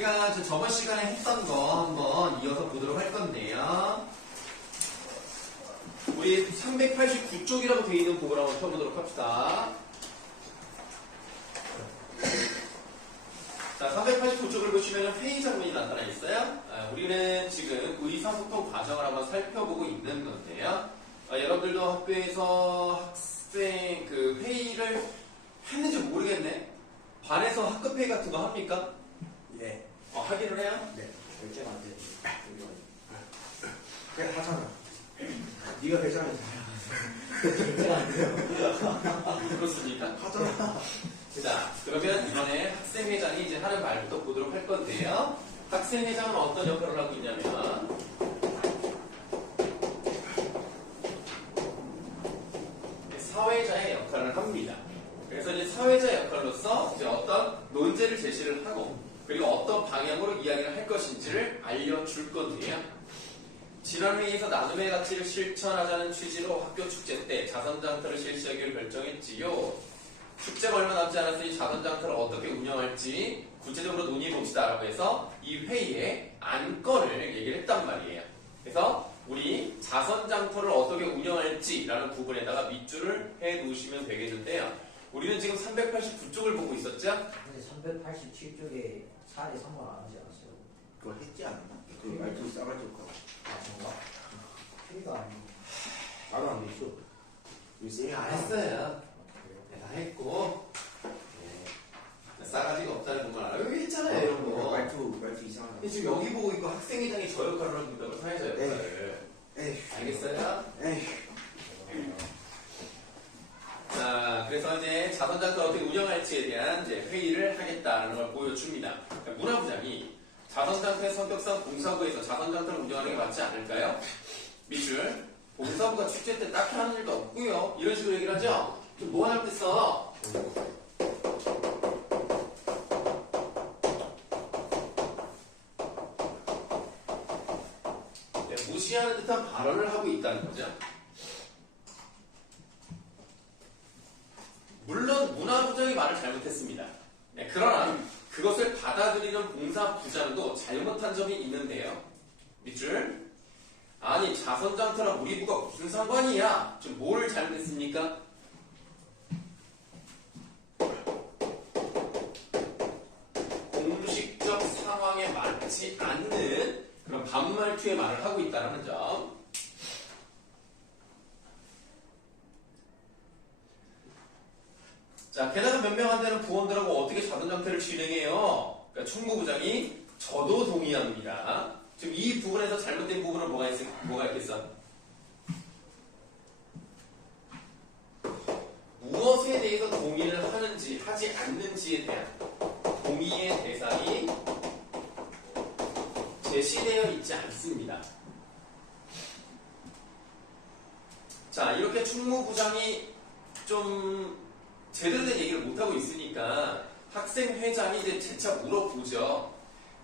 우리가 저번 시간에 했던 거 한번 이어서 보도록 할 건데요. 우리 389쪽이라고 되어 있는 부분을 한번 펴보도록 합시다. 자, 389쪽을 보시면 회의 장면이 나타나 있어요. 우리는 지금 의사소통 과정을 한번 살펴보고 있는 건데요. 여러분들도 학교에서 학생 회의를 했는지 모르겠네. 반에서 학급회의 같은 거 합니까? 예. 하기를 해요? 네. 결제가 안 돼. 그냥 하잖아. 네가 회장이잖아. 결제가 안 돼요. 그렇습니까? 하잖아. 자, 그러면 이번에 학생회장이 이제 하는 말부터 보도록 할 건데요. 학생회장은 어떤 역할을 하고 있냐면, 사회자의 역할을 합니다. 그래서 이제 사회자 역할로서 이제 어떤 논제를 제시를 하고, 그리고 어떤 방향으로 이야기를 할 것인지를 알려줄 건데요. 지난 회의에서 나눔의 가치를 실천하자는 취지로 학교 축제 때 자선장터를 실시하기로 결정했지요. 축제가 얼마 남지 않았으니 자선장터를 어떻게 운영할지 구체적으로 논의해봅시다 라고 해서 이 회의에 안건을 얘기를 했단 말이에요. 그래서 우리 자선장터를 어떻게 운영할지 라는 부분에다가 밑줄을 해 놓으시면 되겠는데요. 우리는 지금 389쪽을 보고 있었죠? 근데 387쪽에 4대 3번 안 하지 않았어요? 그거 했지 않나? 그 말투 싸가지고 거. 아, 뭔가? 회의가 아니고. 나도 안 했어. 우리 쌤이 다 했어요. 네, 다 했고, 네. 싸가지가 없다는 것만 알아요. 여기 있잖아요, 이런 거. 말투 이상하다. 근데 지금 여기 보고 있고 학생회장이 저 역할을 하고 있다고 사회자 역할을. 에이. 알겠어요? 에이. 자, 그래서 이제 자선장터 어떻게 운영할지에 대한 이제 회의를 하겠다는 걸 보여줍니다. 그러니까 문화부장이 자선장터의 성격상 봉사부에서 자선장터를 운영하는 게 맞지 않을까요? 밑줄. 봉사부가 축제 때 딱히 하는 일도 없고요. 이런 식으로 얘기를 하죠? 좀 뭐 할 때 써? 네, 무시하는 듯한 발언을 하고 있다는 거죠. 물론 문화부장이 말을 잘못했습니다. 네, 그러나 그것을 받아들이는 봉사부장도 잘못한 점이 있는데요. 밑줄. 아니 자선장터랑 우리 부가 무슨 상관이야? 좀 뭘 잘못했습니까? 공식적 상황에 맞지 않는 그런 반말투의 말을 하고 있다는 점. 자, 게다가 몇 명 안 되는 부원들하고 어떻게 자선장터를 진행해요? 그러니까 총무부장이 저도 동의합니다. 지금 이 부분에서 잘못된 부분은 뭐가 있겠어? 무엇에 대해서 동의를 하는지 하지 않는지에 대한 동의의 대상이 제시되어 있지 않습니다. 자, 이렇게 총무부장이 좀 제대로 된 얘기를 못하고 있으니까 학생회장이 이제 재차 물어보죠.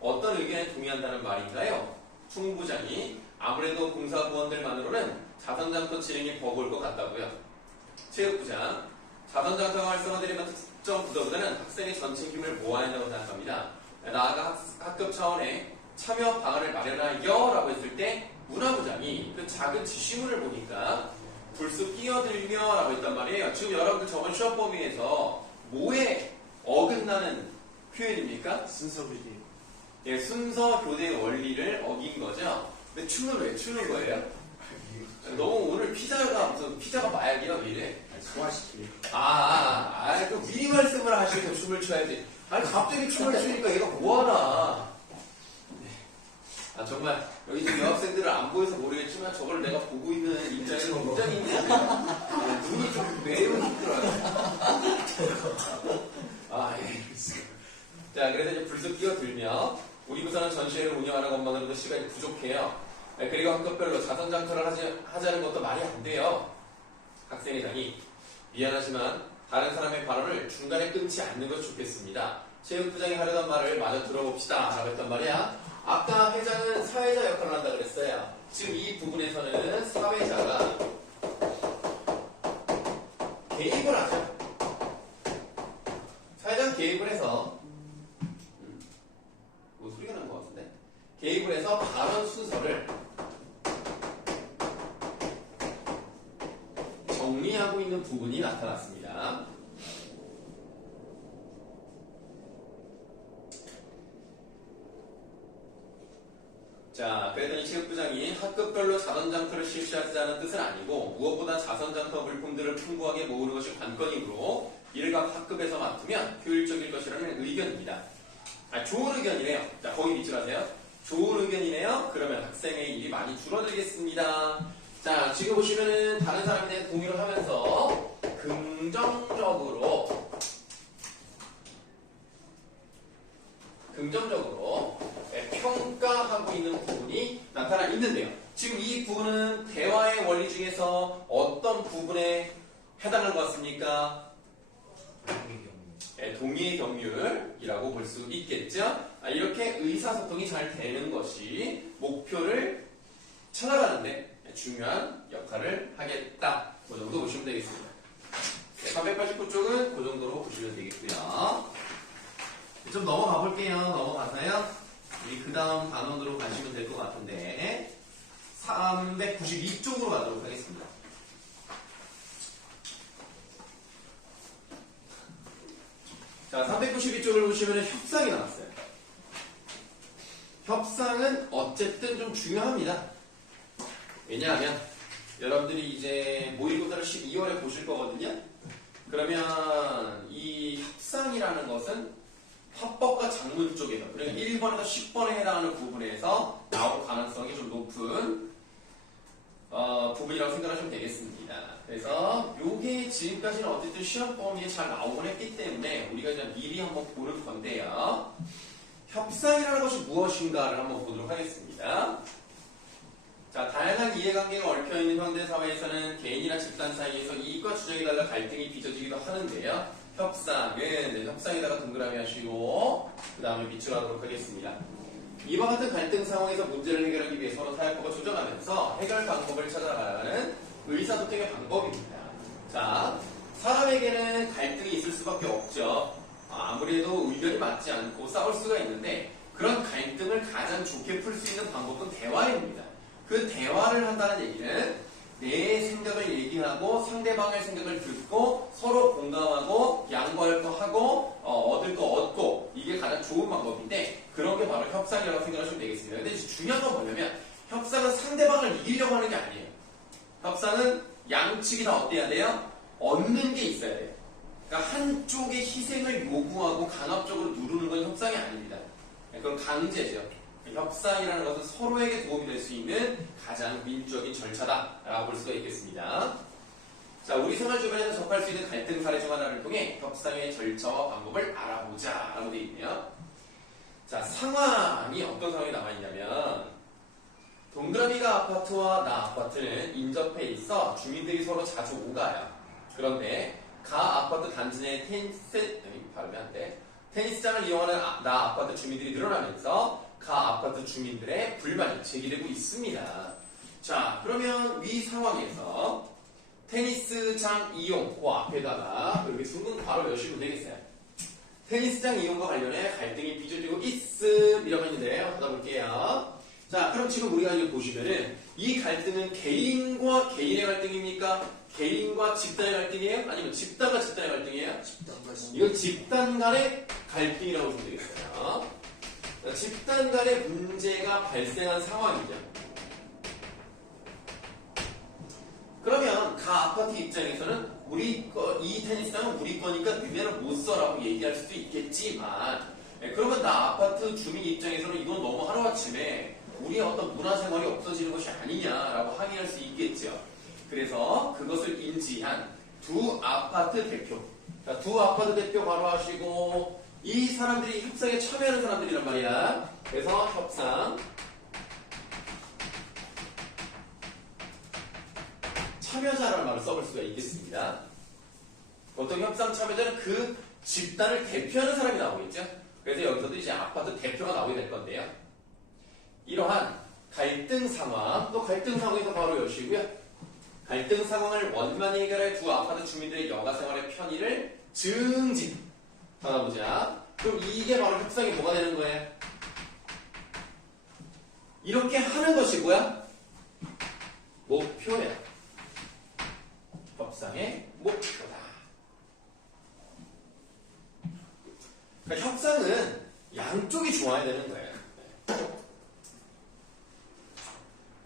어떤 의견에 동의한다는 말인가요? 총무부장이 아무래도 봉사부원들만으로는 자선장터 진행이 버거울 것 같다고요. 체육부장, 자선장터가 활성화되려면 특정 부서보다는 학생의 전체 힘을 모아야 한다고 생각합니다. 나아가 학급 차원의 참여 방안을 마련하여 라고 했을 때 문화부장이 그 작은 지시문을 보니까 불쑥 끼어들며 라고 했단 말이에요. 지금 여러분들 저번 시험 범위에서 뭐에 어긋나는 표현입니까? 순서 교대. 예, 순서 교대 원리를 어긴 거죠. 근데 춤을 왜 추는 거예요? 너무 오늘 피자가 무슨 피자가 마약이야 왜 이래? 소화시키래. 그 미리 말씀을 하시고 춤을 춰야지. 아니 갑자기 춤을 추니까 얘가 뭐하나? 정말 여기 지금 여학생들은 안 보여서 모르겠지만 저걸 내가 보고 있는 입장에서 굉장히 힘들어요. 눈이 좀 매우 힘들어요. 자, 그래서 이제 불쑥 끼어들며 우리 부서는 전시회를 운영하는 것만으로도 시간이 부족해요. 그리고 학급별로 자선장터를 하자는 것도 말이 안 돼요. 학생회장이 미안하지만 다른 사람의 발언을 중간에 끊지 않는 것이 좋겠습니다. 체육부장이 하려던 말을 마저 들어봅시다 라고 했단 말이야. 아까 회장은 사회자 역할을 한다 그랬어요. 지금 이 부분에서는 사회자가 개입을 하죠. 사회자가 개입을 해서 이런 순서를 정리하고 있는 부분이 나타났습니다. 자, 그랬더니 체육부장이 학급별로 자선장터를 실시하자는 뜻은 아니고 무엇보다 자선장터 물품들을 풍부하게 모으는 것이 관건이므로 이를 각 학급에서 맡으면 효율적일 것이라는 의견입니다. 좋은 의견이네요. 자, 거기 밑줄하세요. 좋은 의견이네요. 그러면 학생의 일이 많이 줄어들겠습니다. 자, 지금 보시면은 다른 사람에 대해 동의를 하면서 긍정적으로 평가하고 있는 부분이 나타나 있는데요. 지금 이 부분은 대화의 원리 중에서 어떤 부분에 해당하는 것 같습니까? 동의의 경률이라고 볼 수 있겠죠. 이렇게 의사소통이 잘 되는 것이 목표를 찾아가는데 중요한 역할을 하겠다. 그 정도 보시면 되겠습니다. 389쪽은 그 정도로 보시면 되겠고요. 좀 넘어가 볼게요. 넘어가서요. 우리 그 다음 단원으로 가시면 될 것 같은데 392쪽으로 가도록 하겠습니다. 자, 392쪽을 보시면 협상이 나왔어요. 협상은 어쨌든 좀 중요합니다. 왜냐하면 여러분들이 이제 모의고사를 12월에 보실 거거든요. 그러면 이 협상이라는 것은 합법과 작문 쪽에서 그러니까 1번에서 10번에 해당하는 부분에서 나올 가능성이 좀 높은 부분이라고 생각하시면 되겠습니다. 그래서 요게 지금까지는 어쨌든 시험 범위에 잘 나오곤 했기 때문에 우리가 이제 미리 한번 보는 건데요. 협상이라는 것이 무엇인가를 한번 보도록 하겠습니다. 자, 다양한 이해관계가 얽혀있는 현대사회에서는 개인이나 집단 사이에서 이익과 주장에 따라 갈등이 빚어지기도 하는데요. 협상은 협상에다가 동그라미 하시고 그 다음에 밑줄하도록 하겠습니다. 이와 같은 갈등 상황에서 문제를 해결하기 위해 서로 타협하고 조정하면서 해결 방법을 찾아나가는 의사소통의 방법입니다. 자, 사람에게는 갈등이 있을 수밖에 없죠. 아무래도 의견이 맞지 않고 싸울 수가 있는데 그런 갈등을 가장 좋게 풀 수 있는 방법은 대화입니다. 그 대화를 한다는 얘기는 내 생각을 얘기하고 상대방의 생각을 듣고 서로 공감하고 양보할 거 하고 얻을 거 얻고 이게 가장 좋은 방법인데 그런 게 바로 협상이라고 생각하시면 되겠습니다. 근데 중요한 건 뭐냐면 협상은 상대방을 이기려고 하는 게 아니에요. 협상은 양측이 다 어때야 돼요? 얻는 게 있어야 돼요. 그러니까 한쪽의 희생을 요구하고 강압적으로 누르는 건 협상이 아닙니다. 그건 강제죠. 협상이라는 것은 서로에게 도움이 될 수 있는 가장 민주적인 절차다라고 볼 수가 있겠습니다. 자, 우리 생활 주변에서 접할 수 있는 갈등 사례 중 하나를 통해 협상의 절차와 방법을 알아보자 라고 되어 있네요. 자, 상황이 어떤 상황이 남아있냐면 동그라미가 아파트와 나 아파트는 인접해 있어 주민들이 서로 자주 오가요. 그런데 가 아파트 단지 내 테니스장을 이용하는 나 아파트 주민들이 늘어나면서 가 아파트 주민들의 불만이 제기되고 있습니다. 자, 그러면 위 상황에서 테니스장 이용 그 앞에다가 이렇게 둥근 괄호 여시면 되겠어요. 테니스장 이용과 관련해 갈등이 빚어지고 있음 이라고 했는데요. 받아볼게요. 자, 그럼 지금 우리가 이제 보시면은 이 갈등은 개인과 개인의 갈등입니까? 개인과 집단의 갈등이에요? 아니면 집단과 집단의 갈등이에요? 이건 집단 간의 갈등이라고 보시면 되겠어요. 집단 간의 문제가 발생한 상황이죠. 그러면 가 아파트 입장에서는 이 테니스장은 우리 거니까 너네는 못 써라고 얘기할 수도 있겠지만 그러면 나 아파트 주민 입장에서는 이건 너무 하루아침에 우리의 어떤 문화생활이 없어지는 것이 아니냐라고 항의할 수 있겠죠. 그래서 그것을 인지한 두 아파트 대표, 두 아파트 대표 바로 하시고 이 사람들이 협상에 참여하는 사람들이란 말이야. 그래서 협상 참여자라는 말을 써볼 수가 있겠습니다. 보통 협상 참여자는 그 집단을 대표하는 사람이 나오겠죠. 그래서 여기서도 이제 아파트 대표가 나오게 될 건데요. 이러한 갈등 상황, 또 갈등 상황에서 바로 여시고요. 갈등 상황을 원만히 해결해 두 아파트 주민들의 여가생활의 편의를 증진. 받아보자. 그럼 이게 바로 협상이 뭐가 되는 거예요? 이렇게 하는 것이 뭐야? 목표야. 협상의 목표다. 그러니까 협상은 양쪽이 좋아야 되는 거예요.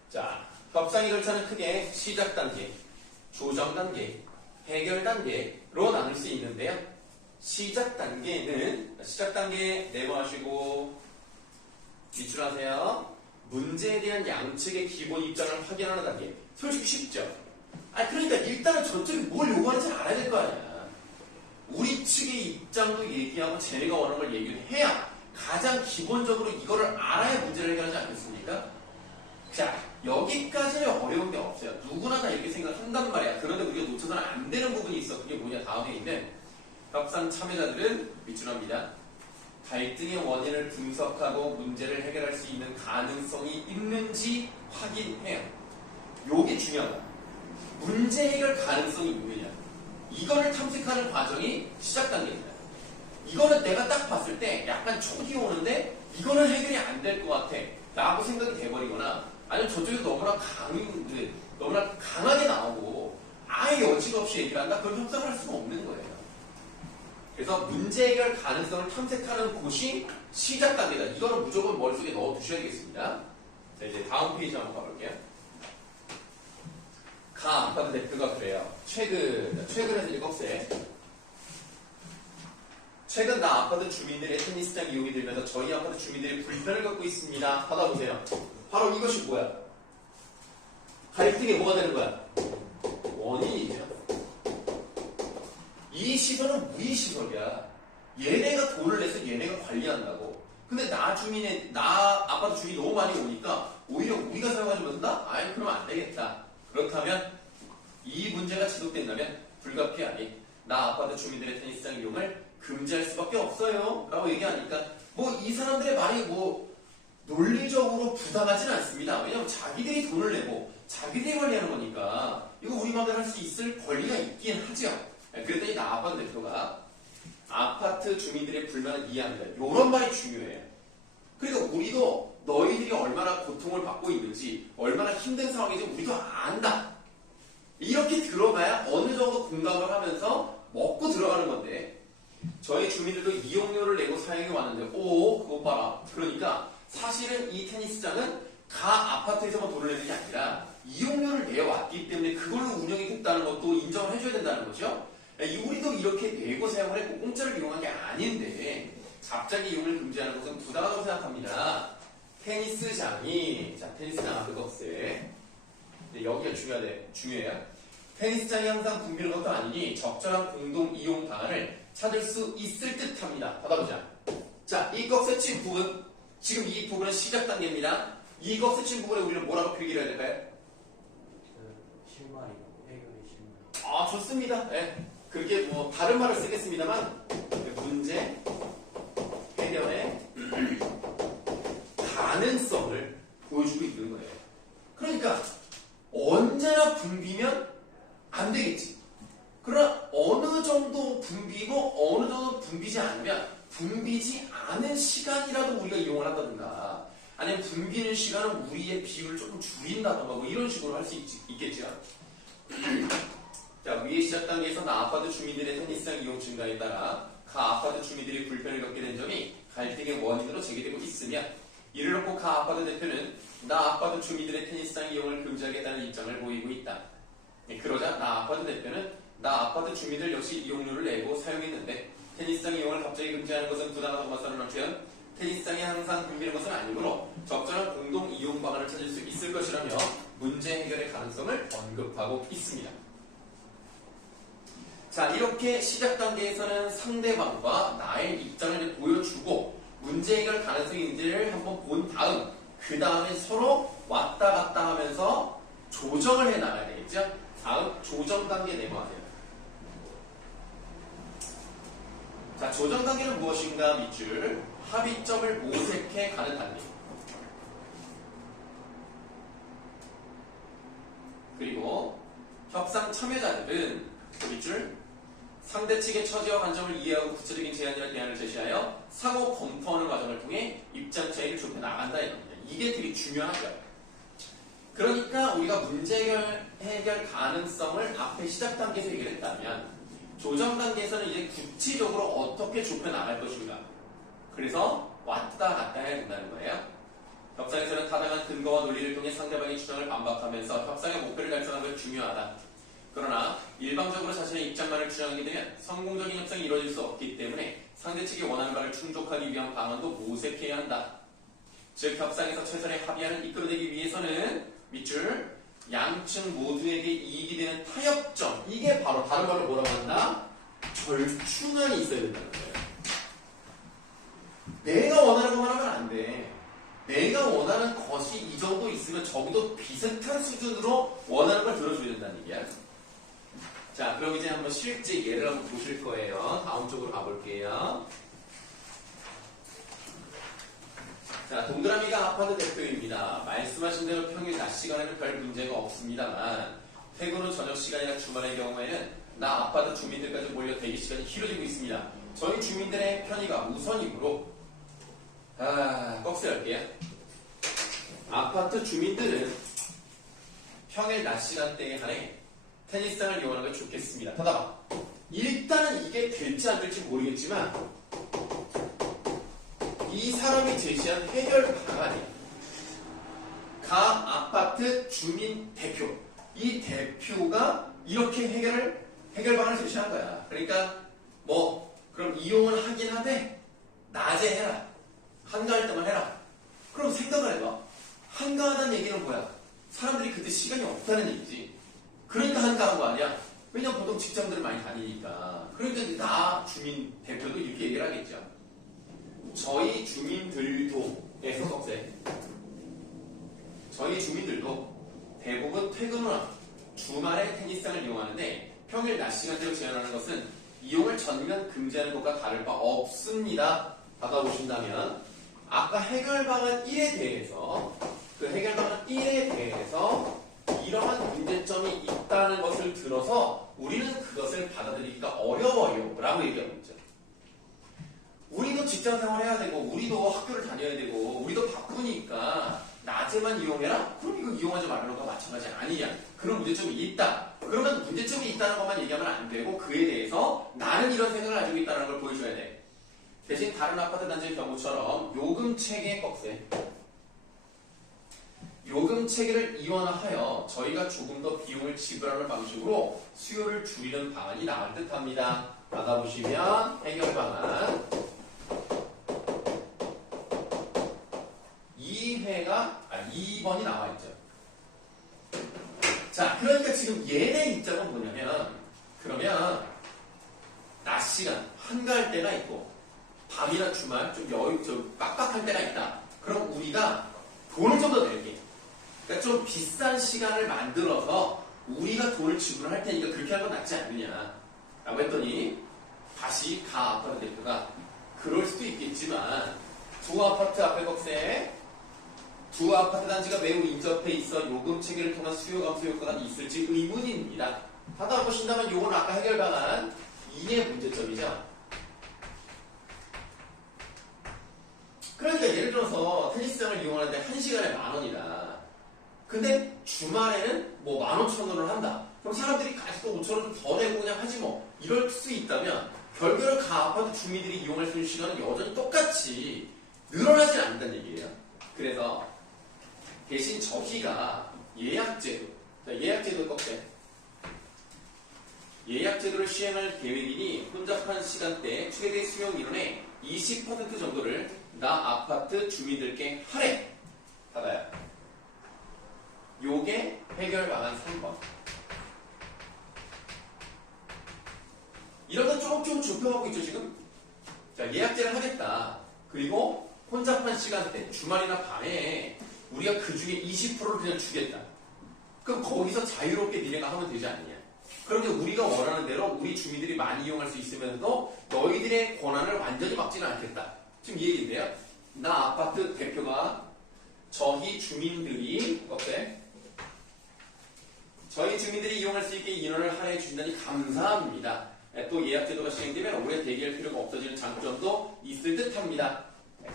자, 협상의 절차는 크게 시작 단계, 조정 단계, 해결 단계로 나눌 수 있는데요. 시작 단계에 네모하시고 밑줄하세요. 문제에 대한 양측의 기본 입장을 확인하는 단계. 솔직히 쉽죠? 그러니까 일단은 저쪽이 뭘 요구하는지 알아야 될 거 아니야. 우리 측의 입장도 얘기하고 쟤네가 원하는 걸 얘기를 해야 가장 기본적으로 이거를 알아야 문제를 해결하지 않겠습니까? 자, 여기까지는 어려운 게 없어요. 누구나 다 이렇게 생각한단 말이야. 그런데 우리가 놓쳐서는 안 되는 부분이 있어. 그게 뭐냐? 다음에 있는 협상 참여자들은 밑줄합니다. 갈등의 원인을 분석하고 문제를 해결할 수 있는 가능성이 있는지 확인해요. 요게 중요하다. 문제 해결 가능성이 있느냐. 이거를 탐색하는 과정이 시작 단계입니다. 이거는 내가 딱 봤을 때 약간 촉이 오는데 이거는 해결이 안 될 것 같아 라고 생각이 돼버리거나 아니면 저쪽에서 너무나 강하게 나오고 아예 여지가 없이 얘기를 한다? 그럼 협상을 할 수가 없는 거예요. 그래서 문제 해결 가능성을 탐색하는 곳이 시작 단계다. 이거는 무조건 머릿속에 넣어 두셔야겠습니다. 자, 이제 다음 페이지 한번 가볼게요. 가 아파트 대표가 그래요. 최근에서 읽었어요. 최근 나 아파트 주민들의 테니스장 이용이 들면서 저희 아파트 주민들이 불편을 겪고 있습니다. 받아보세요. 바로 이것이 뭐야? 갈등이 뭐가 되는 거야? 원인이죠. 이 시설은 우리 시설이야. 얘네가 돈을 내서 얘네가 관리한다고. 근데 나 아파트 주민이 너무 많이 오니까 오히려 우리가 사용하지 못한다? 그러면 안 되겠다. 그렇다면 이 문제가 지속된다면 불가피하니 나 아파트 주민들의 테니스장 이용을 금지할 수밖에 없어요. 라고 얘기하니까 이 사람들의 말이 논리적으로 부당하지는 않습니다. 왜냐하면 자기들이 돈을 내고 자기들이 관리하는 거니까 이거 우리 마음대로 할 수 있을 권리가 있긴 하죠. 그랬더니 나 아파트 대표가 아파트 주민들의 불만을 이해합니다. 이런 말이 중요해요. 그러니까 우리도 너희들이 얼마나 고통을 받고 있는지 얼마나 힘든 상황인지 우리도 안다. 이렇게 들어가야 어느 정도 공감을 하면서 먹고 들어가는 건데 저희 주민들도 이용료를 내고 사용해 왔는데 그거 봐라. 그러니까 사실은 이 테니스장은 가 아파트에서만 돈을 내는 게 아니라 이용료를 내왔기 때문에 그걸로 운영이 됐다는 것도 인정을 해줘야 된다는 거죠. 우리도 이렇게 내고 사용을 했고 공짜를 이용한 게 아닌데 갑자기 이용을 금지하는 것은 부당하다고 생각합니다. 테니스장이 테니스장 앞에 꺽쇠 여기가 중요해요. 테니스장이 항상 붐비는 것도 아니니 적절한 공동 이용 방안을 찾을 수 있을 듯 합니다. 받아보자. 자, 이 꺽쇠 친 부분, 지금 이 부분은 시작 단계입니다. 이 꺽쇠 친 부분에 우리는 뭐라고 표기를 해야 될까요? 실마리라고 해결의 실마리. 좋습니다. 네. 그렇게 다른 말을 쓰겠습니다만 문제 해결의 가능성을 보여주고 있는 거예요. 그러니까 언제나 붐비면 안 되겠지. 그러나 어느 정도 붐비고 어느 정도 붐비지 않으면 붐비지 않은 시간이라도 우리가 이용을 한다든가 아니면 붐비는 시간은 우리의 비율을 조금 줄인다든가 이런 식으로 할 수 있겠죠. 자, 위의 시작 단계에서 나 아파트 주민들의 테니스장 이용 증가에 따라 가 아파트 주민들이 불편을 겪게 된 점이 갈등의 원인으로 제기되고 있으며 이를 놓고 가 아파트 대표는 나 아파트 주민들의 테니스장 이용을 금지하겠다는 입장을 보이고 있다. 그러자 나 아파트 대표는 나 아파트 주민들 역시 이용료를 내고 사용했는데 테니스장 이용을 갑자기 금지하는 것은 부당하다고 선언한 한편 테니스장이 항상 붐비는 것은 아니므로 적절한 공동 이용 방안을 찾을 수 있을 것이라며 문제 해결의 가능성을 언급하고 있습니다. 자, 이렇게 시작 단계에서는 상대방과 나의 입장을 보여주고 문제 해결 가능성이 있는지를 한번 본 다음 그 다음에 서로 왔다 갔다 하면서 조정을 해 나가야 되겠죠? 다음 조정 단계 네모하세요. 자, 조정 단계는 무엇인가? 밑줄 합의점을 모색해 가는 단계. 그리고 협상 참여자들은 밑줄 상대 측의 처지와 관점을 이해하고 구체적인 제안이나 대안을 제시하여 상호 검토하는 과정을 통해 입장 차이를 좁혀 나간다 이겁니다. 이게 되게 중요하죠. 그러니까 우리가 문제 해결 가능성을 앞에 시작 단계에서 해결했다면 조정 단계에서는 이제 구체적으로 어떻게 좁혀 나갈 것인가. 그래서 왔다 갔다 해야 된다는 거예요. 협상에서는 타당한 근거와 논리를 통해 상대방의 주장을 반박하면서 협상의 목표를 달성하는 것이 중요하다. 그러나 일방적으로 자신의 입장만을 주장하게 되면 성공적인 협상이 이루어질 수 없기 때문에 상대 측이 원하는 바를 충족하기 위한 방안도 모색해야 한다. 즉 협상에서 최선의 합의안을 이끌어내기 위해서는 밑줄 양측 모두에게 이익이 되는 타협점, 이게 바로 다른 말로 뭐라고 한다? 절충안이 있어야 된다는 거예요. 내가 원하는 것만 하면 안 돼. 내가 원하는 것이 이 정도 있으면 적어도 비슷한 수준으로 원하는 걸 들어줘야 된다는 얘기야. 자, 그럼 이제 한번 실제 예를 한번 보실 거예요. 다음 쪽으로 가볼게요. 자, 동그라미가 아파트 대표입니다. 말씀하신 대로 평일 낮 시간에는 별 문제가 없습니다만 퇴근 후 저녁 시간이나 주말의 경우에는 나 아파트 주민들까지 몰려 대기 시간이 길어지고 있습니다. 저희 주민들의 편의가 우선이므로 꺽쇠 할게요. 아파트 주민들은 평일 낮 시간대에 한해 테니스장을 이용하는 게 좋겠습니다. 봐봐. 일단은 이게 될지 안 될지 모르겠지만 이 사람이 제시한 해결 방안이 각 아파트 주민 대표, 이 대표가 이렇게 해결 방안을 제시한 거야. 그러니까 그럼 이용을 하긴 하되 낮에 해라. 한가할 때만 해라. 그럼 생각을 해봐. 한가하다는 얘기는 뭐야? 사람들이 그때 시간이 없다는 얘기지. 그러니까 한가한 거 아니야? 왜냐면 보통 직장들을 많이 다니니까. 그러니까 나 주민 대표도 이렇게 얘기를 하겠죠. 저희 주민들도 에서 꺽쇠. 저희 주민들도 대부분 퇴근 후 주말에 테니스장을 이용하는데 평일 낮 시간대로 제한하는 것은 이용을 전면 금지하는 것과 다를 바 없습니다. 받아보신다면 아까 해결 방안 1에 대해서 그 해결 방안 1에 대해서 이러한 문제점이 있다는 것을 들어서 우리는 그것을 받아들이기가 어려워요 라고 얘기하고 있죠. 우리도 직장 생활해야 되고 우리도 학교를 다녀야 되고 우리도 바쁘니까 낮에만 이용해라? 그럼 이거 이용하지 말라는 것과 마찬가지 아니냐. 그런 문제점이 있다. 그러면 문제점이 있다는 것만 얘기하면 안 되고 그에 대해서 나는 이런 생각을 가지고 있다는 걸 보여줘야 돼. 대신 다른 아파트 단지의 경우처럼 요금 체계 꺽쇠. 요금 체계를 이원화하여 저희가 조금 더 비용을 지불하는 방식으로 수요를 줄이는 방안이 나올 듯합니다. 받아보시면 해결 방안 2번이 나와 있죠. 자, 그러니까 지금 얘네 입장은 뭐냐면 그러면 낮 시간 한가할 때가 있고 밤이나 주말 좀 빡빡할 때가 있다. 그럼 우리가 돈을 좀 더 낼게. 그러니까 좀 비싼 시간을 만들어서 우리가 돈을 지불할 테니까 그렇게 하는 건 낫지 않느냐 라고 했더니 다시 가 아파트 대표가 그럴 수도 있겠지만 두 아파트 앞에 꺽쇠 두 아파트 단지가 매우 인접해 있어 요금 체계를 통한 수요 감소 효과가 있을지 의문입니다. 하다 보신다면 요건 아까 해결 방안 2의 문제점이죠. 그러니까 예를 들어서 테니스장을 이용하는데 1시간에 10,000원이다. 근데 주말에는 15,000원을 한다. 그럼 사람들이 아직도 5,000원 좀 더 내고 그냥 하지 뭐. 이럴 수 있다면 결국은 각 아파트 주민들이 이용할 수 있는 시간은 여전히 똑같이 늘어나지 않는다는 얘기예요. 그래서 대신 저기가 예약제도. 자, 예약제도 꺽쇠. 예약제도를 시행할 계획이니 혼잡한 시간대 최대 수용 인원의 20% 정도를 나 아파트 주민들께 할애 받아요. 요게 해결 방안 3번. 이런 거 조금 좁혀가고 있죠 지금. 자, 예약제를 하겠다. 그리고 혼잡한 시간대 주말이나 밤에 우리가 그 중에 20%를 그냥 주겠다. 그럼 거기서 자유롭게 니네가 하면 되지 않느냐. 그런데 우리가 원하는 대로 우리 주민들이 많이 이용할 수 있으면서도 너희들의 권한을 완전히 막지는 않겠다. 지금 이 얘기인데요. 나 아파트 대표가 저희 주민들이 저희 주민들이 이용할 수 있게 인원을 할애해 준다니 감사합니다. 또 예약제도가 시행되면 오래 대기할 필요가 없어지는 장점도 있을 듯합니다.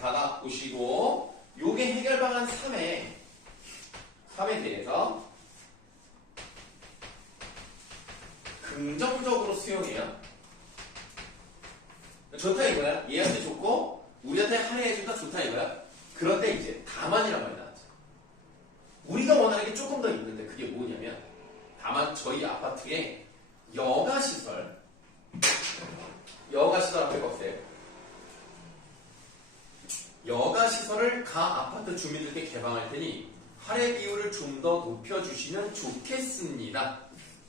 받아보시고 요게 해결 방안 3에 대해서 긍정적으로 수용해요. 좋다 이거야. 얘한테 좋고 우리한테 할애해준다 좋다 이거야. 그런데 이제 다만이란 말이 나왔죠. 우리가 원하는 게 조금 더 있는데 그게 뭐냐면 다만 저희 아파트에 여가시설 앞에 보세요. 여가시설을 가 아파트 주민들께 개방할 테니 할애 비율을 좀 더 높여주시면 좋겠습니다.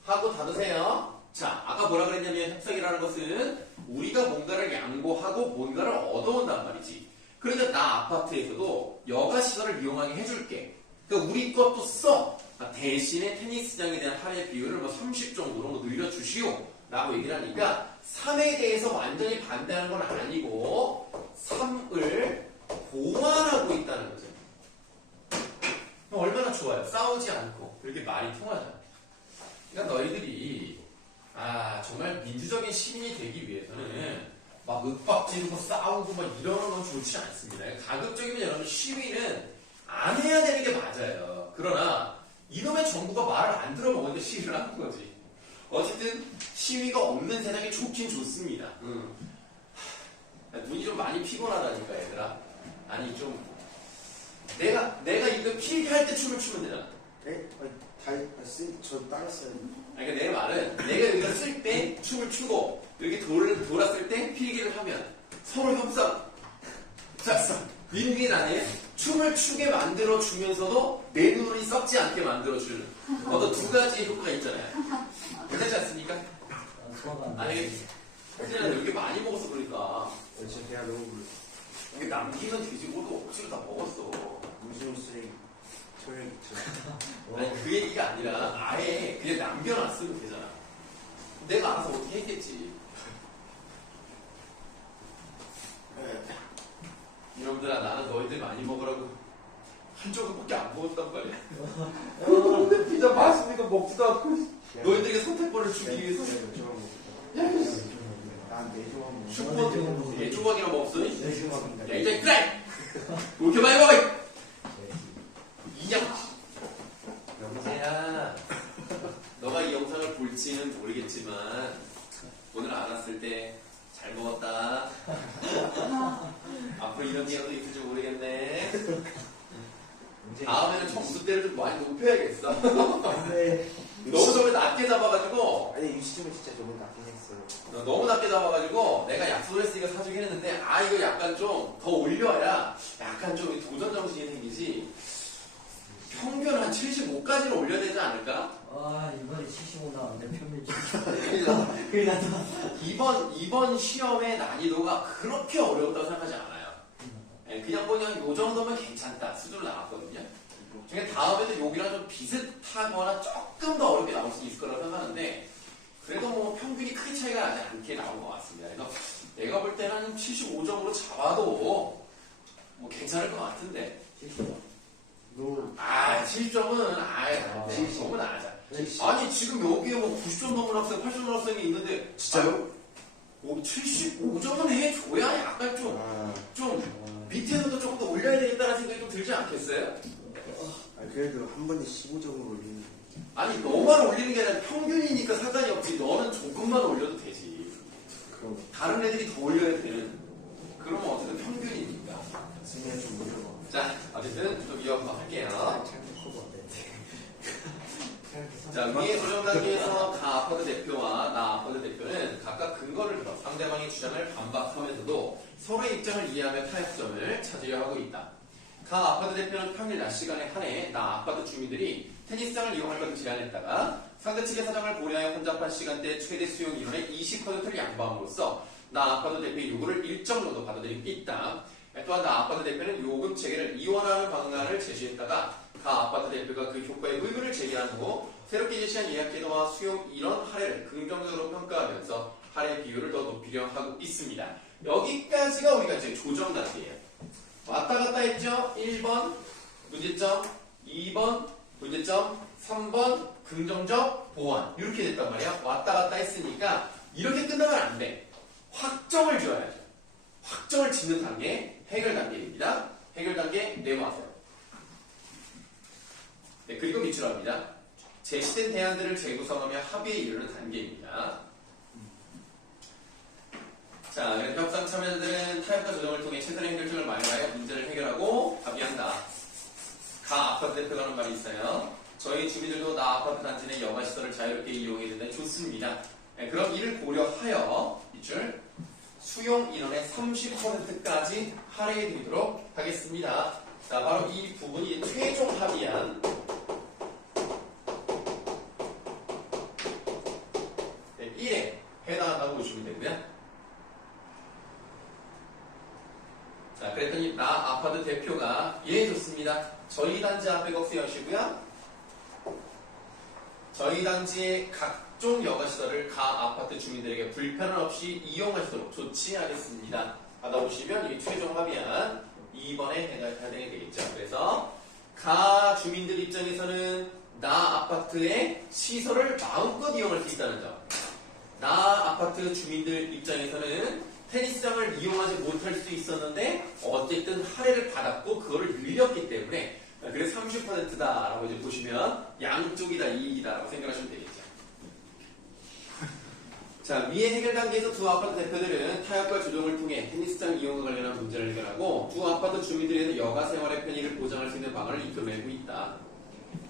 하고 닫으세요. 자, 아까 뭐라 그랬냐면 협상이라는 것은 우리가 뭔가를 양보하고 뭔가를 얻어온단 말이지. 그러니까 나 아파트에서도 여가시설을 이용하게 해줄게. 그러니까 우리 것도 써. 대신에 테니스장에 대한 할애 비율을 30 정도로 늘려주시오. 라고 얘기를 하니까 3에 대해서 완전히 반대하는 건 아니고 3을 보완하고 있다는 거죠. 얼마나 좋아요. 싸우지 않고 이렇게 말이 통하잖아. 그러니까 너희들이 정말 민주적인 시민이 되기 위해서는 막 윽박지르고 싸우고 막 이러는 건 좋지 않습니다. 가급적이면 여러분 시위는 안 해야 되는 게 맞아요. 그러나 이놈의 정부가 말을 안 들어먹으니까 시위를 하는 거지. 어쨌든 시위가 없는 세상이 좋긴 좋습니다. 눈이 좀 많이 피곤하다니까 얘들아. 아니 좀 내가 이거 필기할 때 춤을 추면 되잖아. 네? 저 따랐어요. 그러니까 내 말은 내가 여기가 쓸 때 춤을 추고 이렇게 돌았을 때 필기를 하면 서로 협상. 자, 윈윈 아니에요? 춤을 추게 만들어 주면서도 내 눈이 썩지 않게 만들어 주는 어떤 두 가지 효과가 있잖아요. 괜찮지 않습니까? 아니, 사실은 여기 많이 먹어서 그러니까. 저 배가 너무 불러. 이게 남기는 돼지고도 억지로 다 먹었어. 무슨 쓰레기. 초력 있죠. 아니 그 얘기가 아니라 아예 그냥 남겨놨으면 되잖아. 내가 알아서 어떻게 했겠지. 이놈들아 나는 너희들 많이 먹으라고 한 조각밖에 안 먹었단 말이야. 근데 피자 맛있으니까 먹지도 않고 너희들에게 선택권을 주기 위해서 난내 조각 먹어. 슈퍼 내 조각이나 먹었어. 내 조각인가? 야 이제 그래! 왜 이렇게 많이 먹어! 이양 영재야 너가 이 영상을 볼지는 모르겠지만 오늘 알았을 때 잘 먹었다. 앞으로 이런 기회도 있을지 모르겠네. 다음에는 점수대를 좀 많이 높여야겠어. 네. 너무 저걸 낮게 잡아가지고 아니 유시점은 진짜 너무 낮긴 했어요. 너무 낮게 잡아가지고 내가 약속을 했으니까 사주긴 했는데 이거 약간 좀 더 올려야 약간 좀 도전 정신이 생기지. 평균 한 75까지는 올려야 되지 않을까? 이번에 75 나왔는데 평균 75. 큰일 났다. 이번 시험의 난이도가 그렇게 어려웠다고 생각하지 않아요. 그냥 요 정도면 괜찮다 수준으로 나왔거든요. 중에 다음에도 여기랑 좀 비슷하거나 조금 더 어렵게 나올 수 있을 거라고 생각하는데 그래도 뭐 평균이 크게 차이가 나지 않게 나온 것 같습니다. 그래서 내가 볼 때는 75점으로 잡아도 뭐 괜찮을 것 같은데 75. 70점은 너무 낮아. 아니 지금 여기에 뭐 90점 넘은 학생, 80점 넘은 학생이 있는데 진짜요? 75점은 해줘야 약간 좀 밑에서도 조금 더 올려야 되겠다는 생각이 좀 들지 않겠어요? 그래도 한 번에 15점으로 올리는 거. 아니 너만 올리는 게 아니라 평균이니까 상관이 없지. 너는 조금만 올려도 되지. 그럼 다른 애들이 더 올려야 되는. 그러면 어쨌든 평균이니까. 승리가 좀 올려봐. 자, 어쨌든 좀 이어서 할게요. 자, 위에 조정 단계에서 가 아파트 대표와 나 아파트 대표는 각각 근거를 들어 상대방의 주장을 반박하면서도 서로의 입장을 이해하며 타협점을 찾으려 하고 있다. 가 아파트 대표는 평일 낮 시간에 한해 나 아파트 주민들이 테니스장을 이용할 것을 제안했다가 상대 측의 사정을 고려하여 혼잡한 시간대 최대 수용 인원의 20%를 양보함으로써 나 아파트 대표의 요구를 일정 정도 받아들이고 있다. 또한 나 아파트 대표는 요금 체계를 이원하는 방안을 제시했다가 가 아파트 대표가 그 효과에 의문을 제기한 후 새롭게 제시한 예약 제도와 수용 인원 할애를 긍정적으로 평가하면서 할애 비율을 더 높이려 하고 있습니다. 여기까지가 우리가 이제 조정 단계예요. 왔다 갔다 했죠? 1번 문제점, 2번 문제점, 3번 긍정적 보완 이렇게 됐단 말이야. 왔다 갔다 했으니까 이렇게 끝나면 안 돼. 확정을 지어야죠. 확정을 짓는 단계 해결 단계입니다. 해결 단계 내모아세요. 네, 그리고 밑줄합니다. 제시된 대안들을 재구성하며 합의에 이르는 단계입니다. 자, 그래서 협상 참여자들은 타협과 조정을 통해 최선의 해결책을 마련하여 문제를 해결하고 합의한다. 가 아파트 대표가 하는 말이 있어요. 저희 주민들도 나 아파트 단지 내 여가시설을 자유롭게 이용해야 된다니 좋습니다. 네, 그럼 이를 고려하여 밑줄 수용 인원의 30%까지 할애해 드리도록 하겠습니다. 자, 바로 이 부분이 최종 합의안 1에 해당한다고 보시면 되고요. 자, 그랬더니 나 아파트 대표가 예 좋습니다. 저희 단지 앞에 거세우시고요. 저희 단지의 각종 여가시설을 가 아파트 주민들에게 불편 없이 이용하시도록 조치하겠습니다. 받아보시면 이 최종 합의안 2번에 해당이 되겠죠. 그래서 가 주민들 입장에서는 나 아파트의 시설을 마음껏 이용할 수 있다는 점. 나 아파트 주민들 입장에서는 테니스장을 이용하지 못할 수 있었는데 어쨌든 할애를 받았고 그거를 늘렸기 때문에 그래서 30%다라고 이제 보시면 양쪽이 다 이익이다라고 생각하시면 되겠죠. 자, 위의 해결 단계에서 두 아파트 대표들은 타협과 조정을 통해 테니스장 이용과 관련한 문제를 해결하고 두 아파트 주민들의 여가 생활의 편의를 보장할 수 있는 방안을 이끌어내고 있다.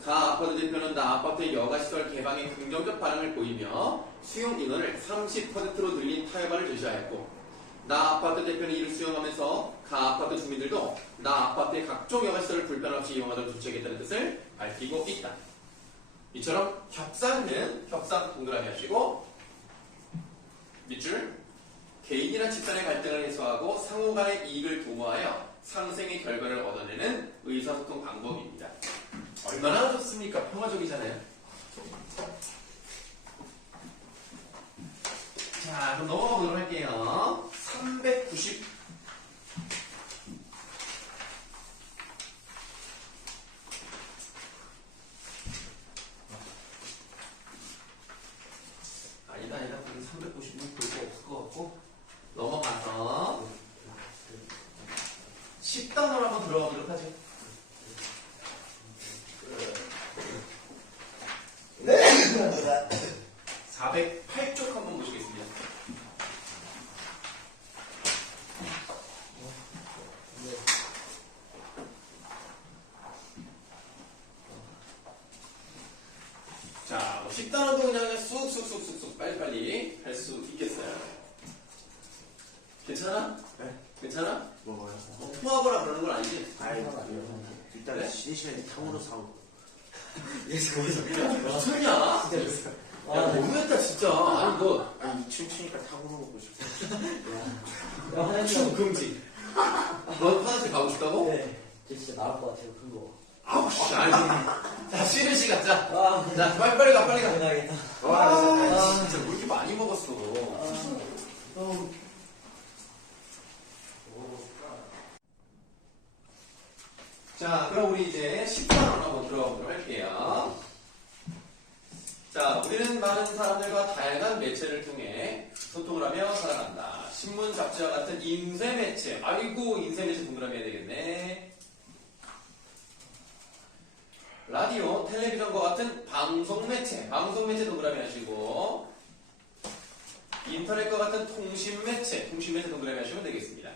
가 아파트 대표는 나 아파트의 여가시설 개방에 긍정적 반응을 보이며 수용 인원을 30%로 늘린 타협안을 제시하였고 나 아파트 대표는 이를 수용하면서 가 아파트 주민들도 나 아파트의 각종 여가시설을 불편 없이 이용하도록 조치하겠다는 뜻을 밝히고 있다. 이처럼 협상은 협상 동그라미 하시고 밑줄 개인이나 집단의 갈등을 해소하고 상호 간의 이익을 도모하여 상생의 결과를 얻어내는 의사소통 방법입니다. 얼마나 좋습니까? 평화적이잖아요. 자, 그럼 넘어가 보도록 할게요. 390 아니다 396 볼 거 없을 것 같고 넘어가서 10단으로 한번 들어가 보도록 하죠. 408쪽 한번 보시겠습니다. 자, 10단어도 그냥 쑥쑥쑥쑥 빨리빨리 할 수 있겠어요. 괜찮아? 네? 괜찮아? 뭐가요? 토하거나 그러는 건 아니지? 아이, 일단 네? 쉬는 시간에 탕후루 사고. 예서 거기서 미쳤냐? 야, 진짜 너무했다, 진짜. 아니, 너, 아니, 춤추니까 탕후루 먹고 싶어. 춤 금지. 너 화장실 가고 싶다고? 네. 진짜 나올 것 같아요. 큰 거. 아우, 씨, 아니. 자, 쉬는 시간, 자. 아, 자, 빨리 가, 빨리 가. 가야겠다. 아, 진짜 왜 이렇게 많이 먹었어. 자, 그럼 우리 이제 10단원 한번 들어가 보도록 할게요. 자, 우리는 많은 사람들과 다양한 매체를 통해 소통을 하며 살아간다. 신문, 잡지와 같은 인쇄 매체. 아이고, 인쇄 매체 동그라미 해야 되겠네. 라디오, 텔레비전과 같은 방송 매체 동그라미 하시고, 인터넷과 같은 통신 매체 동그라미 하시면 되겠습니다.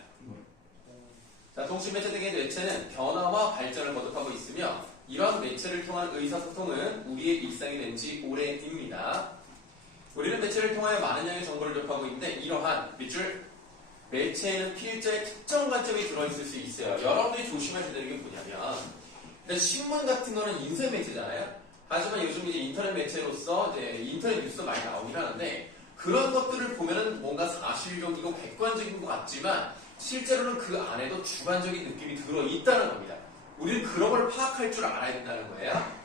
자, 통신 매체 등의 매체는 변화와 발전을 거듭하고 있으며, 이러한 매체를 통한 의사소통은 우리의 일상이 된 지 오래입니다. 우리는 매체를 통하여 많은 양의 정보를 접하고 있는데, 이러한 밑줄 매체에는 필자의 특정 관점이 들어있을 수 있어요. 여러분들이 조심하셔야 되는 게 뭐냐면, 일단 신문 같은 거는 인쇄 매체잖아요. 하지만 요즘 이제 인터넷 매체로서 이제 인터넷 뉴스도 많이 나오긴 하는데, 그런 것들을 보면은 뭔가 사실적이고 객관적인 것 같지만 실제로는 그 안에도 주관적인 느낌이 들어있다는 겁니다. 우리는 그런 걸 파악할 줄 알아야 된다는 거예요.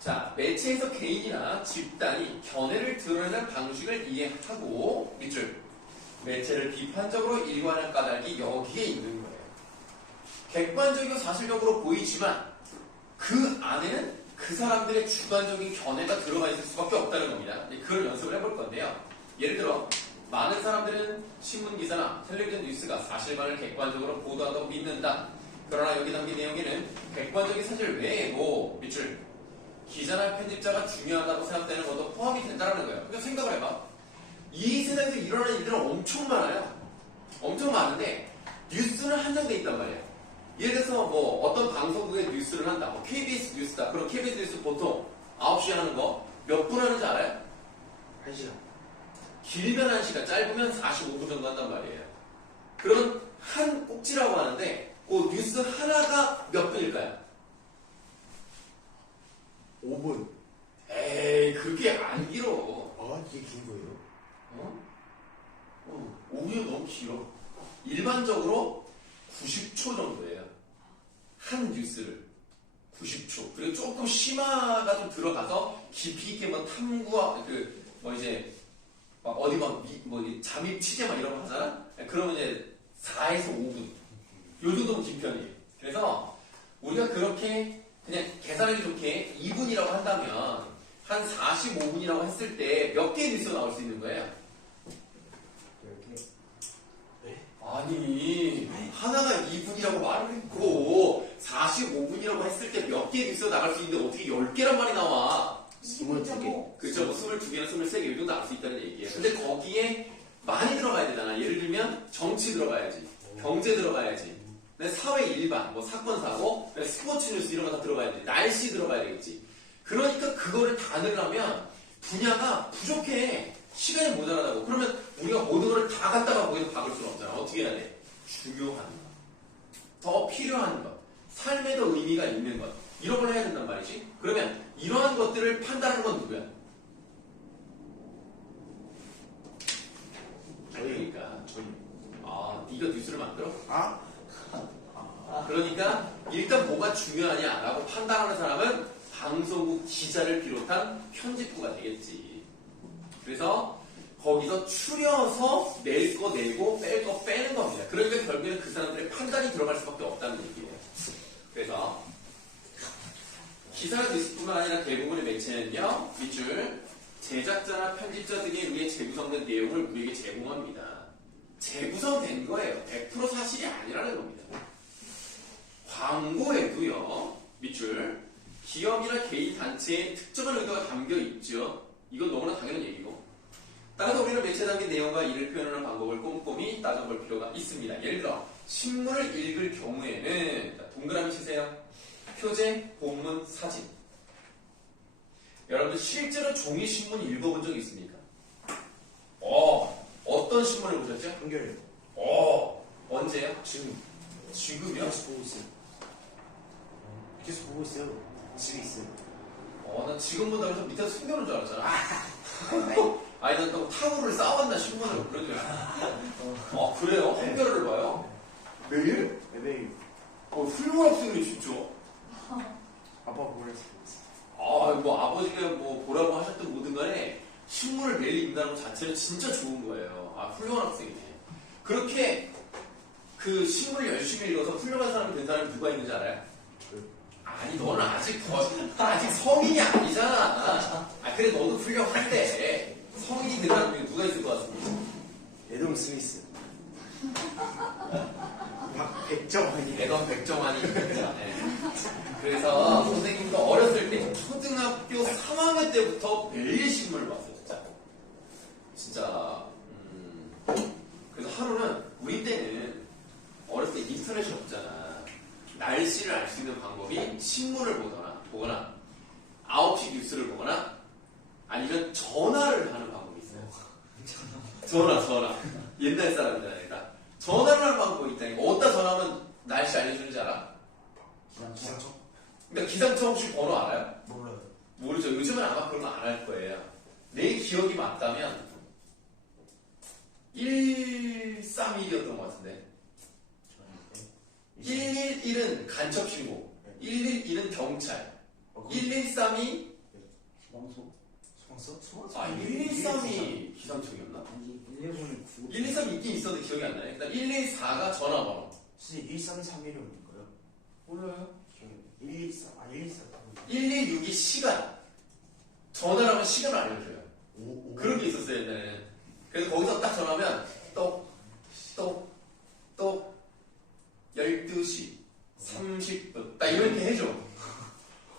자, 매체에서 개인이나 집단이 견해를 드러내는 방식을 이해하고 밑줄 매체를 비판적으로 일관한 까닭이 여기에 있는 거예요. 객관적이고 사실적으로 보이지만 그 안에는 그 사람들의 주관적인 견해가 들어가 있을 수밖에 없다는 겁니다. 그걸 연습을 해볼 건데요. 예를 들어 많은 사람들은 신문 기사나 텔레비전 뉴스가 사실관을 객관적으로 보도한다고 믿는다. 그러나 여기 담긴 내용에는 객관적인 사실 외에 밑줄 기자나 편집자가 중요하다고 생각되는 것도 포함이 된다는 거예요. 그러니까 생각을 해봐. 이 세상에서 일어나는 일들은 엄청 많아요. 엄청 많은데 뉴스는 한정돼 있단 말이야. 예를 들어서 뭐 어떤 방송국의 뉴스를 한다. 뭐 KBS 뉴스다. 그럼 KBS 뉴스 보통 9시에 하는 거 몇 분 하는지 알아요? 1시간. 길면 1시간, 짧으면 45분 정도 한단 말이에요. 그러면 한 꼭지라고 하는데 그 뉴스 하나가 몇 분일까요? 5분. 에이, 그게 안 길어. 아, 이게 긴 거예요? 5분이 너무 길어. 일반적으로 90초 정도예요. 한 뉴스를. 90초. 그리고 조금 심화가 좀 들어가서 깊이 있게 뭐 탐구와 이제 막 어디 잠입 취재 막 이런 거 하잖아? 그러면 이제 4에서 5분. 요 정도면 긴 편이에요. 그래서 우리가 그렇게 그냥 계산하기 좋게 2분이라고 한다면 한 45분이라고 했을 때 몇 개의 뉴스가 나올 수 있는 거예요? 이렇게 아니, 하나가 2분이라고 말을 했고 45분이라고 했을 때 몇 개의 뉴스가 나갈 수 있는데 어떻게 10개란 말이 나와? 22개. 그죠? 뭐 22개나 23개 이 정도 나올 수 있다는 얘기예요. 근데 거기에 많이 들어가야 되잖아. 예를 들면 정치 들어가야지, 경제 들어가야지, 사회 일반, 뭐 사건 사고, 스포츠 뉴스 이런 거 다 들어가야지, 날씨 들어가야 되겠지. 그러니까 그거를 다 넣으려면 분야가 부족해. 시간이 모자라다고. 그러면 우리가 모든 걸 다 갖다가 거기서 박을 수는 없잖아. 어떻게 해야 돼? 중요한 것, 더 필요한 것, 삶에 더 의미가 있는 것, 이런 걸 해야 된단 말이지. 그러면 이러한 것들을 판단하는 건 누구야? 그러니까 저희. 아, 네가 뉴스를 만들어? 아? 그러니까 일단 뭐가 중요하냐라고 판단하는 사람은 방송국 기자를 비롯한 편집부가 되겠지. 그래서 거기서 추려서 낼 거 내고 뺄 거 빼는 겁니다. 그러니까 결국에는 그 사람들의 판단이 들어갈 수밖에 없다는 얘기예요. 그래서 기사나 뉴스뿐만 아니라 대부분의 매체는요, 밑줄 제작자나 편집자 등에 의해 재구성된 내용을 우리에게 제공합니다. 재구성된 거예요. 100% 사실이 아니라는 겁니다. 광고에도요, 밑줄 기업이나 개인 단체의 특정한 의도가 담겨 있죠. 이건 너무나 당연한 얘기고. 따라서 우리는 매체에 담긴 내용과 이를 표현하는 방법을 꼼꼼히 따져볼 필요가 있습니다. 예를 들어 신문을 읽을 경우에는 동그라미 치세요. 표제, 본문, 사진. 여러분들 실제로 종이 신문 읽어본 적 있습니까? 어떤 신문을 보셨죠? 한결. 언제요? 지금이요? 계속 보고 있어요. 계속 보고 있어요. 집에 있어요. 난 지금 본다고 해서 밑에서 숨겨놓은 줄 알았잖아. 아니, 난 또 타구를 쌓아왔나 신문을 그런 줄 알았어. 그래요? 한겨레를 봐요? 매일? 네, 매일. 훌륭한 학생이 진짜. 아빠 보내서 뭐 아버지가 뭐 보라고 하셨던 뭐든 간에 신문을 매일 읽는다는 것 자체는 진짜 좋은 거예요. 훌륭한 학생이네. 그렇게 그 신문을 열심히 읽어서 훌륭한 사람이 된 사람이 누가 있는지 알아요? 아니, 너는 아직 성인이 아니잖아. 그래, 너도 훌륭한데 성인이 된 사람 중에 누가 있을 것 같습니다. 애덤 스미스. 박백정환이. 애덤 백정환이. 네. 그래서 선생님도 어렸을 때 초등학교 3학년 때부터 매일 신문을 봤어요. 진짜. 그래서 하루는 우리 때는 어렸을 때 인터넷이 없잖아. 날씨를 알 수 있는 방법이 신문을 보거나 9시 뉴스를 보거나 아니면 전화를 하는 방법이 있어요. 전화. 옛날 사람들이니까 전화를 하는 방법이 있다니까. 어디다 전화하면 날씨 알려주는지 알아? 기상청? 그러니까 기상청 혹시 번호 알아요? 몰라요. 모르죠. 요즘은 아마 그런 거 안 할 거예요. 내 기억이 맞다면 131이었던 것 같은데. 111은 간첩 신고, 111은 경찰, 1132 소방서? 1132 기상청이었나? 아니 119 123 있긴 있었는데 기억이 안 나요. 일단 114가 전화번호. 선생님 1331이었는가요? 몰라요. 124. 124. 116이 시간. 전화를 하면 시간을 알려줘요. 오. 그런 게 있었어요, 옛날에는. 그래서 거기서 딱 전화하면 똑 12시 30분 딱 이렇게 해줘.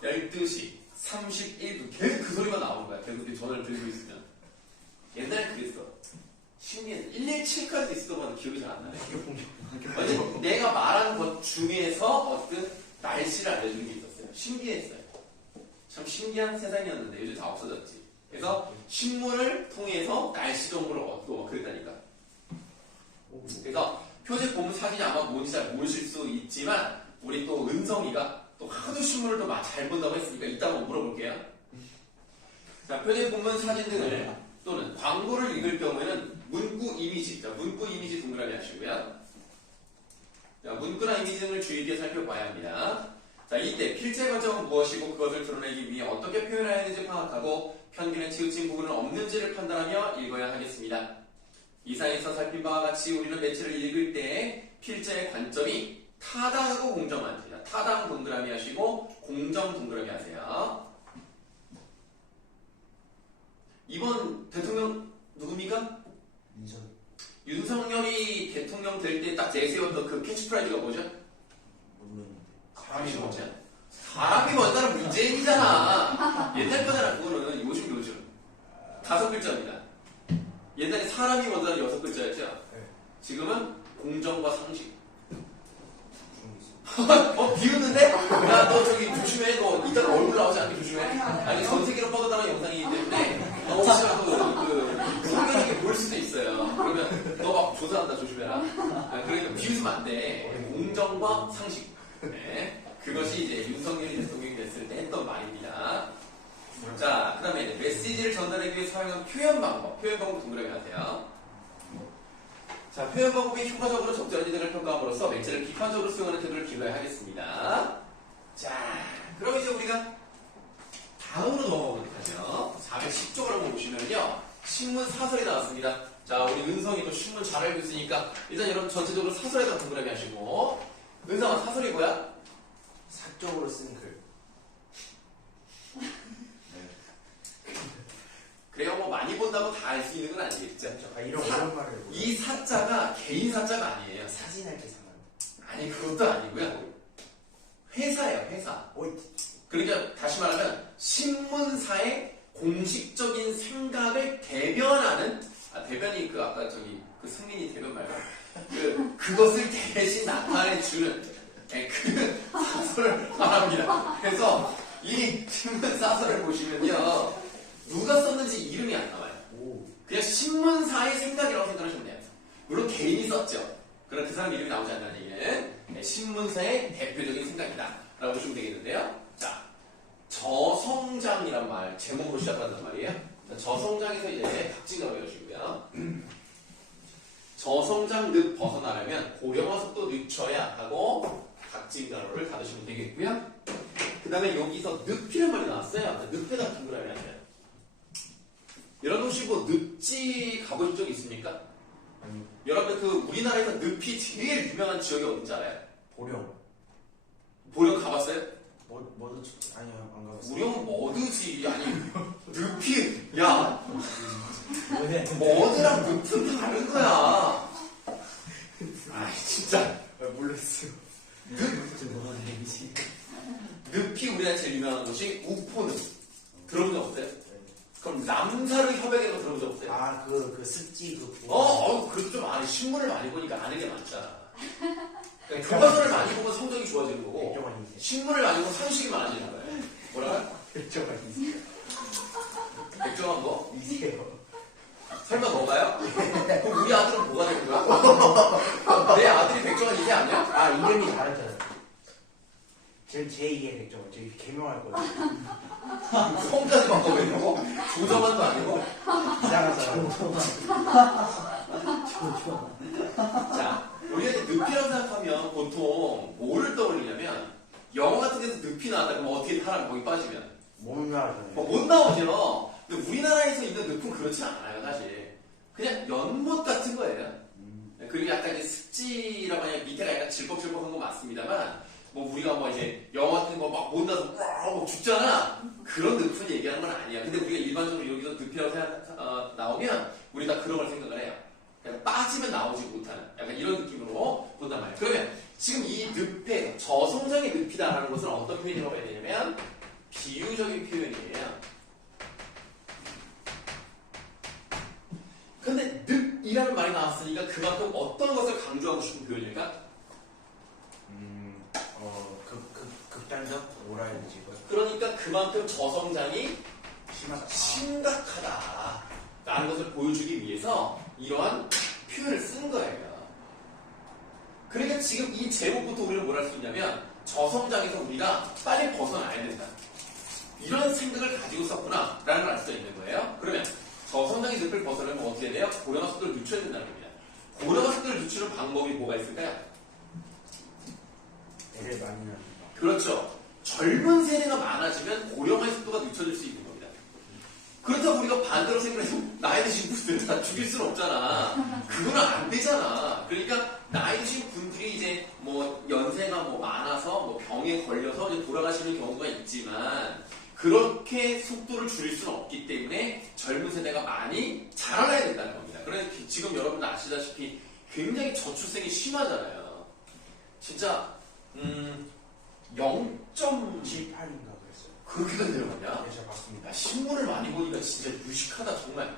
12시 31분 계속 그 소리만 나오는 거야. 계속 그 전화를 들고 있으면. 옛날에 그랬어. 신기해. 117까지 있었던 건 기억이 잘 안 나네. 완전 내가 말한 것 중에서 어떤 날씨를 알려주는 게 있었어요. 신기했어요. 참 신기한 세상이었는데 요즘 다 없어졌지. 그래서 신문을 통해서 날씨 정보를 얻고 막 그랬다니까. 그래서 표제 본문 사진이 아마 뭔지 잘 모르실 수 있지만 우리 또 은성이가 또 하도 신문을 또 잘 본다고 했으니까 이따 한번 물어볼게요. 자, 표제 본문 사진 등을 또는 광고를 읽을 경우에는 문구 이미지, 자, 문구 이미지 동그라미 하시고요. 자, 문구나 이미지 등을 주의 깊게 살펴봐야 합니다. 자, 이때 필체의 관점은 무엇이고 그것을 드러내기 위해 어떻게 표현해야 하는지 파악하고 편견에 치우친 부분은 없는지를 판단하며 읽어야 하겠습니다. 이상에서 살핀 바와 같이 우리는 매체를 읽을 때 필자의 관점이 타당하고 공정한지다. 타당 동그라미 하시고 공정 동그라미 하세요. 이번 대통령 누굽니까? 윤석열이 대통령 될 때 딱 내세웠던 그 캐치프라이즈가 뭐죠? 모르겠는데. 사람이 뭐지? 사람이 뭔가는 문재인이잖아. 옛날 거잖아. 그거는 요즘 5글자입니다. 옛날에 사람이 먼저는 6글자였죠? 네. 지금은 공정과 상식. 중국이 비웃는데? 야, 너 저기 조심해. 너 이따가 얼굴 나오지 않게 조심해. 아니, 전 세계로 뻗어나가는 영상이기 때문에 너 혹시라도 성견하게 보일 수도 있어요. 그러면 너 막 조사한다. 조심해라. 그러니까 비웃으면 안 돼. 공정과 상식. 네. 그것이 이제 윤석열이 대통령이 됐을 때 했던 말입니다. 자, 그 다음에 메시지를 전달하기 위해 사용한 표현 방법 동그라미 하세요. 자, 표현 방법이 효과적으로 적절한지 등을 평가함으로써 매체를 비판적으로 수용하는 태도를 길러야 하겠습니다. 자, 그럼 이제 우리가 다음으로 넘어가도록 하죠. 410쪽을 한번 보시면요. 신문 사설이 나왔습니다. 자, 우리 은성이도 신문 잘 알고 있으니까 일단 여러분 전체적으로 사설에다 동그라미 하시고. 은성아, 사설이 뭐야? 사적으로 쓴 글. 그래요, 뭐 많이 본다고 다 알 수 있는 건 아니겠죠. 아, 이런 어려운 말을. 이 사자가 개인 사자가 아니에요. 사진할 때 사람. 아니, 그것도 아니고요. 회사예요, 회사. 그러니까 다시 말하면 신문사의 공식적인 생각을 대변하는, 대변이 그 아까 저기 그 승민이 대변 말고 그것을 대신 나타내 주는 그 사설을 말합니다. 그래서 이 신문 사설을 보시면요. 누가 썼는지 이름이 안 나와요. 그냥 신문사의 생각이라고 생각하시면 돼요. 물론 개인이 썼죠. 그럼 그 사람 이름이 나오지 않는 얘기는 신문사의 대표적인 생각이다 라고 보시면 되겠는데요. 자, 저성장이란 말 제목으로 시작한단 말이에요. 자, 저성장에서 이제 각진가로 외우시고요. 저성장 늪 벗어나려면 고령화 속도 늦춰야 하고 각진가로를 닫으시면 되겠고요. 그 다음에 여기서 늪이란 말이 나왔어요. 늪에다 동그라미 하세요. 여러분 혹시 뭐 늪지 가보신 적 있습니까? 여러분 그 우리나라에서 늪이 제일 유명한 지역이 어딘지 알아요? 보령. 보령 가봤어요? 아니요, 안 가봤어요. 보령은 머드지. 아니 늪이 야 뭐해? 머드랑 늪은 다른 거야. 아이 진짜 몰랐어요. 늪이 우리나라 제일 유명한 곳이 우포늪. 들어본 적 없어요? 그럼 남사르 협약이라고 들어본 적 없어요? 아, 그 습지 그. 그래도 좀 아니 신문을 많이 보니까 아는 게 많잖아. 그러니까 교과서를 많이 보면 성적이 좋아지는 거고 백종원이 있어요. 신문을 많이 보면 상식이 많아지는 거예요. 뭐라고요? 백종원이 있어요. 백종원 뭐? 이세요. 설마 너가요? 그럼 우리 아들은 뭐가 되는 거야? 내 아들이 백종원 이세 아니야? 아, 이름이 다르잖아요. 지금 제2의 백종원. 저희 개명할 거예요. 성까지 바꿔버리고 조정환도 아니고. 이상한 사람. 자, 우리가 이제 늪이라고 생각하면 보통 뭐를 떠올리냐면 영화 같은 데서 늪이 나왔다 그러면 어떻게 사람이 거기 빠지면 못 나와요. 못 나오죠. 근데 우리나라에서 있는 늪은 그렇지 않아요, 사실. 그냥 연못 같은 거예요. 그리고 약간 이제 습지라고 하냐 밑에가 약간 질퍽질퍽한 거 맞습니다만, 뭐 우리가 뭐 이제 영화 같은 거 막 못 나서 막 죽잖아. 그런 늪을 얘기하는 건 아니야. 근데 우리가 일반적으로 여기서 늪이라고 나오면 우리 다 그런 걸 생각을 해요. 그냥 빠지면 나오지 못하는 약간 이런 느낌으로 본단 말이에요. 그러면 지금 이 늪에 저성장의 늪이다라는 것은 어떤 표현이라고 해야 되냐면 비유적인 표현이에요. 근데 늪이라는 말이 나왔으니까 그만큼 어떤 것을 강조하고 싶은 표현일까? 극단적 뭐라 해야 되지 이거? 그러니까 그만큼 저성장이 심하다. 심각하다라는 것을 보여주기 위해서 이러한 표현을 쓴 거예요. 그러니까 지금 이 제목부터 우리는 뭘 할 수 있냐면 저성장에서 우리가 빨리 벗어나야 된다. 이런 생각을 가지고 썼구나 라는 걸 알 수 있는 거예요. 그러면 저성장의 늪을 벗어나면 어떻게 돼요? 고령화 속도를 늦춰야 된다는 겁니다. 고령화 속도를 늦추는 방법이 뭐가 있을까요? 애를 많이 낳는 거. 그렇죠. 젊은 세대가 많아지면 고령화의 속도가 늦춰질 수 있는 겁니다. 그렇다고 우리가 반대로 생각해서 나이 드신 분들 다 죽일 수는 없잖아. 그거는 안 되잖아. 그러니까 나이 드신 분들이 이제 뭐 연세가 뭐 많아서 뭐 병에 걸려서 이제 돌아가시는 경우가 있지만 그렇게 속도를 줄일 수는 없기 때문에 젊은 세대가 많이 자라나야 된다는 겁니다. 그래서 지금 여러분들 아시다시피 굉장히 저출생이 심하잖아요. 진짜 0.78인가 그랬어요. 그렇게까지 내려가냐? 네, 제가 봤습니다. 야, 신문을 많이 보니까 진짜 유식하다 정말.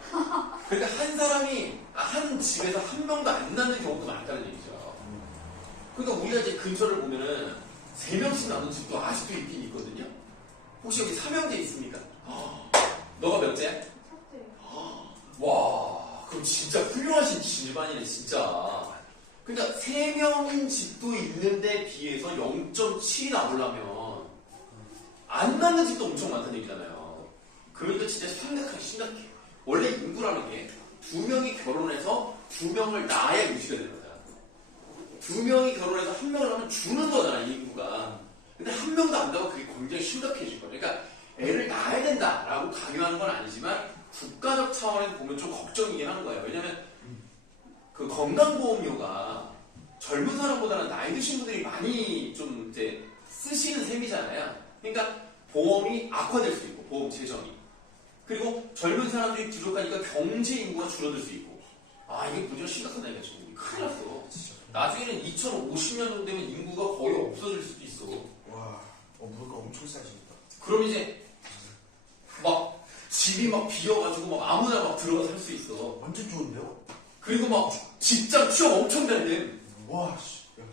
그러니까 한 사람이 한 집에서 한 명도 안 낳는 경우도 많다는 얘기죠. 그러니까 우리가 이제 근처를 보면은 3명씩 낳는 집도 아직도 있긴 있거든요. 혹시 여기 삼형제 있습니까? 너가 몇째야? 첫째. 와, 그럼 진짜 훌륭하신 집안이네 진짜. 그러니까 3명인 집도 있는데 비해서 0.7이 나오려면 안 낳는 집도 엄청 많다는 얘기잖아요. 그러니까 진짜 심각해. 원래 인구라는 게 2명이 결혼해서 2명을 낳아야 유지가 되는 거잖아. 2명이 결혼해서 1명을 하면 죽는 거잖아, 인구가. 근데 1명도 안 낳으면 그게 굉장히 심각해질 거예요. 그러니까 애를 낳아야 된다라고 강요하는 건 아니지만 국가적 차원에서 보면 좀 걱정이긴 하는 거예요. 왜냐면 그 건강보험료가 젊은 사람보다는 나이 드신 분들이 많이 좀 이제 쓰시는 셈이잖아요. 그러니까 보험이 악화될 수 있고, 보험 재정이. 그리고 젊은 사람들이 부족하니까 경제 인구가 줄어들 수 있고. 아, 이게 문제가 심각하다, 이거 지금. 큰일 났어. 나중에는 2050년 정도 되면 인구가 거의 없어질 수도 있어. 와, 물가 엄청 싸지겠다. 그럼 이제 막 집이 막 비어가지고 막 아무나 막 들어가 살 수 있어. 완전 좋은데요? 그리고 막 직장 취업 엄청 잘돼. 와, 씨, 야,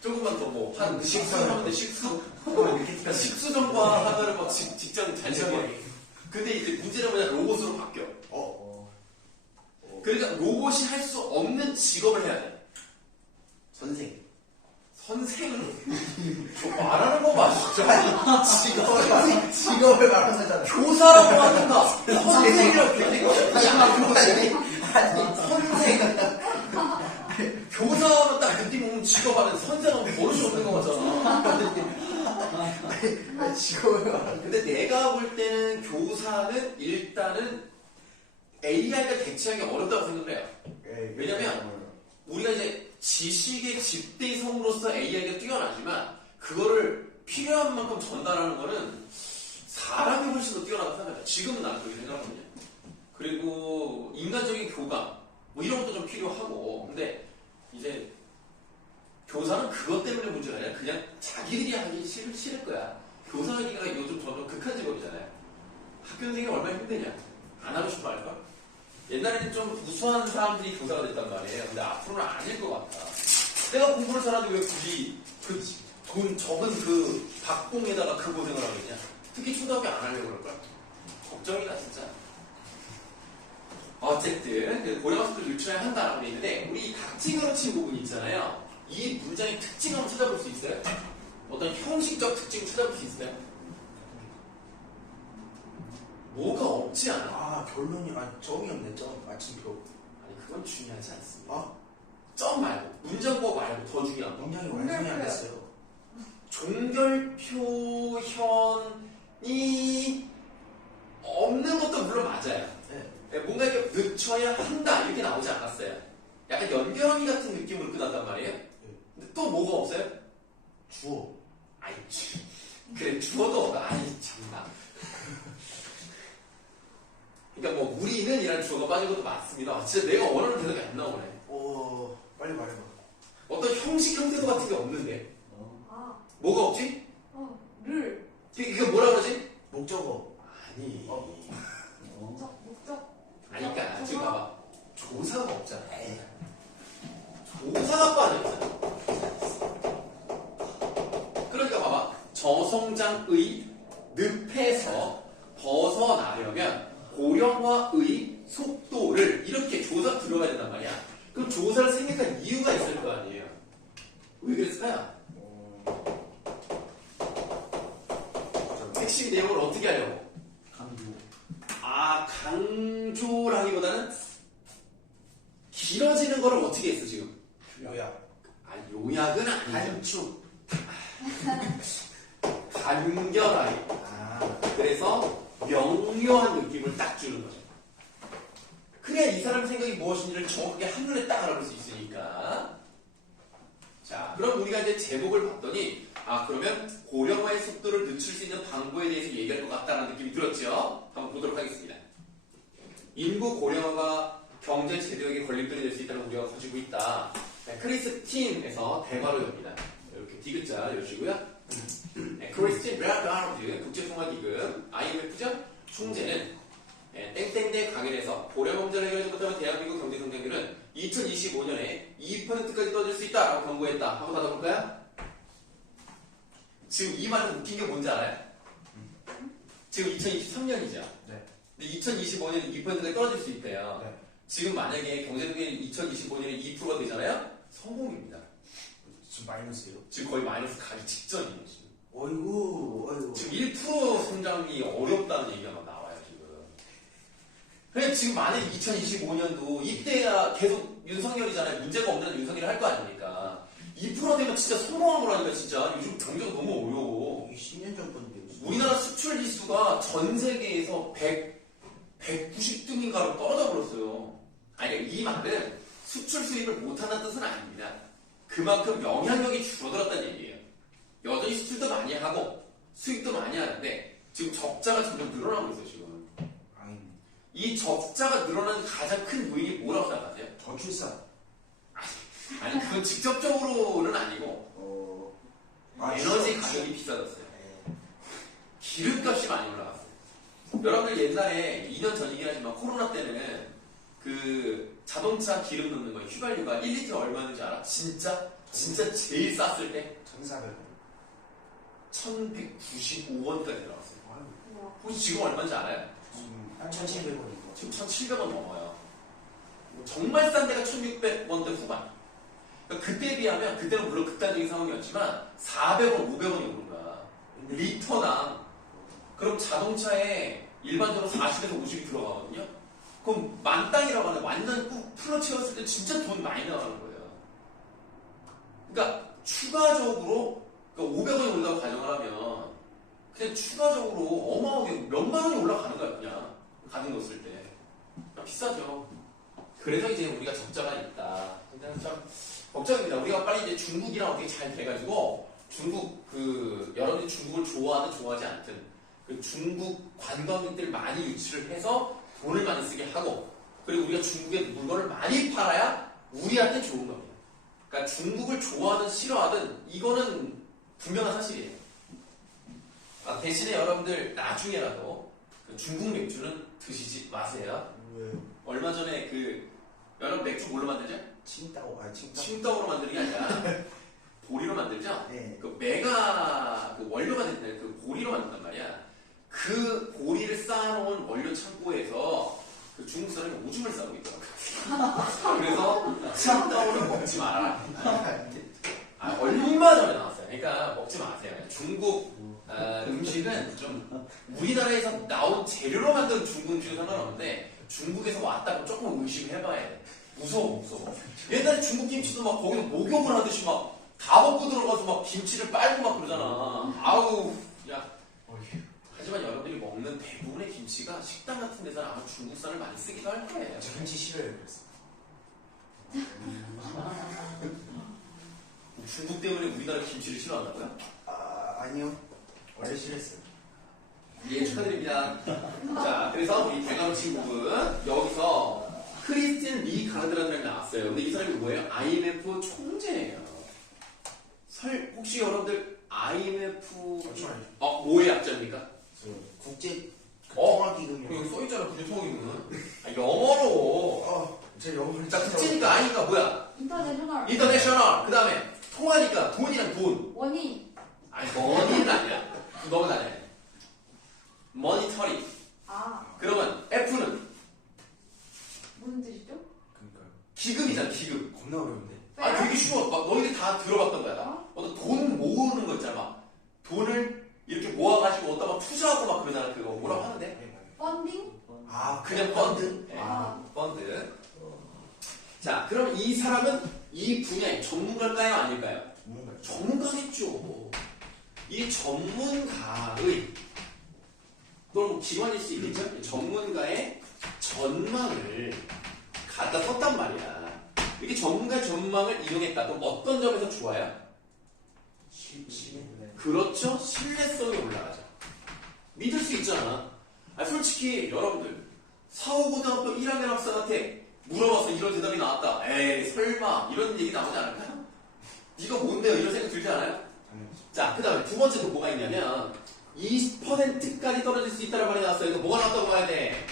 조금만 더 뭐 한 식수 하면 돼. 식수 이렇게 식수 정과 하면은 막 직장 잘 되게. 근데 이제 문제는 뭐냐, 로봇으로 바뀌어. 그러니까 로봇이 할 수 없는 직업을 해야 돼. 선생은 저 말하는 거 봐, 진짜. 직업을 말하는 거잖아. 교사라고 하든가 선생이라고 선생. 교사하면 딱 느낌 오면 직업하는 선생은 버릇이 없는 거 같잖아. 직업을 말하는 근데 내가 볼 때는 교사는 일단은 AI가 대체하기 어렵다고 생각을 해요. 왜냐면 우리가 이제 지식의 집대성으로서 AI가 뛰어나지만 그거를 필요한 만큼 전달하는 거는 사람이 훨씬 더 뛰어나다고 생각해요. 지금은 나는 그렇게 생각하거든요. 그리고 인간적인 교감 뭐 이런 것도 좀 필요하고. 근데 이제 교사는 그것 때문에 문제가 아니라 그냥 자기들이 하기 싫을 거야. 교사하기가 요즘 점점 극한 직업이잖아요. 학교 선생님이 얼마나 힘드냐. 안 하고 싶어 할걸? 옛날에는 좀 우수한 사람들이 교사가 됐단 말이에요. 근데 앞으로는 아닐 것 같다. 내가 공부를 잘하는데 왜 굳이 그 돈 적은 그 박봉에다가 그 고생을 하겠냐. 특히 초등학교 안 하려고 그럴걸? 걱정이다 진짜. 어쨌든 그 고령화 속도를 늦춰야 한다라고 돼 있는데 우리 각지가로 친 부분 있잖아요. 이 문장의 특징 한번 찾아볼 수 있어요? 어떤 형식적 특징 찾아볼 수 있어요? 뭐가 없지 않아? 결론이, 점이 없네, 점. 마침표. 아니 그건 중요하지 않습니다. 아? 점 말고 문장고 말고 더 중요한 거. 문장이 완성이 안 됐어요. 종결 표현이 없는 것도 물론 맞아요. 네. 뭔가 이렇게 늦춰야 한다 이렇게 나오지 않았어요. 약간 연결어미 같은 느낌으로 끝났단 말이에요. 근데 또 뭐가 없어요? 주어. 아이 그래 주어도 없다. 아이 참나. 그러니까 뭐 우리는 이라는 주어가 빠진 것도 맞습니다. 진짜 내가 원하는 대답이 안 나오네. 오, 빨리 말해봐. 어떤 형식 형태도 같은 게 없는데 아, 뭐가 없지? 를. 이게 뭐라 그러지? 목적어. 아니 목적. 아니 그러니까 지금 봐봐 조사가 없잖아. 조사가 빠져있잖아. 그러니까 봐봐 저성장의 늪에서 벗어나려면 고령화의 속도를 이렇게 조사 들어가야 된단 말이야. 그럼 조사를 생각한 이유가 있을 거 아니에요. 왜 그랬을까요? 핵심 내용을 어떻게 하려고? 강조. 강조라기보다는 길어지는 거를 어떻게 했어 지금? 요약. 요약은 아니죠. 단축. 간결하게. 그래서 명료한 느낌을 딱 주는 거죠. 그래야 이 사람 생각이 무엇인지를 정확하게 한눈에 딱 알아볼 수 있으니까. 자, 그럼 우리가 이제 제목을 봤더니 그러면 고령화의 속도를 늦출 수 있는 방법에 대해서 얘기할 것 같다는 느낌이 들었죠? 한번 보도록 하겠습니다. 인구 고령화가 경제 제도에게 걸림돌이 될 수 있다는 우려가 커지고 있다. 네, 크리스틴에서 대화로 엽니다. 이렇게 디귿자 여시고요. 네, 크리스틴 브라드하우드 국제통화기금 IMF죠? 총재는 땡땡대 강연에서 고령 문제를 해결하지 못하면 대한민국 경제 성장률은 2025년에 2%까지 떨어질 수 있다라고 경고했다. 한번 닫아볼까요? 지금 이 말은 웃긴 게 뭔지 알아요? 지금 2023년이죠. 네. 근데 2025년에 2%까지 떨어질 수 있대요. 네. 지금 만약에 경제 성장률이 2025년에 2%가 되잖아요? 성공입니다. 지금 마이너스요. 지금 거의 마이너스 가기 직전이에요. 지금. 어이구. 지금 1% 성장이 어렵다는 얘기가 막 나와요, 지금. 그래, 지금 만약에 2025년도 이때야 계속 윤석열이잖아요. 문제가 없는 한 윤석열이 할 거 아닙니까? 2% 되면 진짜 성공한 거라니까, 진짜. 요즘 경제가 너무 어려워. 10년 전 건데요. 우리나라 수출 지수가 전 세계에서 190등인가로 떨어져 버렸어요. 아니, 이 말은 수출 수입을 못한다는 뜻은 아닙니다. 그만큼 영향력이 줄어들었다는 얘기예요. 여전히 수출도 많이 하고 수입도 많이 하는데 지금 적자가 점점 늘어나고 있어요, 지금. 이 적자가 늘어나는 가장 큰 요인이 뭐라고 생각하세요? 저출산. 아니, 그건 직접적으로는 아니고 에너지 가격이 비싸졌어요. 기름값이 많이 올라갔어요. 여러분들 옛날에 2년 전이긴 하지만 코로나 때는 그 자동차 기름 넣는 거 휘발유가 1리터 얼마인지 알아? 진짜 제일 쌌을 때 1,400원. 1,195원까지 들어갔어요. 우와. 혹시 지금 얼마인지 알아요? 지금 1,700원이고. 지금 1,700원 넘어요. 정말 싼 데가 1,600원대 후반. 그러니까 그때에 비하면 그때는 물론 극단적인 상황이었지만 400원, 500원이 오른 거야. 리터당. 그럼 자동차에 일반적으로 40에서 50이 들어가거든요. 그럼 만땅이라고 하는 완전 꾹 풀어 채웠을 때 진짜 돈 많이 나가는 거예요. 그러니까 추가적으로 500원이 올라가고 가정을 하면 그냥 추가적으로 어마어마하게 몇만 원이 올라가는 거야, 그냥 가득 넣었을 때. 그러니까 비싸죠. 그래서 이제 우리가 적자가 있다. 근데 참 걱정입니다. 우리가 빨리 이제 중국이랑 어떻게 잘 돼가지고 중국 여러분이 중국을 좋아하든 좋아하지 않든 그 중국 관광객들 많이 유치를 해서 돈을 많이 쓰게 하고 그리고 우리가 중국에 물건을 많이 팔아야 우리한테 좋은 겁니다. 그러니까 중국을 좋아하든 싫어하든 이거는 분명한 사실이에요. 대신에 여러분들 나중에라도 그 중국 맥주는 드시지 마세요. 왜요? 얼마 전에 여러분 맥주 뭘로 만들죠? 칭따오. 칭떡으로 만드는 게 아니라 보리로 만들죠? 네. 그 메가 원료가 된다. 그 보리로 만든단 말이야. 그 보리를 쌓아놓은 원료 창고에서 그 중국 사람이 오줌을 싸고 있더라고요. 그래서 칭떡으로 먹지 마라. 얼마 전에 나왔어요. 그러니까 먹지 마세요. 중국 음식은 좀 우리나라에서 나온 재료로 만든 중국 음식은 상관없는데 중국에서 왔다고 조금 의심해봐야 돼. 무서워. 옛날에 중국 김치도 막 거기서 목욕을 하듯이 막 다 먹고 들어가서 막 김치를 빨고 막 그러잖아. 아우, 야. 하지만 여러분들이 먹는 대부분의 김치가 식당 같은 데서는 아마 중국산을 많이 쓰기도 할 거예요. 저 김치 싫어요, 그래서. 중국 때문에 우리나라 김치를 싫어한다고요? 아니요. 원래 싫었어요. 예, 축하드립니다. 자, 그래서 우리 대가로 친구분 여기서 크리스틴 리 가르드라는 사람이 나왔어요. 근데 이 사람이 뭐예요? IMF 총재예요. 혹시 여러분들 IMF 잠시만요. 뭐의 약자입니까? 국제 어? 통화기금이요. 여기 써있잖아, 국제통화기금은. 영어로. 제 영어 자, 국제니까 I니까 뭐야? 인터내셔널. 인터내셔널. 그 다음에 통화니까 돈이랑 돈. 원인. 아니, 머니는 아니야. 너무 다네. 머니터리. 아, 그러면 F는 무슨 뜻이죠? 그러니까요. 기금이잖아, 기금. 겁나 어려운데. 아, 되게 쉬워. 막 너희들 다 들어봤던 거야. 어? 돈 모으는 거 있잖아. 막 돈을 이렇게 모아가지고 어디다 막 투자하고 막 그러잖아. 그거 뭐라고 하는데? 펀딩? 아, 그냥 펀드. 네, 아. 펀드. 자, 그럼 이 사람은 이 분야의 전문가일까요? 아닐까요? 뭔가요? 전문가겠죠. 이 전문가의, 그럼 뭐 기관일 수 있겠죠? 전문가의 전망을 갖다 썼단 말이야. 이게 전문가의 전망을 이용했다. 그럼 어떤 점에서 좋아요? 그렇죠? 신뢰성이 올라가죠. 믿을 수 있잖아. 솔직히 여러분들 사후고등학교 1학년 학생한테 물어봐서 이런 대답이 나왔다. 에이 설마 이런 얘기 나오지 않을까요? 네가 뭔데요? 이런 생각 들지 않아요? 자, 그 다음에 두 번째도 뭐가 있냐면 20%까지 떨어질 수 있다는 말이 나왔어요. 이거 뭐가 나왔다고 봐야 돼?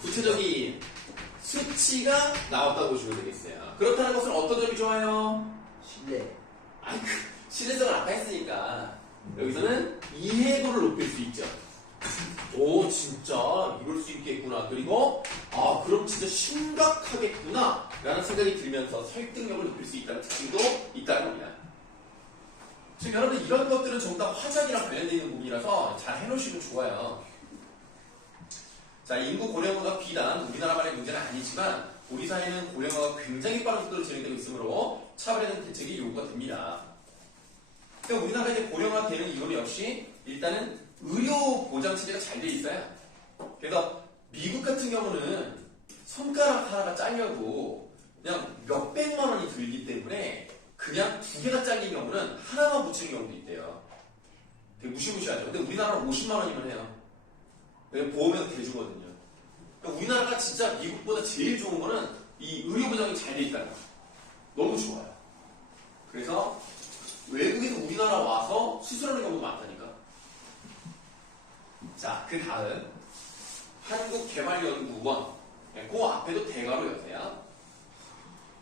구체적인 수치가 나왔다고 보시면 되겠어요. 그렇다는 것은 어떤 점이 좋아요? 신뢰. 아니, 신뢰성을 아까 했으니까 여기서는 이해도를 높일 수 있죠. 오, 진짜 이럴 수 있겠구나. 그리고 그럼 진짜 심각하겠구나 라는 생각이 들면서 설득력을 높일 수 있다는 특징도 있다는 겁니다. 지금 여러분들 이런 것들은 전부 다 화작이랑 관련되어 있는 부분이라서 잘 해놓으시면 좋아요. 자, 인구 고령화가 비단 우리나라만의 문제는 아니지만 우리 사회는 고령화가 굉장히 빠른 속도로 진행되고 있으므로 차별화된 대책이 요구가 됩니다. 그러니까 우리나라가 이제 고령화되는 이유 역시 일단은 의료 보장 체제가 잘 돼 있어요. 그래서 미국 같은 경우는 손가락 하나가 잘려도 그냥 몇백만 원이 들기 때문에 그냥 두 개가 잘린 경우는 하나만 붙이는 경우도 있대요. 되게 무시무시하죠. 근데 우리나라는 50만 원이면 해요. 보험에서 대주거든요. 그러니까 우리나라가 진짜 미국보다 제일 좋은 거는 이 의료 보장이 잘 돼 있다는 거. 너무 좋아요. 그래서 외국에서 우리나라 와서 수술하는 경우도 많다니까. 자, 그 다음 한국개발연구원. 그 앞에도 대괄호 여세요.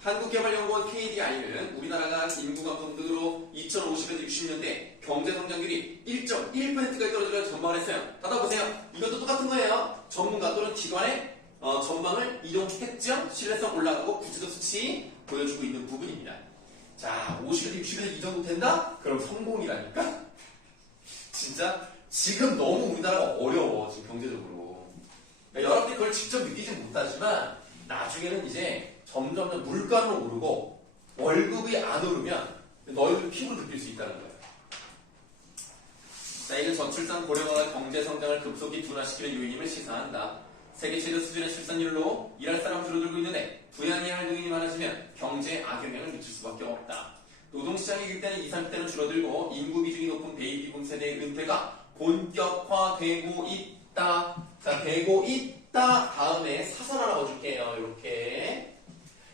한국개발연구원 KDI는 우리나라가 인구 감소 등으로 2050에서 60년대 경제성장률이 1.1%까지 떨어지려 전망을 했어요. 닫아보세요. 이것도 똑같은 거예요. 전문가 또는 기관의 전망을 이용했죠. 신뢰성 올라가고 구체적 수치 보여주고 있는 부분입니다. 자, 50에서 60에서 이 정도 된다? 그럼 성공이라니까? 진짜 지금 너무 우리나라가 어려워. 지금 경제적으로. 그러니까 여러분들이 그걸 직접 느끼지 못하지만 나중에는 이제 점점 물가는 오르고 월급이 안 오르면 너희들 피부를 느낄 수 있다는 거예요. 자, 이는 저출산 고령화가 경제 성장을 급속히 둔화시키는 요인임을 시사한다. 세계 최저 수준의 출산율로 일할 사람 줄어들고 있는데 부양해야 할 노인이 많아지면 경제에 악영향을 미칠 수밖에 없다. 노동시장의 유입되는 20, 30대는 줄어들고 인구 비중이 높은 베이비붐 세대의 은퇴가 본격화되고 있다. 자, 되고 있다. 다음에 사선 하나 넣어줄게요. 이렇게.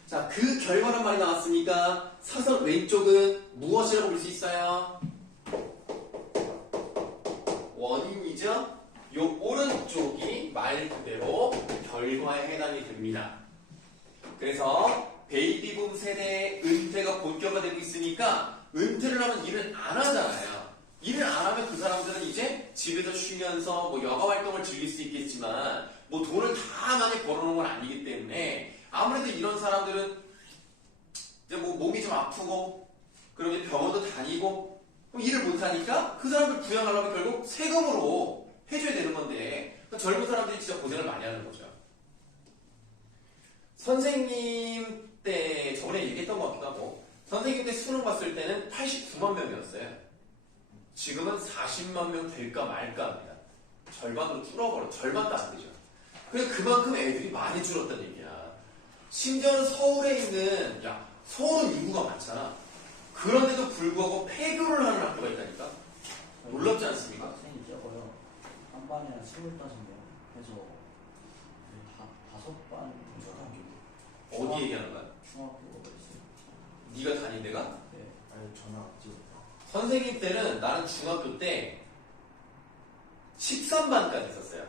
자, 그 결과란 말이 나왔으니까 사선 왼쪽은 무엇이라고 볼 수 있어요? 원인이죠? 요 오른쪽이 말 그대로 결과에 해당이 됩니다. 그래서 베이비붐 세대의 은퇴가 본격화되고 있으니까 은퇴를 하면 일을 안 하잖아요. 일을 안 하면 그 사람들은 이제 집에서 쉬면서 뭐 여가 활동을 즐길 수 있겠지만 뭐 돈을 다 많이 벌어놓은 건 아니기 때문에 아무래도 이런 사람들은 이제 뭐 몸이 좀 아프고 그러면 병원도 다니고 일을 못하니까 그 사람들 부양하려면 결국 세금으로 해줘야 되는 건데 그러니까 젊은 사람들이 진짜 고생을 많이 하는 거죠. 선생님 때 저번에 얘기했던 것 같기도 하고 선생님 때 수능 봤을 때는 89만 명이었어요. 지금은 40만 명 될까 말까 합니다. 절반으로 줄어버려. 절반도 안 되죠. 그래서 그만큼 애들이 많이 줄었다는 얘기야. 심지어는 서울에 있는 서울은 인구가 많잖아. 그런데도 불구하고 폐교를 하는 학교가 있다니까. 놀랍지 않습니까? 학생이 적어요. 한 반에 한 20반인데요. 그래서 5반 초등학교 어디 얘기하는 거야? 중학교가 있어요. 네가 다닌 데가? 네. 아니 전화 지금 선생님 때는 나는 중학교 때 13반까지 있었어요.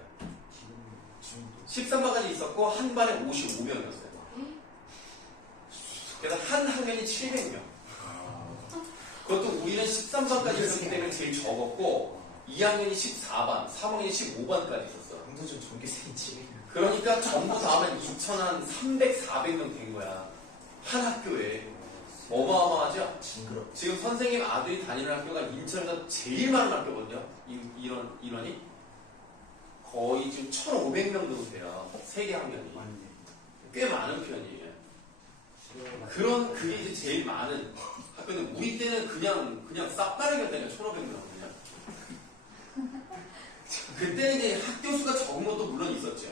지금도 13반까지 있었고 한 반에 55명이었어요. 그래서 한 학년이 700명. 그것도 우리는 13반까지 있었기 때문에 제일 적었고 2학년이 14반, 3학년이 15반까지 있었어. 강도준 전교생이 지금 그러니까 전부 다 하면 2,300, 400명 된 거야. 한 학교에. 어마어마하죠? 징그럽. 지금 선생님 아들이 다니는 학교가 인천에서 제일 많은 학교거든요. 인원이. 거의 지금 1,500명 정도 돼요. 세 개 학년이. 맞네. 꽤 많은 편이에요. 그런, 그게 이제 제일 많은 학교인데, 우리 때는 그냥 싹 다르겠다니까, 1,500명 그냥. 그때는 이제 학교 수가 적은 것도 물론 있었죠.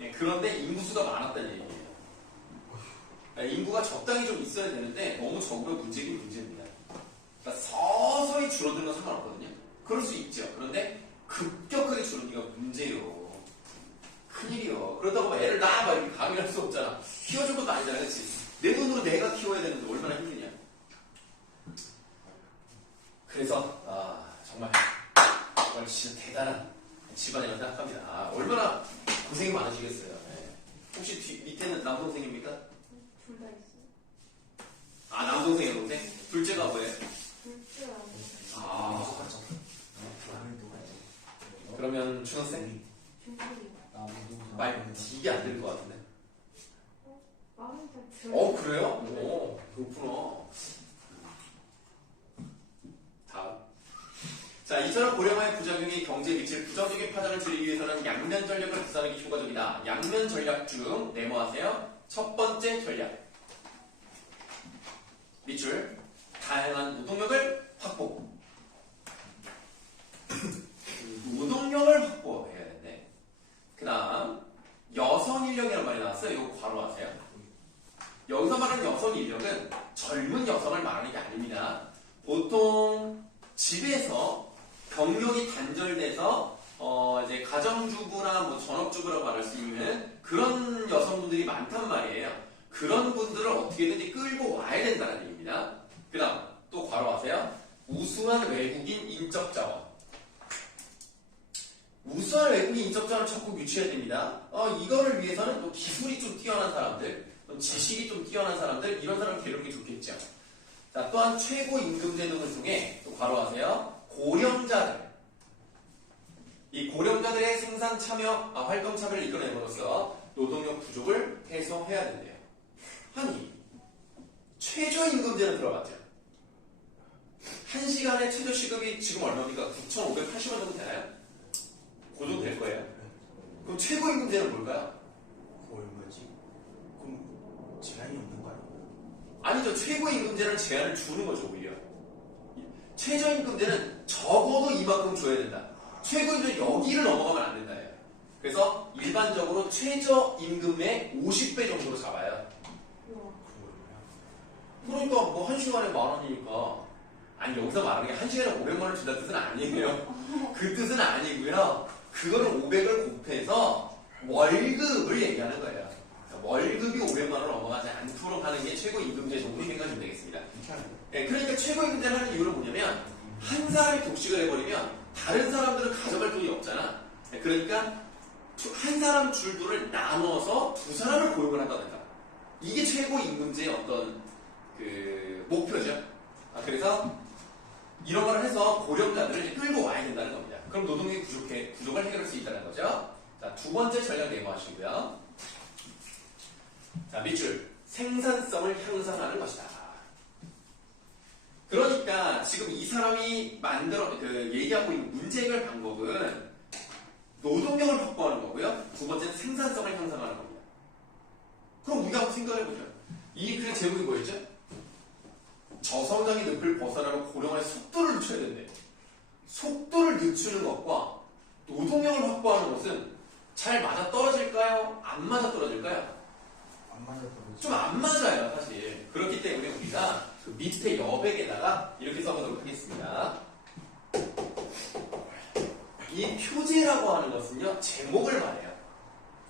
예, 그런데 인구 수가 많았다는 얘기예요. 인구가 적당히 좀 있어야 되는데 너무 적으면 문제긴 문제입니다. 그러니까 서서히 줄어드는 건 상관없거든요. 그럴 수 있죠. 그런데 급격하게 줄어드니까 문제예요. 큰일이요. 그렇다고 애를 낳아 막 이렇게 강요할 수 없잖아. 키워줄 것도 아니잖아. 그렇지? 내 돈으로 내가 키워야 되는데 얼마나 힘드냐. 그래서 정말 진짜 대단한 집안이라고 생각합니다. 얼마나 고생이 많으시겠어요. 네. 혹시 밑에는 남동생입니까? 둘 다 있어요. 남동생, 여동생? 둘째가 뭐예요? 둘째라고. 나는 누가 지 그러면 중학생? 중학이. 말 되게 안 들릴 것 같은데. 말은 잘 들어. 그래요? 오, 그렇구나. 다음. 자, 이처럼 고령화의 부작용이 경제에 미칠 부정적인 파장을 줄이기 위해서는 양면 전략을 구사하는 게 효과적이다. 양면 전략 중 네모하세요. 첫 번째 전략. 밑줄. 다양한 노동력을 확보. 노동력을 확보해야 되는데. 그 다음, 여성 인력이라는 말이 나왔어요. 이거 괄호하세요. 여기서 말하는 여성 인력은 젊은 여성을 말하는 게 아닙니다. 보통 집에서 경력이 단절돼서 이제 가정주부나 뭐 전업주부라고 말할 수 있는 그런 여성분들이 많단 말이에요. 그런 분들을 어떻게든지 끌고 와야 된다는 얘기입니다. 그 다음 또 괄호하세요. 우수한 외국인 인적 자원. 우수한 외국인 인적 자원을 적극 유치해야 됩니다. 이거를 위해서는 또 기술이 좀 뛰어난 사람들, 지식이 좀 뛰어난 사람들, 이런 사람을 데려오는 게 좋겠죠. 자, 또한 최고 임금제 등을 통해 또 괄호하세요. 고령자들. 이 고령자들의 생산 참여, 활동 참여를 이끌어내므로써 노동력 부족을 해소해야 된대요. 아니, 최저임금제는 들어봤죠? 1시간에 최저시급이 지금 얼마입니까? 9,580원 정도 되나요? 그 정도 될 거예요. 그럼 최고임금제는 뭘까요? 그거 얼마지? 그럼 제한이 없는 거 아닌가요? 아니죠. 최고임금제는 제한을 주는 거죠, 오히려. 최저임금제는 적어도 이만큼 줘야 된다. 최고임금제 여기를 넘어가면 안 된다예요. 그래서 일반적으로 최저임금의 50배 정도로 잡아요. 우와. 그러니까 뭐 1시간에 10,000원이니까. 아니, 여기서 말하는 게 1시간에 500만 원 준다는 뜻은 아니에요. 그 뜻은 아니고요. 그거를 500을 곱해서 월급을 얘기하는 거예요. 월급이 500만 원 넘어가지 않도록 하는 게 최고임금제 정도 생각하시면 되겠습니다. 네, 그러니까 최고임금제를 하는 이유는 뭐냐면 한 사람이 독식을 해버리면 다른 사람들은 가져갈 돈이 없잖아. 네, 그러니까 한 사람 줄도를 나눠서 두 사람을 고용을 한다든가. 이게 최고임금제의 어떤 그 목표죠. 그래서 이런 걸 해서 고령자들을 이제 끌고 와야 된다는 겁니다. 그럼 노동력이 부족을 해결할 수 있다는 거죠. 자, 두 번째 전략 네모하시고요. 자, 밑줄. 생산성을 향상하는 것이다. 그러니까 지금 이 사람이 얘기하고 있는 문제 해결 방법은 노동력을 확보하는 거고요. 두 번째는 생산성을 향상하는 겁니다. 그럼 우리가 한번 생각해보죠. 이 글의 제목이 뭐였죠? 저성장의 늪을 벗어나는 고령화의 속도를 늦춰야 된대. 속도를 늦추는 것과 노동력을 확보하는 것은 잘 맞아 떨어질까요? 안 맞아 떨어질까요? 안 맞았던 좀 안 맞아요, 사실. 그렇기 때문에 우리가 그 밑에 여백에다가 이렇게 써보도록 하겠습니다. 이 표제라고 하는 것은요, 제목을 말해요.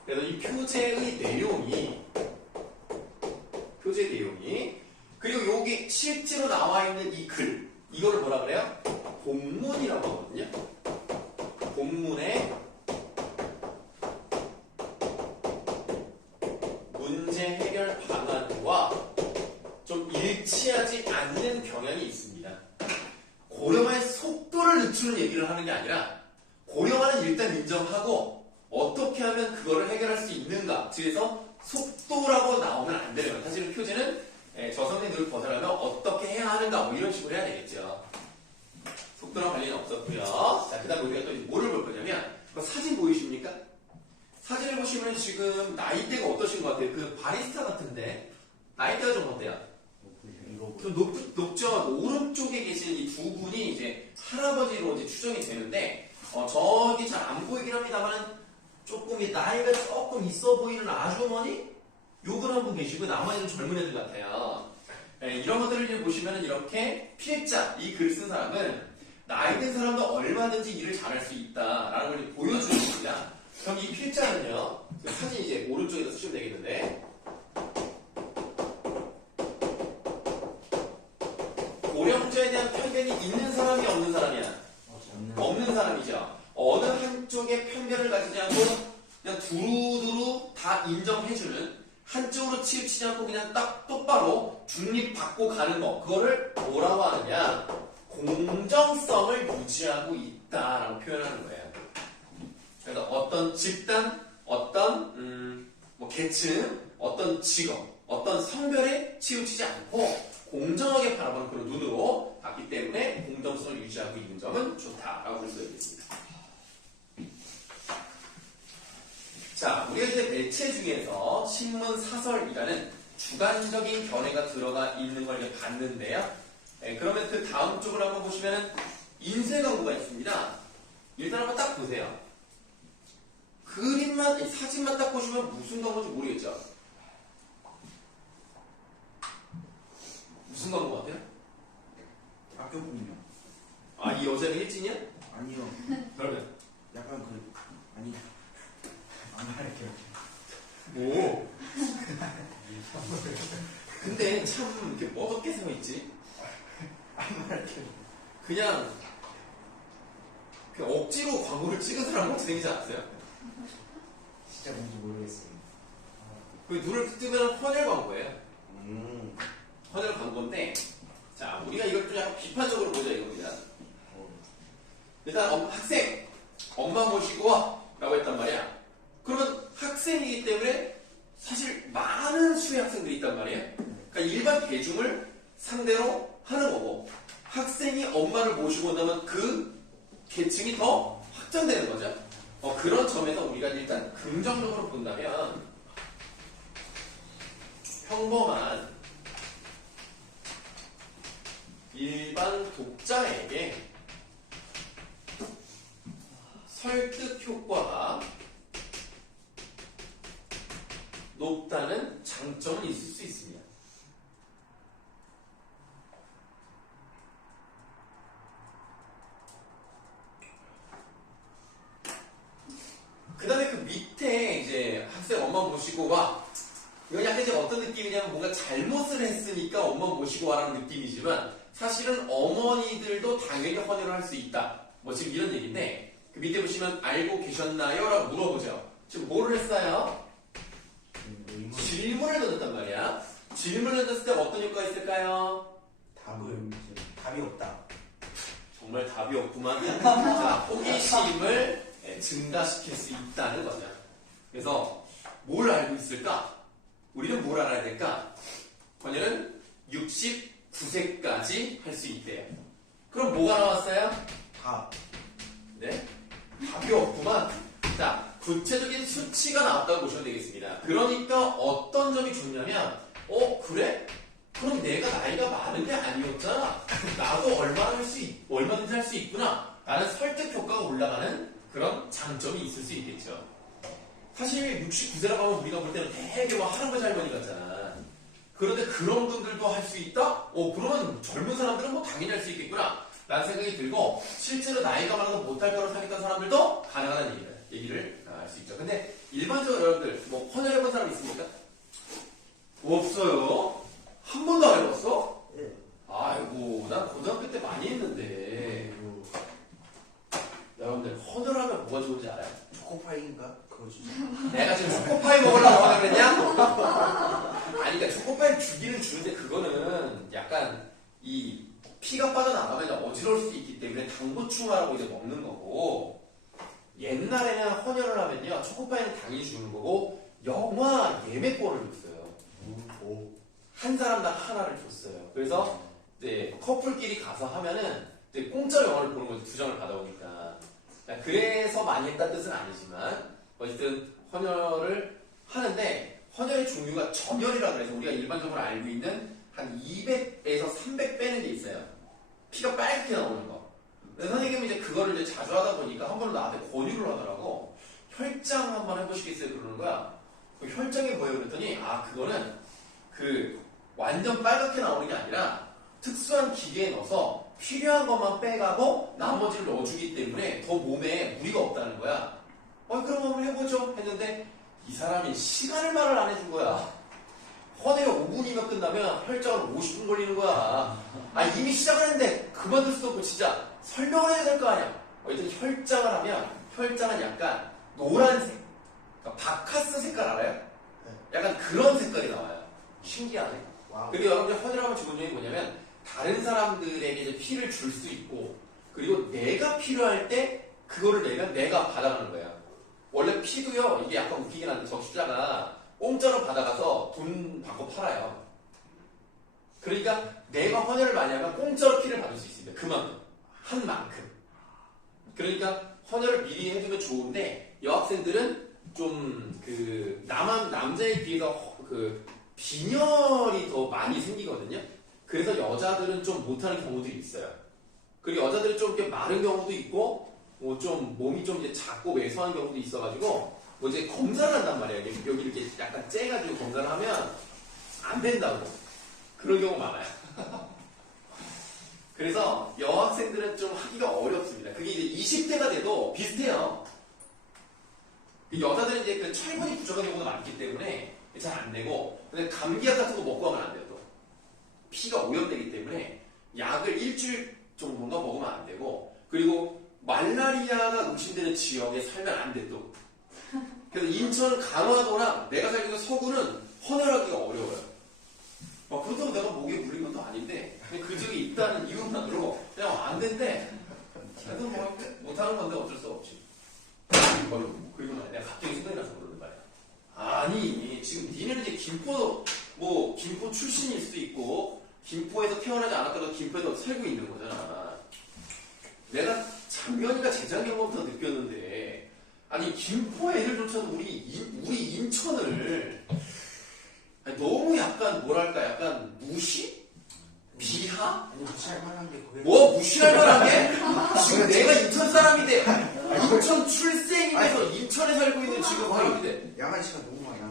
그래서 이 표제 내용이, 그리고 여기 실제로 나와 있는 이 글, 이거를 뭐라 그래요? 본문이라고 하거든요. 본문의 문제 해결 방안과 좀 일치하지 않는 경향이 있습니다. 고령화의 속도를 늦추는 얘기를 하는 게 아니라 고령화는 일단 인정하고 어떻게 하면 그거를 해결할 수 있는가, 그래서 속도라고 나오면 안 되는, 사실은 표제는 저성의 늘 벗어나면 어떻게 해야 하는가 뭐 이런 식으로 해야 되겠죠. 속도랑 관련이 없었고요. 자, 그 다음에 우리가 또 뭐를 볼 거냐면, 사진 보이십니까? 사진을 보시면 지금 나이대가 어떠신 것 같아요? 그 바리스타 같은데 나이대가 좀 어때요? 좀 높죠? 오른쪽에 계신 이 두 분이 이제 할아버지로 이제 추정이 되는데, 저기 잘 안 보이긴 합니다만, 조금 이 나이가 조금 있어 보이는 아주머니? 요분 한 분 계시고, 나머지는 젊은 애들 같아요. 이런 것들을 이제 보시면은 이렇게 필자, 이 글 쓴 사람은 나이 든 사람도 얼마든지 일을 잘할 수 있다라는 걸 보여주는 겁니다. 그럼 이 필자는요, 사진 이제 오른쪽에다 쓰시면 되겠는데, 고령자에 대한 편견이 있는 사람이 없는 사람이야? 없는 사람이죠. 어느 한쪽에 편견을 가지지 않고 그냥 두루두루 다 인정해주는, 한쪽으로 치우치지 않고 그냥 딱 똑바로 중립받고 가는 거, 그거를 뭐라고 하느냐? 공정성을 유지하고 있다라고 표현하는 거예요. 그래서 어떤 집단, 어떤 뭐 계층, 어떤 직업, 어떤 성별에 치우치지 않고 공정하게 바라보는 그런 눈으로 봤기 때문에 공정성을 유지하고 있는 점은 좋다라고 볼 수 있겠습니다. 자, 우리가 이제 매체 중에서 신문, 사설이라는 주관적인 견해가 들어가 있는 걸 이제 봤는데요. 그러면 그 다음 쪽을 한번 보시면은 인쇄 광고가 있습니다. 일단 한번 딱 보세요. 그림만, 사진만 딱 보시면 무슨 광고인지 모르겠죠? 무슨 광고 같아요? 학교 분이요. 아, 이 여자는 일진이야? 아니요. 그러면 약간 아니 안 할게요. 오. 근데 참 이렇게 뻗었게 생각있지? 안 할게요. 그냥 억지로 광고를 찍은 사람 같이 생기지 않았어요? 진짜 뭔지 모르겠어요. 그 눈을 뜨면 헌혈 광고예요. 헌혈 광고인데, 자, 우리가 이걸 좀 약간 비판적으로 보자 이겁니다. 일단 학생, 엄마 모시고 와 라고 했단 말이야. 그러면 학생이기 때문에 사실 많은 수의 학생들이 있단 말이에요. 그러니까 일반 대중을 상대로 하는 거고, 학생이 엄마를 모시고 온다면 그 계층이 더 확장되는 거죠. 그런 점에서 우리가 일단 긍정적으로 본다면, 평범한 일반 독자에게 설득 효과가 높다는 장점은 있을 수 있습니다. 그 다음에 그 밑에 이제 학생 엄마 모시고 와. 이건 약간 이제 어떤 느낌이냐면 뭔가 잘못을 했으니까 엄마 모시고 와라는 느낌이지만 사실은 어머니들도 당연히 헌혈을 할 수 있다. 뭐 지금 이런 얘기인데 그 밑에 보시면 알고 계셨나요? 라고 물어보죠. 지금 뭐를 했어요? 질문을 던졌단 말이야. 질문을 던졌을 때 어떤 효과가 있을까요? 답이 없다. 정말 답이 없구만. 자, 호기심을 증가시킬 수 있다는 거죠. 그래서 뭘 알고 있을까? 우리는 뭘 알아야 될까? 헌혈은 69세까지 할 수 있대요. 그럼 뭐가 나왔어요? 답. 네? 답이 없구만. 자, 구체적인 수치가 나왔다고 보시면 되겠습니다. 그러니까 어떤 점이 좋냐면, 그래? 그럼 내가 나이가 많은 게 아니었잖아. 나도 얼마든지 할 수 있구나. 라는 설득 효과가 올라가는 그런 장점이 있을 수 있겠죠. 사실 69세라고 하면 우리가 볼 때는 되게 뭐 할아버지 할머니 같잖아. 그런데 그런 분들도 할 수 있다? 그러면 젊은 사람들은 뭐 당연히 할 수 있겠구나. 라는 생각이 들고 실제로 나이가 많아서 못할 거로 사귀었던 사람들도 가능하다는 얘기를 알 수 있죠. 근데 일반적으로 여러분들 뭐 헌혈해본 사람 있습니까? 없어요. 한 번도 안 해봤어? 예. 아이고 난 고등학교 때 많이 했는데 여러분들 헌혈하면 뭐가 좋은지 알아요? 초코파이인가? 그거 주죠. 내가 지금 초코파이 먹으려고 하라 그랬냐? 아니 그러니까 초코파이를 주기는 주는데 그거는 약간 이 피가 빠져나가면 어지러울 수 있기 때문에 당 보충하라고 이제 먹는 거고 옛날에는 헌혈을 하면요 초코파이는 당연히 주는 거고 영화 예매권을 줬어요. 한 사람당 하나를 줬어요. 그래서 이제 커플끼리 가서 하면은 이제 공짜로 영화를 보는 거지 2장을 받아오니까. 그래서 많이 했다는 뜻은 아니지만 어쨌든 헌혈을 하는데 헌혈의 종류가 점혈이라 그래서 우리가 일반적으로 알고 있는 한 200에서 300 빼는 게 있어요. 피가 빨갛게 나오는 거. 근데 선생님이 이제 그거를 이제 자주 하다 보니까 한 번은 나한테 권유를 하더라고. 혈장 한번 해보시겠어요? 그러는 거야. 그 혈장이 뭐예요? 그랬더니 아 그거는 그 완전 빨갛게 나오는 게 아니라 특수한 기계에 넣어서 필요한 것만 빼가고 나머지를 넣어주기 때문에 더 몸에 무리가 없다는 거야. 그럼 한번 해보죠 했는데 이 사람이 시간을 말을 안 해준 거야. 헌혈이 5분이면 끝나면 혈장은 50분 걸리는 거야. 이미 시작을 했는데 그만둘 수도 없고 진짜 설명을 해야 될 거 아니야. 어쨌든 혈장을 하면 혈장은 약간 노란색, 그러니까 바카스 색깔 알아요? 약간 그런 색깔이 나와요. 신기하네. 와우. 그리고 여러분들 헌혈하면 좋은 점이 뭐냐면 다른 사람들에게 이제 피를 줄 수 있고 그리고 내가 필요할 때 그거를 내면 내가 받아가는 거야. 원래 피도요 이게 약간 웃기긴 한데 적시자가 공짜로 받아가서 돈 받고 팔아요. 그러니까 내가 헌혈을 많이 하면 공짜로 피를 받을 수 있습니다. 그만큼 한 만큼. 그러니까 헌혈을 미리 해두면 좋은데 여학생들은 좀 그 남자에 비해서 그 빈혈이 더 많이 생기거든요. 그래서 여자들은 좀 못하는 경우들이 있어요. 그리고 여자들은 좀 이렇게 마른 경우도 있고, 뭐 좀 몸이 좀 이제 작고 왜소한 경우도 있어가지고, 뭐 이제 검사를 한단 말이에요. 여기 이렇게 약간 째가지고 검사를 하면 안 된다고. 그런 경우 많아요. 그래서 여학생들은 좀 하기가 어렵습니다. 그게 이제 20대가 돼도 비슷해요. 여자들은 이제 그 철분이 부족한 경우가 많기 때문에 잘 안 되고, 근데 감기약 같은 거 먹고 하면 안 돼요, 또. 피가 오염되기 때문에 약을 일주일 정도인가 먹으면 안 되고, 그리고 말라리아가 의심되는 지역에 살면 안 돼, 또. 그래서 인천 강화도랑 내가 살고 있는 서구는 헌혈하기가 어려워요. 그렇다고 내가 목에 물린 것도 아닌데, 그냥 그 지역에 있다는 이유만으로 그냥 안 된대. 그래서 뭐, 못하는 건데 어쩔 수 없지. 그리고 내가 갑자기 생각이 나서 그러는 말이야. 아니, 지금 니네는 이제 김포 출신일 수도 있고, 김포에서 태어나지 않았다고 김포에서 살고 있는 거잖아. 내가 작년인가 재작년부터 느꼈는데, 아니, 김포 애들조차도 우리 인천을, 너무 약간, 뭐랄까, 약간 무시? 비하? 아니 무시할 만한 게 거기. 뭐 무시할 만한 게? 지금 내가 인천 사람인데 인천 출생이면서 인천에 살고 있는 지금 사람인데 양아치가 너무 많이 나.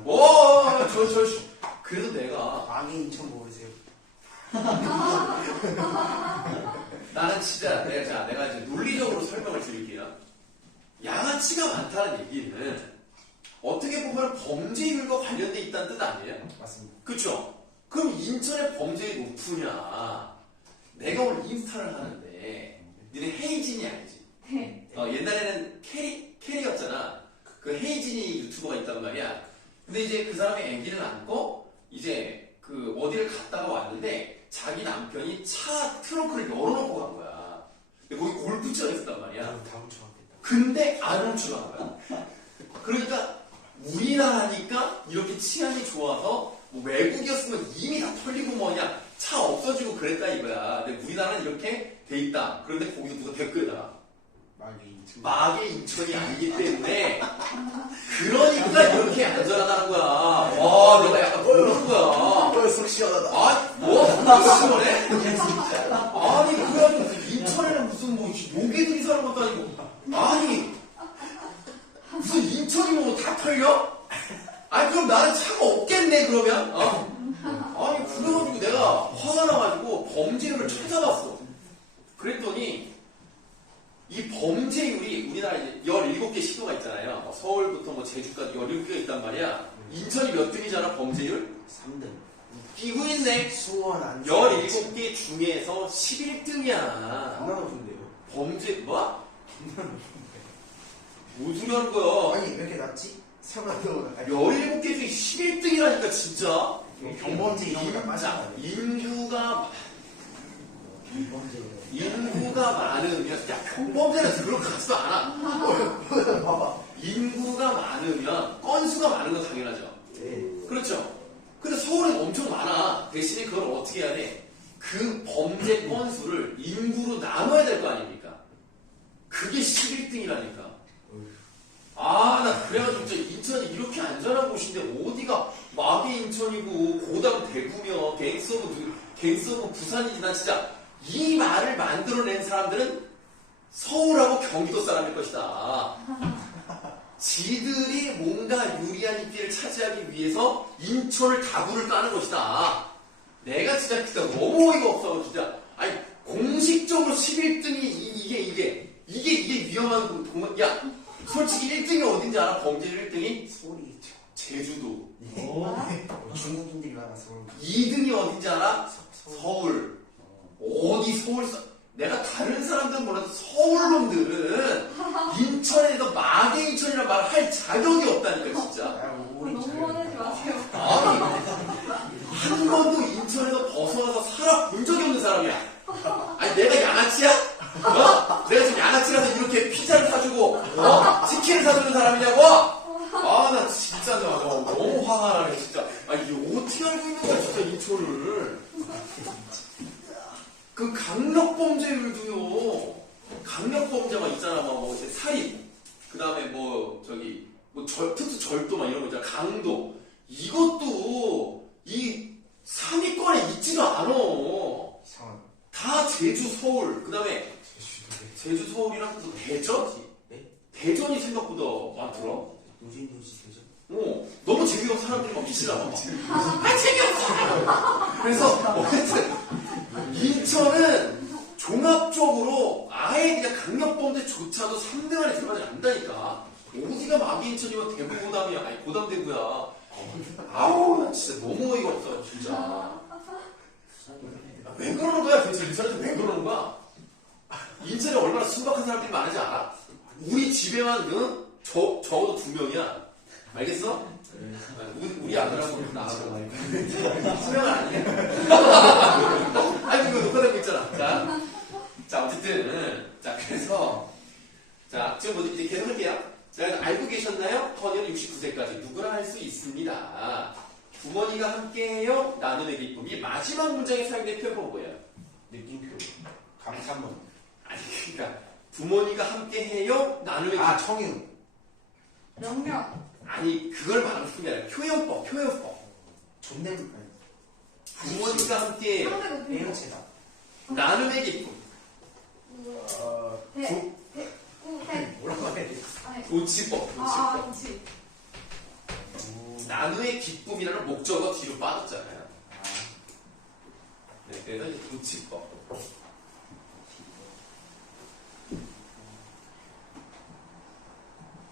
그래서 내가 망이 인천 모르세요? 나는 진짜 내가 이제 논리적으로 설명을 드릴게요. 양아치가 많다는 얘기는 어떻게 보면 범죄율과 관련돼 있다는 뜻 아니에요? 맞습니다. 그쵸? 그럼 인천의 범죄율이 높으냐? 내가 오늘 인스타를 하는데 니네 헤이진이 알지? 네. 옛날에는 캐리였잖아. 그 헤이진이 유튜버가 있단 말이야. 근데 이제 그 사람이 아기를 안고 이제 그 어디를 갔다가 왔는데 자기 남편이 차 트렁크를 열어놓고 간 거야. 근데 거기 골프장에 있었단 말이야. 다 훔쳐갔겠다. 근데 안 훔쳐간 거야. 그러니까 우리나라니까 이렇게 치안이 좋아서 뭐 외국이었으면 이미 다 털리고 뭐냐 차 없어지고 그랬다 이거야. 근데 우리나라는 이렇게 돼 있다. 그런데 거기서 누가 댓글에다가 막의 인천이 아니기 때문에 그러니까 이렇게 안전하다는 거야. 와 내가 약간 모르는 거야. 속 시원하다. 시원해? 아니 그래가지고 인천에는 무슨 뭐 요괴들이 사는 것도 아니고 아니 무슨 인천이 뭐 다 털려? 아니 그럼 나는 차가 없겠네 그러면? 아니 그래가지고 내가 화가 나가지고 범죄를 찾아봤어. 그랬더니 이 범죄율이 우리나라 이제 17개 시도가 있잖아요. 뭐 서울부터 뭐 제주까지 17개가 있단 말이야. 인천이 몇 등이잖아, 범죄율? 3등. 끼고 있네. 수원 안 17개 중에서 11등이야. 장난 없는데요. 범죄, 뭐? 무슨 소리 하는 거야? 아니 왜 이렇게 낮지? 상관도 17개 중에 11등이라니까, 진짜. 경범죄 이런 거다 자, 빠져. 인구가 많으면, 야, 평범죄는 그런 것 같지도 않아. 봐봐. 인구가 많으면 건수가 많은 건 당연하죠. 네. 그렇죠. 근데 서울은 엄청 많아. 대신에 그걸 어떻게 해야 돼? 그 범죄 건수를 인구로 나눠야 될 거 아닙니까? 그게 11등이라니까. 아, 나 그래가지고 진짜 인천이 이렇게 안전한 곳인데 어디가 마계 인천이고 고담 대구며 갱서구 부산이지. 난 진짜 이 말을 만들어낸 사람들은 서울하고 경기도 사람일 것이다. 지들이 뭔가 유리한 입지를 차지하기 위해서 인천을 다구를 까는 것이다. 내가 진짜 너무 어이가 없어. 진짜. 아니, 공식적으로 11등이 이게 위험한 공간. 야, 솔직히 1등이 어딘지 알아? 범죄율 1등이? 소리. 제주도. 중국인들이 많아서. 2등이 어딘지 알아? 서울. 어디 서울 내가 다른 사람들은 몰라도 서울놈들은 인천에서 마계 인천이라는 말을 할 자격이 없다니까, 진짜. 너무 화내지 마세요. 아니, 한 번도 인천에서 벗어나서 살아본 적이 없는 사람이야. 아니, 내가 양아치야? 내가 지금 양아치라서 이렇게 피자를 사주고, 치킨을 사주는 사람이냐고? 아, 나 진짜 너무 화가 나네, 진짜. 아, 이게 어떻게 알고 있는 거야, 진짜, 인천을. 그 강력범죄율도요. 강력범죄 있잖아, 뭐 이제 살인, 그 다음에 특수 절도 이런 거 있잖아, 강도. 이것도 이 3위권에 있지도 않아. 이상한. 다 제주, 서울, 그 다음에 제주, 서울이랑 또 대전? 네? 대전이 생각보다 많더라. 노진도시 되죠? 너무 재미없어. 사람들이 막 미치나 봐. 재미없어! 그래서, 어쨌든, 인천은 종합적으로 아예 그냥 강력범죄조차도 3등 안에 들어가지 않는다니까. 어디가 마기 인천이면 대구 고담이야. 아니, 고담 대구야. 아우, 나 진짜 너무 어이가 없어, 진짜. 왜 그러는 거야, 대체 인천한테 왜 그러는 거야? 인천에 얼마나 순박한 사람들이 많은지 알아? 우리 집에만, 적어도 2명이야. 알겠어? 우리 아들하고 나하고 수명은 아니야. 아니, 그거 녹화되고 있잖아. 자, 어쨌든. 자, 그래서. 자, 지금 이제 계속 할게요. 자, 알고 계셨나요? 헌혈은 69세까지 누구나 할 수 있습니다. 부모님과 함께해요. 나눔의 기쁨. 이 마지막 문장에 사용된 표현은 뭐예요? 느낌표. 감탄문. 아니, 그러니까 부모님과 함께해요. 나눔의 기쁨. 아, 청유. 명령. 아니, 그걸 말하는 게 아니라 표현법. 존댓말. 부모님과 함께 상대 높이. 애용체다. 나눔의 기쁨. 뭐라고 해야 돼? 도치법. 그렇지. 나눔의 기쁨이라는 목적어 뒤로 빠졌잖아요. 네, 그래서 이제 도치법.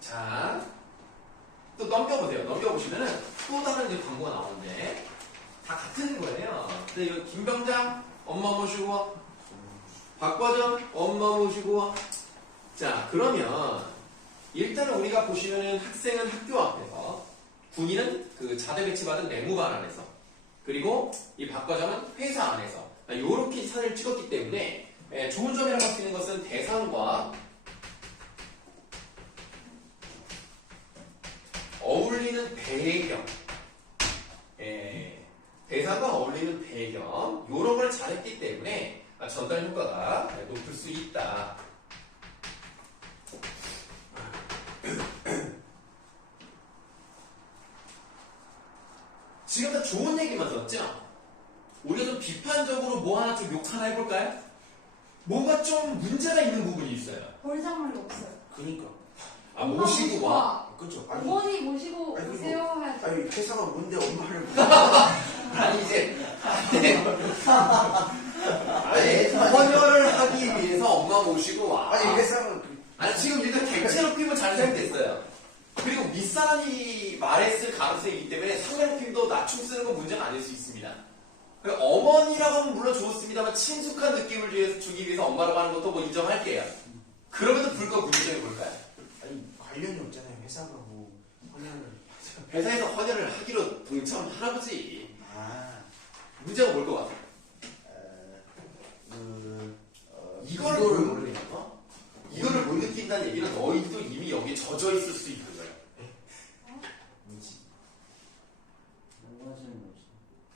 자, 또 넘겨보세요. 넘겨보시면은 또 다른 이제 광고가 나오는데 다 같은 거예요. 근데 이거 김병장 엄마 모시고 와. 박과정 엄마 모시고 와. 자, 그러면 일단은 우리가 보시면은 학생은 학교 앞에서, 군인은 그 자대 배치받은 내무반 안에서, 그리고 이 박과정은 회사 안에서 이렇게 사진을 찍었기 때문에 좋은 점이라고 할 수 있는 것은 대상과 어울리는 배경, 대상과 어울리는 배경, 이런 걸 잘했기 때문에 전달 효과가 높을 수 있다. 지금 다 좋은 얘기만 들었죠? 우리가 좀 비판적으로 뭐 하나 좀 욕 하나 해볼까요? 뭔가 좀 문제가 있는 부분이 있어요. 버리장말이 없어요. 그니까. 아, 모시고 와. 그쵸. 아니, 어머니 모시고 아니, 오세요 해야죠. 아니, 회사가 뭔데 엄마를. 아니, 이제, 헌혈을 하기 모시고 와. 아니 회사는 아니 지금 일단 객체 높임은 잘 사용됐어요. 그리고 윗사람이 말했을 가능성이 있기 때문에 상대 높임도 낮춤 쓰는 건 문제가 아닐 수 있습니다. 그리고 어머니라고 하면 물론 좋습니다만 친숙한 느낌을 주기 위해서 엄마라고 하는 것도 뭐 인정할게요. 그럼에도 불구하고 문제점이 뭘까요? 아니 관련이 없잖아요. 회사가 뭐 헌혈을 회사에서 헌혈을 하기로 동참하나 보지. 아 문제가 뭘 것 같아? 이거를 모르겠어? 이거를 못 느낀다는 얘기는 너희도 이미 여기에 젖어 있을 수 있는 거야. 뭐지? 뭐하시는 거지?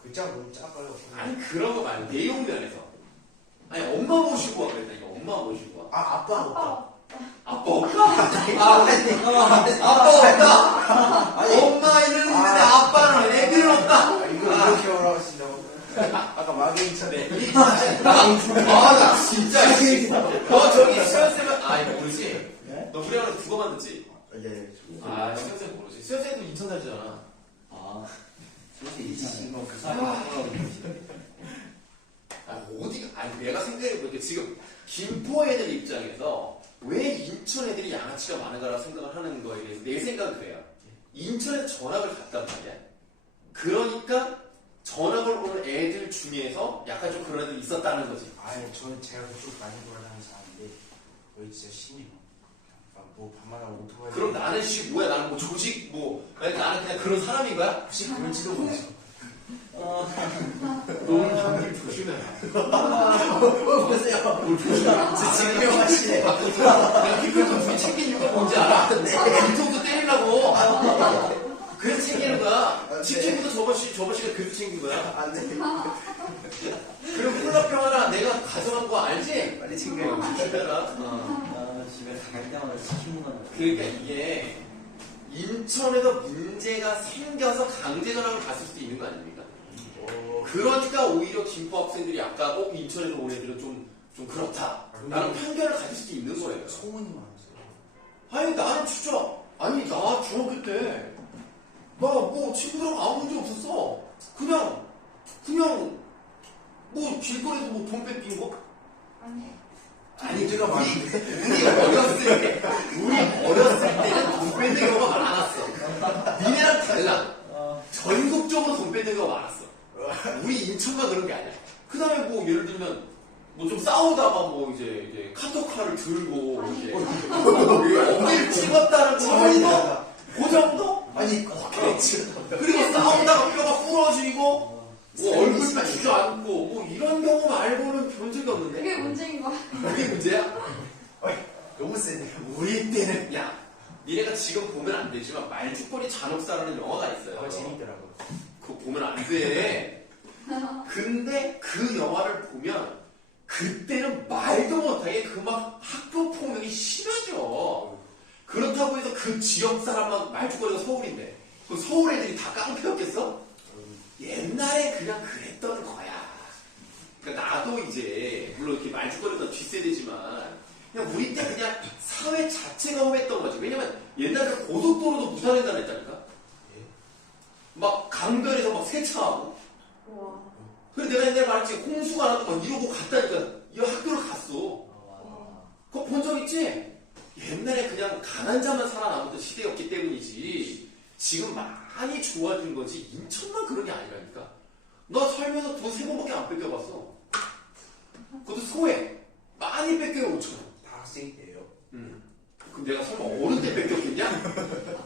글자가 너무 작아요. 아니 그런 거 말고 내용 면에서. 아니 엄마 모시고 와 그랬다. 이거 엄마 모시고 와. 아 아빠 없다. 아빠 없다. 아빠 없다. 엄마는 있는데 아빠는 애들은 없다. 이거 이렇게 올라가신다고. 아까 마개인처럼. 네. 나 진짜. 저기 수현쌤은 이거 모르지? 네? 너 우리랑 국어만 듣지? 예. 수현쌤 모르지? 수현쌤도 인천 살잖아. 솔직히 이거 그 내가 생각해보니까 지금 김포 애들 입장에서 왜 인천 애들이 양아치가 많은가라고 생각을 하는 거에 대해서 내 생각은 그래요. 인천에서 전학을 갔단 말이야. 그러니까 전학을 온 애들 중에서 약간 좀 그런 애들이 있었다는 거지. 아니 저는 제가 그쪽 많이 돌아다니는 사람인데 여기 진짜 신이에요. 뭐 밤마다 오토바이. 그럼 나는 뭐야? 나는 뭐 조직 나는 그냥 그런 사람인 거야? 혹시 그럴지도 모르죠. 너는 자기를 조심해. 보세요. 뭘 조심해. 증명하시네. 내가 김포도 둘이 챙긴 이유가 뭔지 알아? 김포도 때리려고. 그래서 챙기는 거야. 치킨부터 저번 시간에 그래서 챙긴 거야. 안 돼. 그리고 콜라병 하나 내가 가져간 거 알지? 빨리 챙겨요. 조심해라. 집에 갈 때마다 치킨 먹는 그러니까 이게 인천에서 문제가 생겨서 강제 전학을 갔을 수도 있는 거 아닙니까? 그러니까 오히려 김포 학생들이 아까 인천에서 온 애들은 좀 그렇다. 라는 편견을 가질 수도 있는 거예요. 소문이 많았어요. 아니 나는 진짜 나 중학교 때 나 뭐 친구랑 아무 문제 없었어. 그냥 뭐 길거리에서 뭐 돈 뺏긴 거? 아니 문제가 우리 어렸을 때는 돈 뺏는 경우가 많았어. 니네랑 달라. 전국적으로 돈 뺏는 경우가 많았어. 우리 인천만 그런 게 아니야. 그 다음에 뭐 예를 들면 뭐 좀 싸우다가 뭐 이제 카톡카를 들고 이제 어깨를 찍었다는 거 그 정도? 아니 그렇지. 그리고 싸우다가 뼈가 부러지고 뭐 얼굴 주저앉고 뭐 이런 경우 말고는 본 적이 없는데. 그게 문제인 거야. 그게 문제야? 너무 세네. 우리 때는 니네가 지금 보면 안 되지만 말죽거리 잔혹사라는 영화가 있어요. 재밌더라고. 그거 보면 안 돼. 근데 그 영화를 보면 그때는 말도 못하게 그 막 학교 폭력이 심하죠. 그렇다고 해서 그 지역 사람만 말죽거리가 서울인데 그 서울 애들이 다 깡패였겠어? 옛날에 그냥 그랬던 거야. 그러니까 나도 이제 물론 이렇게 말죽거리가 뒷세대지만 그냥 우리 때 그냥 사회 자체가 험했던 거지. 왜냐면 옛날에 고속도로도 무산횡단했다니까. 막 강변에서 막 세차하고. 와. 그래 내가 옛날에 말했지 홍수가 나도 막 이러고 갔다니까. 이 학교를 갔어. 그거 본 적 있지? 옛날에 그냥 가난 자만 살아남았던 시대였기 때문이지. 지금 많이 좋아진 거지. 인천만 그런 게 아니라니까. 너 살면서 돈 3번밖에 안 뺏겨봤어. 그것도 소액. 많이 뺏겨요 5천원. 다 학생 때예요. 그럼 내가 설마 어른 때 뺏겼겠냐?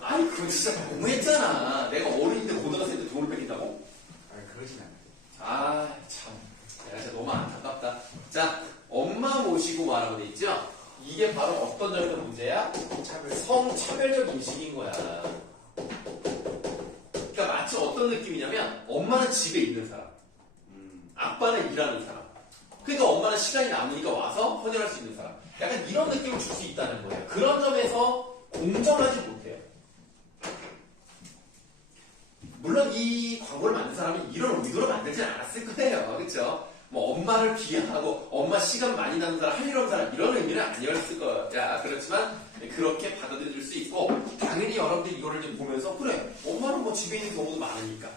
아니 그건 진짜 너무했잖아. 내가 어른인데 고등학생 때 돈을 뺏긴다고? 아니 그러진 않아요. 아 참. 내가 진짜 너무 안타깝다. 자, 엄마 모시고 와라고 돼 있죠? 이게 바로 어떤 점에서 문제야? 성차별적 인식인 거야. 그러니까 마치 어떤 느낌이냐면 엄마는 집에 있는 사람, 아빠는 일하는 사람. 그러니까 엄마는 시간이 남으니까 와서 헌혈할 수 있는 사람. 약간 이런 느낌을 줄 수 있다는 거예요. 그런 점에서 공정하지 못해요. 물론 이 광고를 만든 사람이 이런 의도로 만들지 않았을 거예요. 그렇죠? 뭐 엄마를 비하하고 엄마 시간 많이 나는 사람, 할 일 없는 사람 이런 의미는 아니었을 거야. 그렇지만 그렇게 받아들일 수 있고 당연히 여러분들이 이거를 좀 보면서 그래 엄마는 뭐 집에 있는 경우도 많으니까.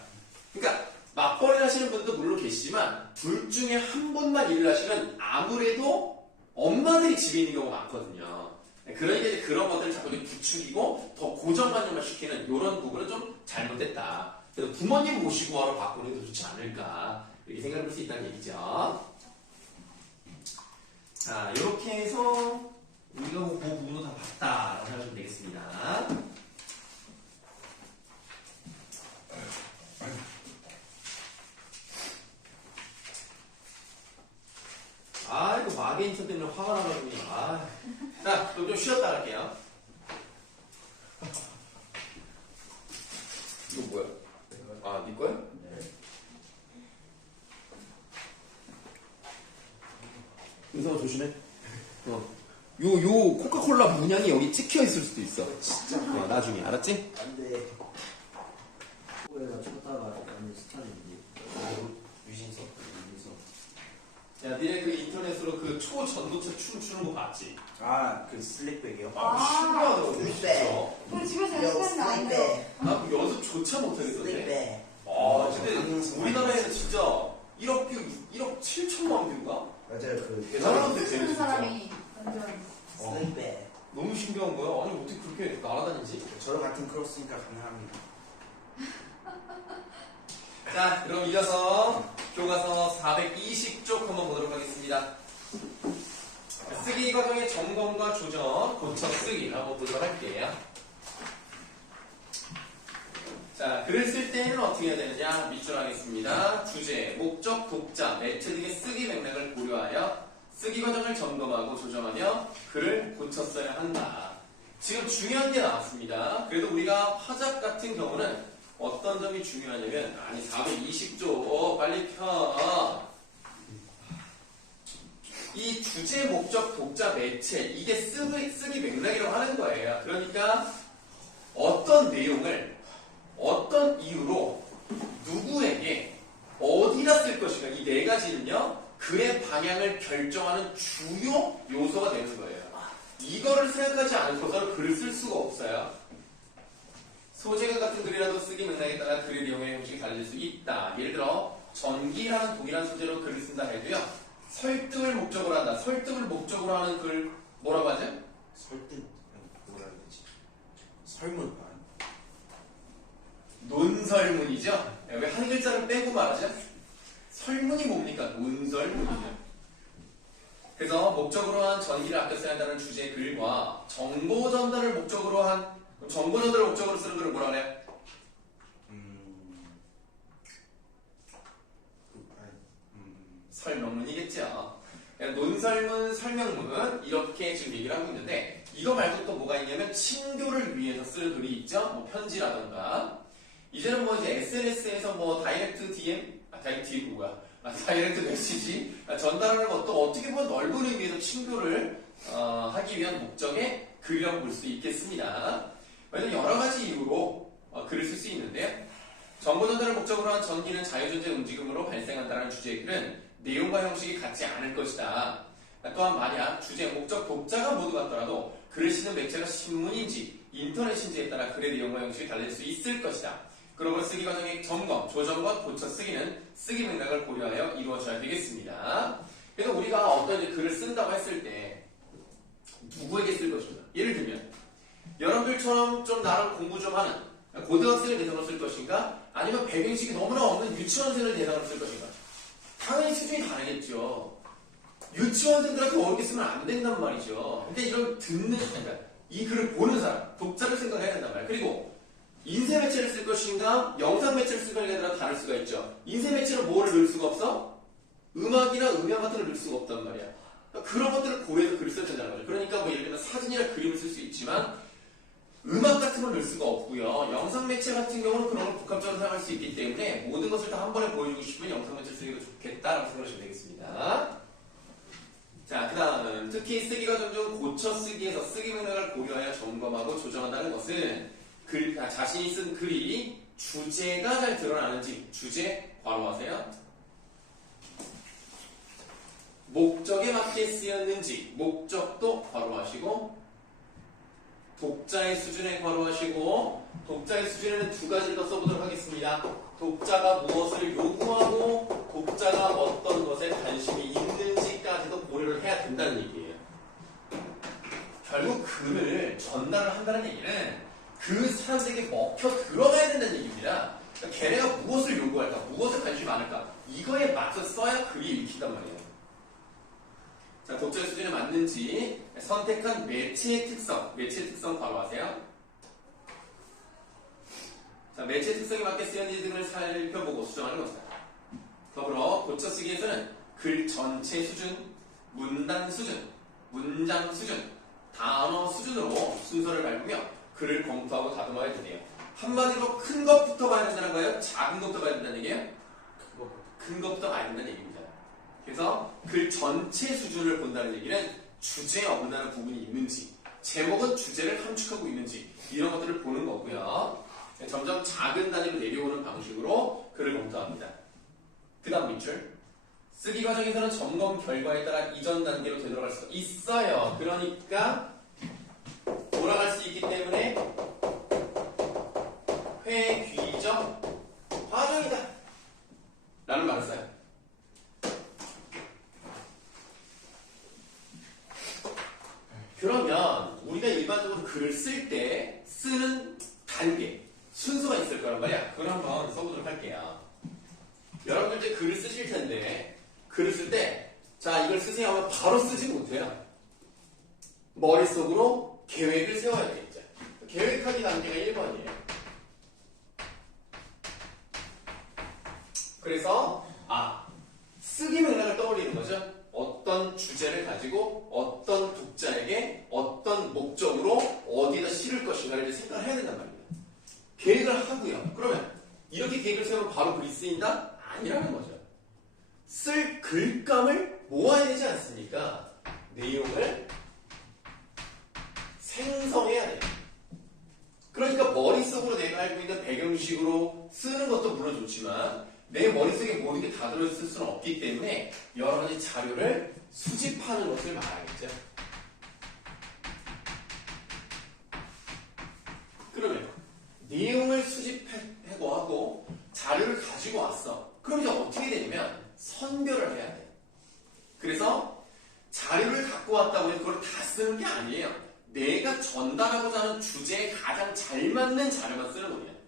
그러니까 맞벌이를 하시는 분도 물론 계시지만 둘 중에 한 분만 일을 하시면 아무래도 엄마들이 집에 있는 경우가 많거든요. 그러니까 이제 그런 것들을 자꾸 좀 부추기고 더 고정관념을 시키는 이런 부분은 좀 잘못됐다. 그래서 부모님 모시고 하러 바꾸는 게 더 좋지 않을까 이렇게 생각해 볼 수 있다는 얘기죠. 자, 이렇게 해서 우리가 그 부분도 다 봤다라고 생각하시면 되겠습니다. 아, 이거 마개인천 때문에 화가 나가지고. 아. 자, 그럼 좀 쉬었다 갈게요. 이거 뭐야? 아, 네 거야? 네. 은성아 조심해. 요 코카콜라 문양이 여기 찍혀 있을 수도 있어. 진짜 나중에 알았지? 안돼. 코에다 쳤다가 완전 스타일인데. 유진석. 여기서 야, 니네 그 인터넷으로 그 초전도체 춤 추는 거 봤지? 아그 슬릭백이요? 신기하더라고. 슬릭백. 진짜. 우리 집에서 연습하는 거 아니에요? 나 그 연습조차 못하겠던데. 슬릭백. 아, 근데 우리나라에서 진짜 1억 7천만 뷰인가? 맞아요 그 대단한데, 쓰는 진짜. 사람이 완전 슬릭백. 너무 신기한 거야. 아니, 어떻게 그렇게 날아다니지? 저도 같은 크로스니까 가능합니다. 자, 그럼 이어서 교과서 420쪽 한번 보도록 하겠습니다. 쓰기 과정의 점검과 조정, 고쳐 쓰기 한번 보도록 할게요. 자, 글을 쓸 때는 어떻게 해야 되느냐? 밑줄 하겠습니다. 주제, 목적, 독자, 매체 등의 쓰기 맥락을 고려하여 쓰기 과정을 점검하고 조정하며 글을 고쳐 써야 한다. 지금 중요한 게 나왔습니다. 그래도 우리가 화작 같은 경우는 어떤 점이 중요하냐면, 아니 420조 빨리 켜. 이 주제, 목적, 독자, 매체 이게 쓰기 맥락이라고 하는 거예요. 그러니까 어떤 내용을 어떤 이유로 누구에게 어디다 쓸 것인가 이 네 가지는요 글의 방향을 결정하는 주요 요소가 되는 거예요. 이거를 생각하지 않고서는 글을 쓸 수가 없어요. 소재가 같은 글이라도 쓰기 맥락에 따라 글의 내용의 형식이 달릴 수 있다. 예를 들어 전기라는 동일한 소재로 글을 쓴다 해도요 설득을 목적으로 한다. 설득을 목적으로 하는 글 뭐라고 하죠? 설득 뭐라 해야 되지? 설문. 논설문이죠. 왜 한 글자를 빼고 말하죠? 설문이 뭡니까? 논설문이죠. 그래서 목적으로 한 전기를 아껴 써야 한다는 주제의 글과 정보 전달을 목적으로 쓰는 글을 뭐라 그래요? 설명문이겠죠. 논설문, 설명문은 이렇게 지금 얘기를 하고 있는데 이거 말고 또 뭐가 있냐면 친교를 위해서 쓰는 글이 있죠. 뭐 편지라던가 이제는 뭐 이제 SNS에서 뭐 다이렉트 DM, 다이렉트 DM 뭐야? 다이렉트 메시지 전달하는 것도 어떻게 보면 넓은 의미에서 친교를 하기 위한 목적의 글이라고 볼 수 있겠습니다. 왜냐면 여러 가지 이유로 글을 쓸 수 있는데요. 정보 전달을 목적으로 한 전기는 자유존재 움직임으로 발생한다는 주제의 글은 내용과 형식이 같지 않을 것이다. 또한 만약 주제, 목적, 독자가 모두 같더라도 글을 쓰는 매체가 신문인지 인터넷인지에 따라 글의 내용과 형식이 달릴 수 있을 것이다. 그러므로 쓰기 과정의 점검, 조정과 고쳐 쓰기는 쓰기 맥락을 고려하여 이루어져야 되겠습니다. 그래서 우리가 어떤 이제 글을 쓴다고 했을 때 누구에게 쓸 것인가? 예를 들면 여러분들처럼 좀 나랑 공부 좀 하는 고등학생을 대상으로 쓸 것인가? 아니면 배경식이 너무나 없는 유치원생을 대상으로 쓸 것인가? 당연히 수준이 다르겠죠. 유치원생들한테 어렵게 쓰면 안 된단 말이죠. 근데 이런 그러니까 이 글을 보는 사람, 독자를 생각해야 된단 말이에요. 그리고 인쇄 매체를 쓸 것인가, 영상 매체를 쓸 것인가에 따라 다를 수가 있죠. 인쇄 매체는 뭐를 넣을 수가 없어? 음악이나 음향 같은 걸 넣을 수가 없단 말이야. 그러니까 그런 것들을 고려해서 글을 써야 된다는 거죠. 그러니까 뭐 예를 들면 사진이나 그림을 쓸 수 있지만 음악 같은 걸 넣을 수가 없고요. 영상 매체 같은 경우는 그런 걸 복합적으로 사용할 수 있기 때문에 모든 것을 다 한 번에 보여주고 싶으면 영상 매체를 쓰기가 좋겠다라고 생각하시면 되겠습니다. 자, 그 다음은 특히 쓰기 과정 중 고쳐 쓰기에서 쓰기 맥락을 고려하여 점검하고 조정한다는 것은 자신이 쓴 글이 주제가 잘 드러나는지 주제 괄호하세요. 목적에 맞게 쓰였는지 목적도 괄호하시고 독자의 수준에 괄호하시고 독자의 수준에는 두 가지를 더 써보도록 하겠습니다. 독자가 무엇을 요구하고 독자가 어떤 것에 관심이 있는지까지도 고려를 해야 된다는 얘기예요. 그 사람들에게 먹혀 들어가야 된다는 얘기입니다. 그러니까 걔네가 무엇을 요구할까, 무엇을 관심이 많을까, 이거에 맞춰 써야 글이 읽힌단 말이에요. 자, 독자의 수준에 맞는지 선택한 매체의 특성 바로 아세요? 자, 매체의 특성에 맞게 쓰였는지 등을 살펴보고 수정하는 것이다. 더불어 고쳐쓰기에서는 글 전체 수준, 문단 수준, 문장 수준, 단어 수준으로 순서를 밟으며 글을 검토하고 다듬어야 되네요. 한마디로 큰 것부터 봐야 된다는 거예요? 작은 것부터 봐야 된다는 얘기예요? 큰 것부터 봐야 된다는 얘기입니다. 그래서 글 전체 수준을 본다는 얘기는 주제에 어긋나는 부분이 있는지, 제목은 주제를 함축하고 있는지, 이런 것들을 보는 거고요. 점점 작은 단위로 내려오는 방식으로 글을 검토합니다. 그 다음 밑줄. 쓰기 과정에서는 점검 결과에 따라 이전 단계로 되돌아갈 수 있어요. 그러니까 돌아갈 수 있기 때문에 회귀적 과정이다 라는 말을 써요. 그러면 우리가 일반적으로 글을 쓸 때 쓰는 단계, 순서가 있을 거란 말이야. 그걸 한번 써보도록 할게요. 여러분들 이제 글을 쓰실 텐데, 글을 쓸 때, 자, 이걸 쓰세요 하면 바로 쓰지 못해요. 머릿속으로 계획을 세워야 되겠죠. 계획하기 단계가 1번이에요. 그래서, 쓰기 맥락을 떠올리는 거죠. 어떤 주제를 가지고 어떤 독자에게 어떤 목적으로 어디다 실을 것인가를 이제 생각을 해야 된단 말입니다. 계획을 하고요. 그러면 이렇게 계획을 세우면 바로 글이 쓰인다? 아니라는 거죠. 쓸 글감을 모아야 되지 않습니까? 내용을 생성해야 돼요. 그러니까 머릿속으로 내가 알고 있는 배경식으로 쓰는 것도 물론 좋지만 내 머릿속에 모든 게 다 들어있을 수는 없기 때문에 여러 가지 자료를 수집하는 것을 말하겠죠. 그러면 내용을 수집하고 하고 자료를 가지고 왔어. 그럼 이제 어떻게 되냐면 선별을 해야 돼. 그래서 자료를 갖고 왔다고 해서 그걸 다 쓰는 게 아니에요. 내가 전달하고자 하는 주제에 가장 잘 맞는 자료만 쓰는 거예요.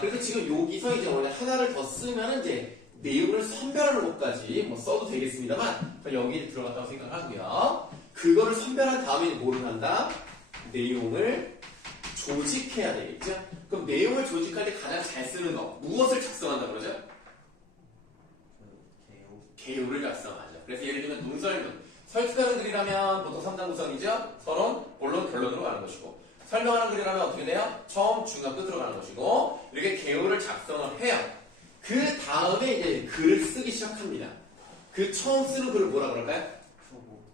그래서 지금 여기서 이제 원래 하나를 더 쓰면 이제 내용을 선별하는 것까지 뭐 써도 되겠습니다만 여기에 들어갔다고 생각하고요. 그거를 선별한 다음에 뭐를 한다? 내용을 조직해야 되겠죠? 그럼 내용을 조직할 때 가장 잘 쓰는 거 무엇을 작성한다 그러죠? 개요를 작성하죠. 그래서 예를 들면 논설문 설득하는 글이라면 보통 3단 구성이죠. 서론, 본론, 결론으로 가는 것이고 설명하는 글이라면 어떻게 돼요? 처음, 중간, 끝으로 가는 것이고 이렇게 개요를 작성을 해요. 그 다음에 이제 글을 쓰기 시작합니다. 그 처음 쓰는 글을 뭐라 그럴까요?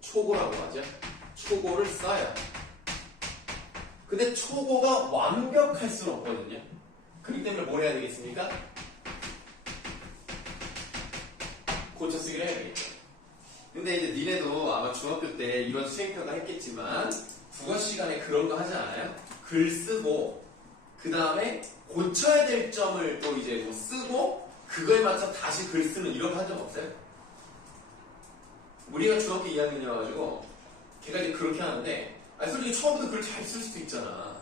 초고라고 하죠. 초고를 써요. 근데 초고가 완벽할 수는 없거든요. 그렇기 때문에 뭘 해야 되겠습니까? 고쳐 쓰기를 해야 되겠죠. 근데 이제 니네도 아마 중학교 때 이런 수행평가 했겠지만 국어 시간에 그런 거 하지 않아요? 글 쓰고 그 다음에 고쳐야 될 점을 또 이제 뭐 쓰고 그거에 맞춰 다시 글 쓰는 이런 거 한 적 없어요? 우리가 중학교 2학년이어가지고 걔가 이제 그렇게 하는데 솔직히 처음부터 글을 잘 쓸 수도 있잖아.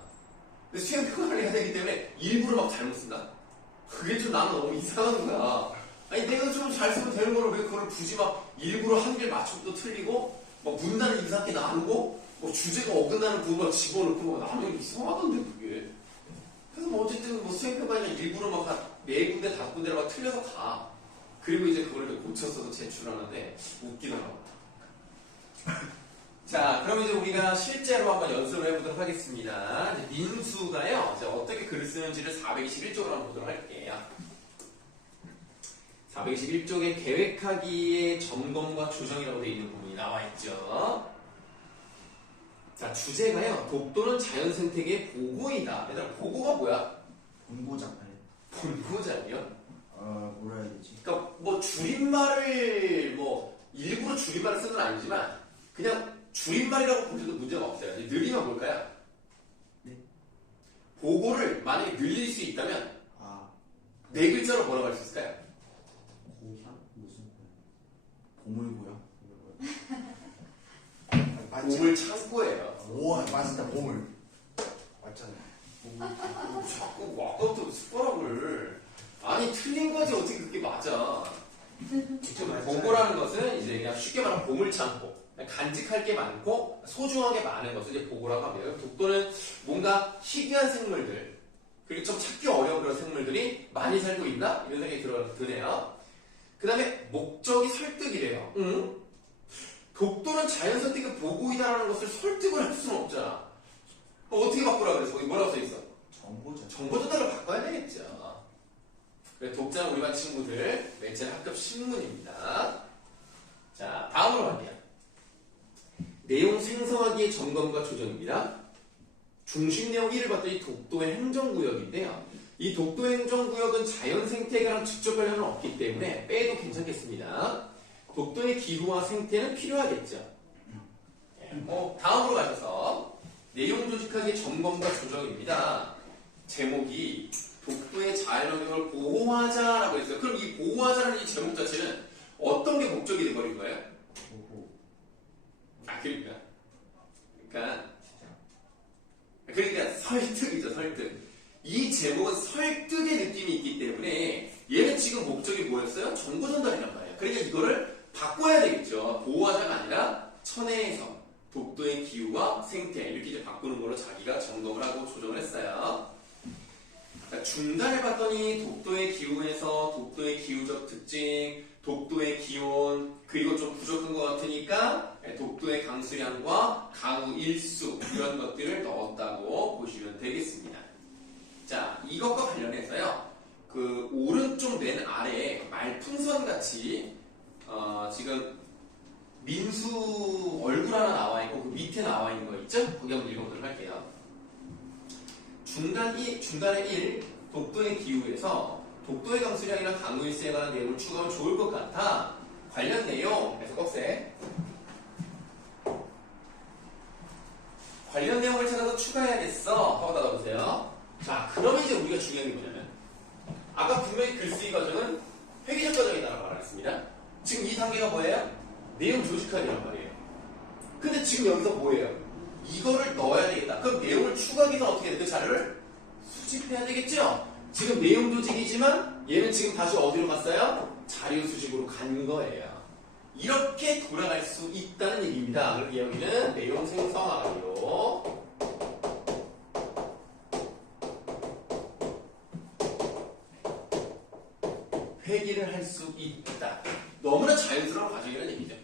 근데 수행평가를 해야 되기 때문에 일부러 막 잘못 쓴다? 그게 좀 나는 너무 이상한 거야. 아니 내가 좀 잘 쓰면 되는 거를 왜 그걸 굳이 막 일부러 한길 맞추고 또 틀리고 막 문단을 이상하게 나누고 뭐 주제가 어긋나는 부분을 집어넣고 뭐 나는 이상하던데 그게. 그래서 뭐 어쨌든 뭐 수행평가니까 일부러 막 4군데 5군데를 막 틀려서 가. 그리고 이제 그걸 고쳐서도 제출하는데 웃기더라고. 자, 그럼 이제 우리가 실제로 한번 연습을 해보도록 하겠습니다. 이제 민수가요, 이제 어떻게 글을 쓰는지를 421쪽으로 한번 보도록 할게요. 421쪽에 계획하기의 점검과 조정이라고 되어 있는 부분이 나와 있죠. 자, 주제가요, 독도는 자연생태계의 보고이다. 얘들아, 보고가 뭐야? 본고장. 본고장이요? 뭐라 해야 되지? 그러니까 뭐 줄임말을 뭐 일부러 줄임말을 쓰는 건 아니지만 그냥 줄임말이라고 보셔도 문제가 없어요. 이제 늘리면 뭘까요? 네. 보고를 만약에 늘릴 수 있다면 네 글자로 뭐라고 할 수 있을까요? 고향? 무슨 보물고요? 보물 창고예요. 오, 맞습니다. 보물. 맞잖아요. 자꾸 뭐 아까부터 숟가락을. 아니, 틀린 거지. 어떻게 그게 맞아. 보고라는 것은 이제 그냥 쉽게 말하면 보물창고. 간직할 게 많고 소중한 게 많은 것을 이제 보고라고 합니다. 독도는 뭔가 희귀한 생물들, 그리고 좀 찾기 어려운 그런 생물들이 많이 살고 있나? 이런 생각이 드네요. 그 다음에 목적이 설득이래요. 응? 독도는 자연 선택의 보고이다라는 것을 설득을 할 수는 없잖아. 어떻게 바꾸라 그래서 거기 뭐라고 써있어? 정보죠. 정보 전달을 바꿔야 되겠죠. 그래, 독자는 우리 반 친구들 매체는 학급 신문입니다. 자, 다음으로 갈게요. 내용 생성하기의 점검과 조정입니다. 중심 내용 1을 봤더니 독도의 행정구역인데요. 이 독도 행정구역은 자연 생태계랑 직접 관련은 없기 때문에 빼도 괜찮겠습니다. 독도의 기후와 생태는 필요하겠죠. 다음으로 가셔서 내용 조직하기의 점검과 조정입니다. 제목이 독도의 자연환경을 보호하자라고 했어요. 그럼 이 보호하자라는 이 제목 자체는 어떤 게 목적이 돼버린 거예요? 보호. 그러니까 설득이죠, 설득. 이 제목은 설득의 느낌이 있기 때문에 얘는 지금 목적이 뭐였어요? 정보 전달이란 말이에요. 그러니까 이거를 바꿔야 되겠죠. 보호하자가 아니라 천혜의 섬, 독도의 기후와 생태 이렇게 이제 바꾸는 걸로 자기가 점검을 하고 조정을 했어요. 자, 중간에 봤더니 독도의 기후에서 독도의 기후적 특징, 독도의 기온, 그리고 좀 부족한 것 같으니까 독도의 강수량과 강우 일수 이런 것들을 넣었다고 보시면 되겠습니다. 자, 이것과 관련해서요. 그 오른쪽 맨 아래에 말풍선 같이 지금 민수 얼굴 하나 나와 있고 그 밑에 나와 있는 거 있죠? 거기 한번 읽어보도록 할게요. 중간에 1, 독도의 기후에서 독도의 강수량이나 강우 일수에 관한 내용을 추가하면 좋을 것 같아. 관련 내용, 그래서 꺽쇠. 관련 내용을 찾아서 추가해야겠어. 하고 닫아보세요. 자, 그러면 이제 우리가 중요한 게 뭐냐면, 아까 분명히 글쓰기 과정은 회계적 과정이라고 말했습니다. 지금 이 단계가 뭐예요? 내용 조직하기란 말이에요. 근데 지금 여기서 뭐예요? 이거를 넣어야 되겠다. 그럼 내용을 추가하기 전에 어떻게 해야 돼? 그 자료를 수집해야 되겠죠? 지금 내용 조직이지만 얘는 지금 다시 어디로 갔어요? 자료 수집으로 간 거예요. 이렇게 돌아갈 수 있다는 얘기입니다. 그럼 여기는 내용 생성하기로 회기를 할 수 있다. 너무나 자연스러운 과정이라는 얘기죠.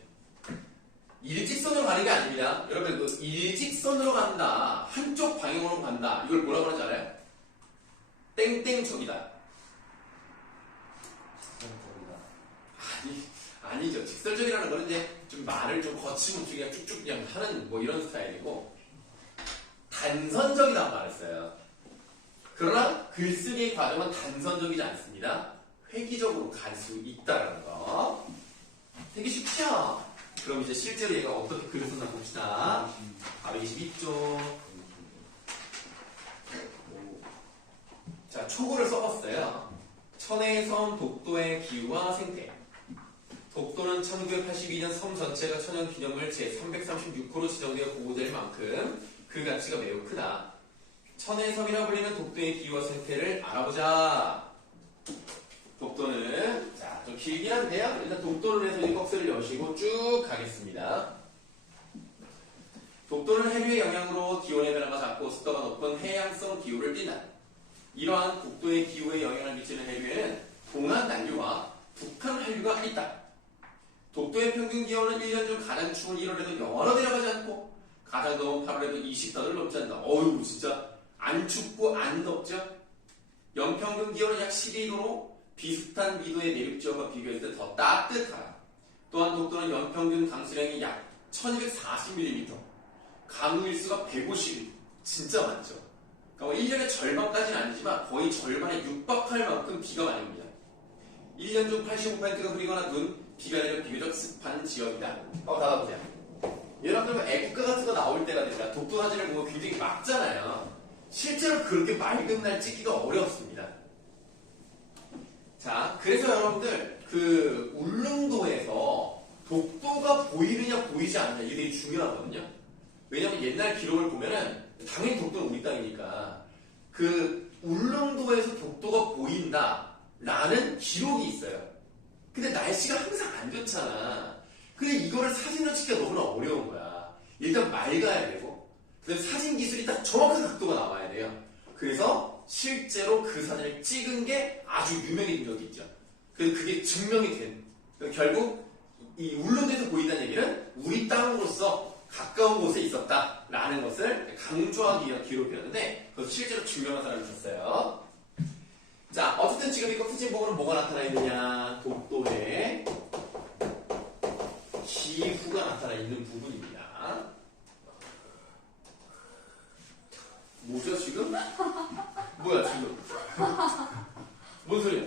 일직선으로 가는 게 아닙니다. 여러분, 그 일직선으로 간다, 한쪽 방향으로 간다, 이걸 뭐라고 하는지 알아요? 땡땡적이다. 아니죠. 직설적이라는 거는 이제 좀 말을 좀 거침없이 그냥 쭉쭉 그냥 하는 뭐 이런 스타일이고, 단선적이라고 말했어요. 그러나 글쓰기의 과정은 단선적이지 않습니다. 획기적으로 갈 수 있다는 거. 되게 쉽죠? 그럼 이제 실제로 얘가 어떻게 글을 썼나 봅시다. 바로 22쪽. 자, 초고를 써봤어요. 천혜의 섬 독도의 기후와 생태. 독도는 1982년 섬 전체가 천연기념물 제336호로 지정되어 보호될 만큼 그 가치가 매우 크다. 천혜의 섬이라 불리는 독도의 기후와 생태를 알아보자. 독도는 자, 좀 길긴 한데요. 일단 독도를 해서 이 박스를 여시고 쭉 가겠습니다. 독도는 해류의 영향으로 기온의 변화가 작고 습도가 높은 해양성 기후를 띈다. 이러한 독도의 기후에 영향을 미치는 해류에는 동한 난류와 북한 한류가 있다. 독도의 평균 기온은 1년 중 가장 추운 1월에도 영하로 내려가지 않고 가장 더운 8월에도 20도를 넘지 않는다. 어휴, 진짜 안 춥고 안 덥죠? 연평균 기온은 약 12도로 비슷한 미도의 내륙 지역과 비교했을 때 더 따뜻하다. 또한 독도는 연평균 강수량이 약 1240mm, 강우 일수가 150mm, 진짜 많죠. 그러니까 1년의 절반까지는 아니지만 거의 절반에 육박할 만큼 비가 많이 옵니다. 1년 중 85%가 흐리거나 비가 내려 비교적 습한 지역이다. 닫아보세요. 여러분, 애국가 같은 거 나올 때가 되니까 독도 사진을 보면 굉장히 맑잖아요. 실제로 그렇게 맑은 날 찍기가 어렵습니다. 자, 그래서 여러분들 그 울릉도에서 독도가 보이느냐 보이지 않느냐 이게 되게 중요하거든요. 왜냐면 옛날 기록을 보면은 당연히 독도는 우리 땅이니까 그 울릉도에서 독도가 보인다라는 기록이 있어요. 근데 날씨가 항상 안 좋잖아. 근데 이거를 사진으로 찍기가 너무나 어려운 거야. 일단 맑아야 되고, 그다음에 사진 기술이 딱 정확한 각도가 나와야 돼요. 그래서 실제로 그 사진을 찍은 게 아주 유명해진 적이 있죠. 그래서 그게 증명이 된. 그러니까 결국 이 울릉도에서 보인다는 얘기는 우리 땅으로서 가까운 곳에 있었다라는 것을 강조하기 위한 기록이었는데 그것을 실제로 증명한 사람이 있었어요. 자, 어쨌든 지금 이 껍질진 부분은 뭐가 나타나 있느냐? 독도의 기후가 나타나 있는 부분입니다. 뭐죠 지금? 뭐야 지금? 뭔 소리야?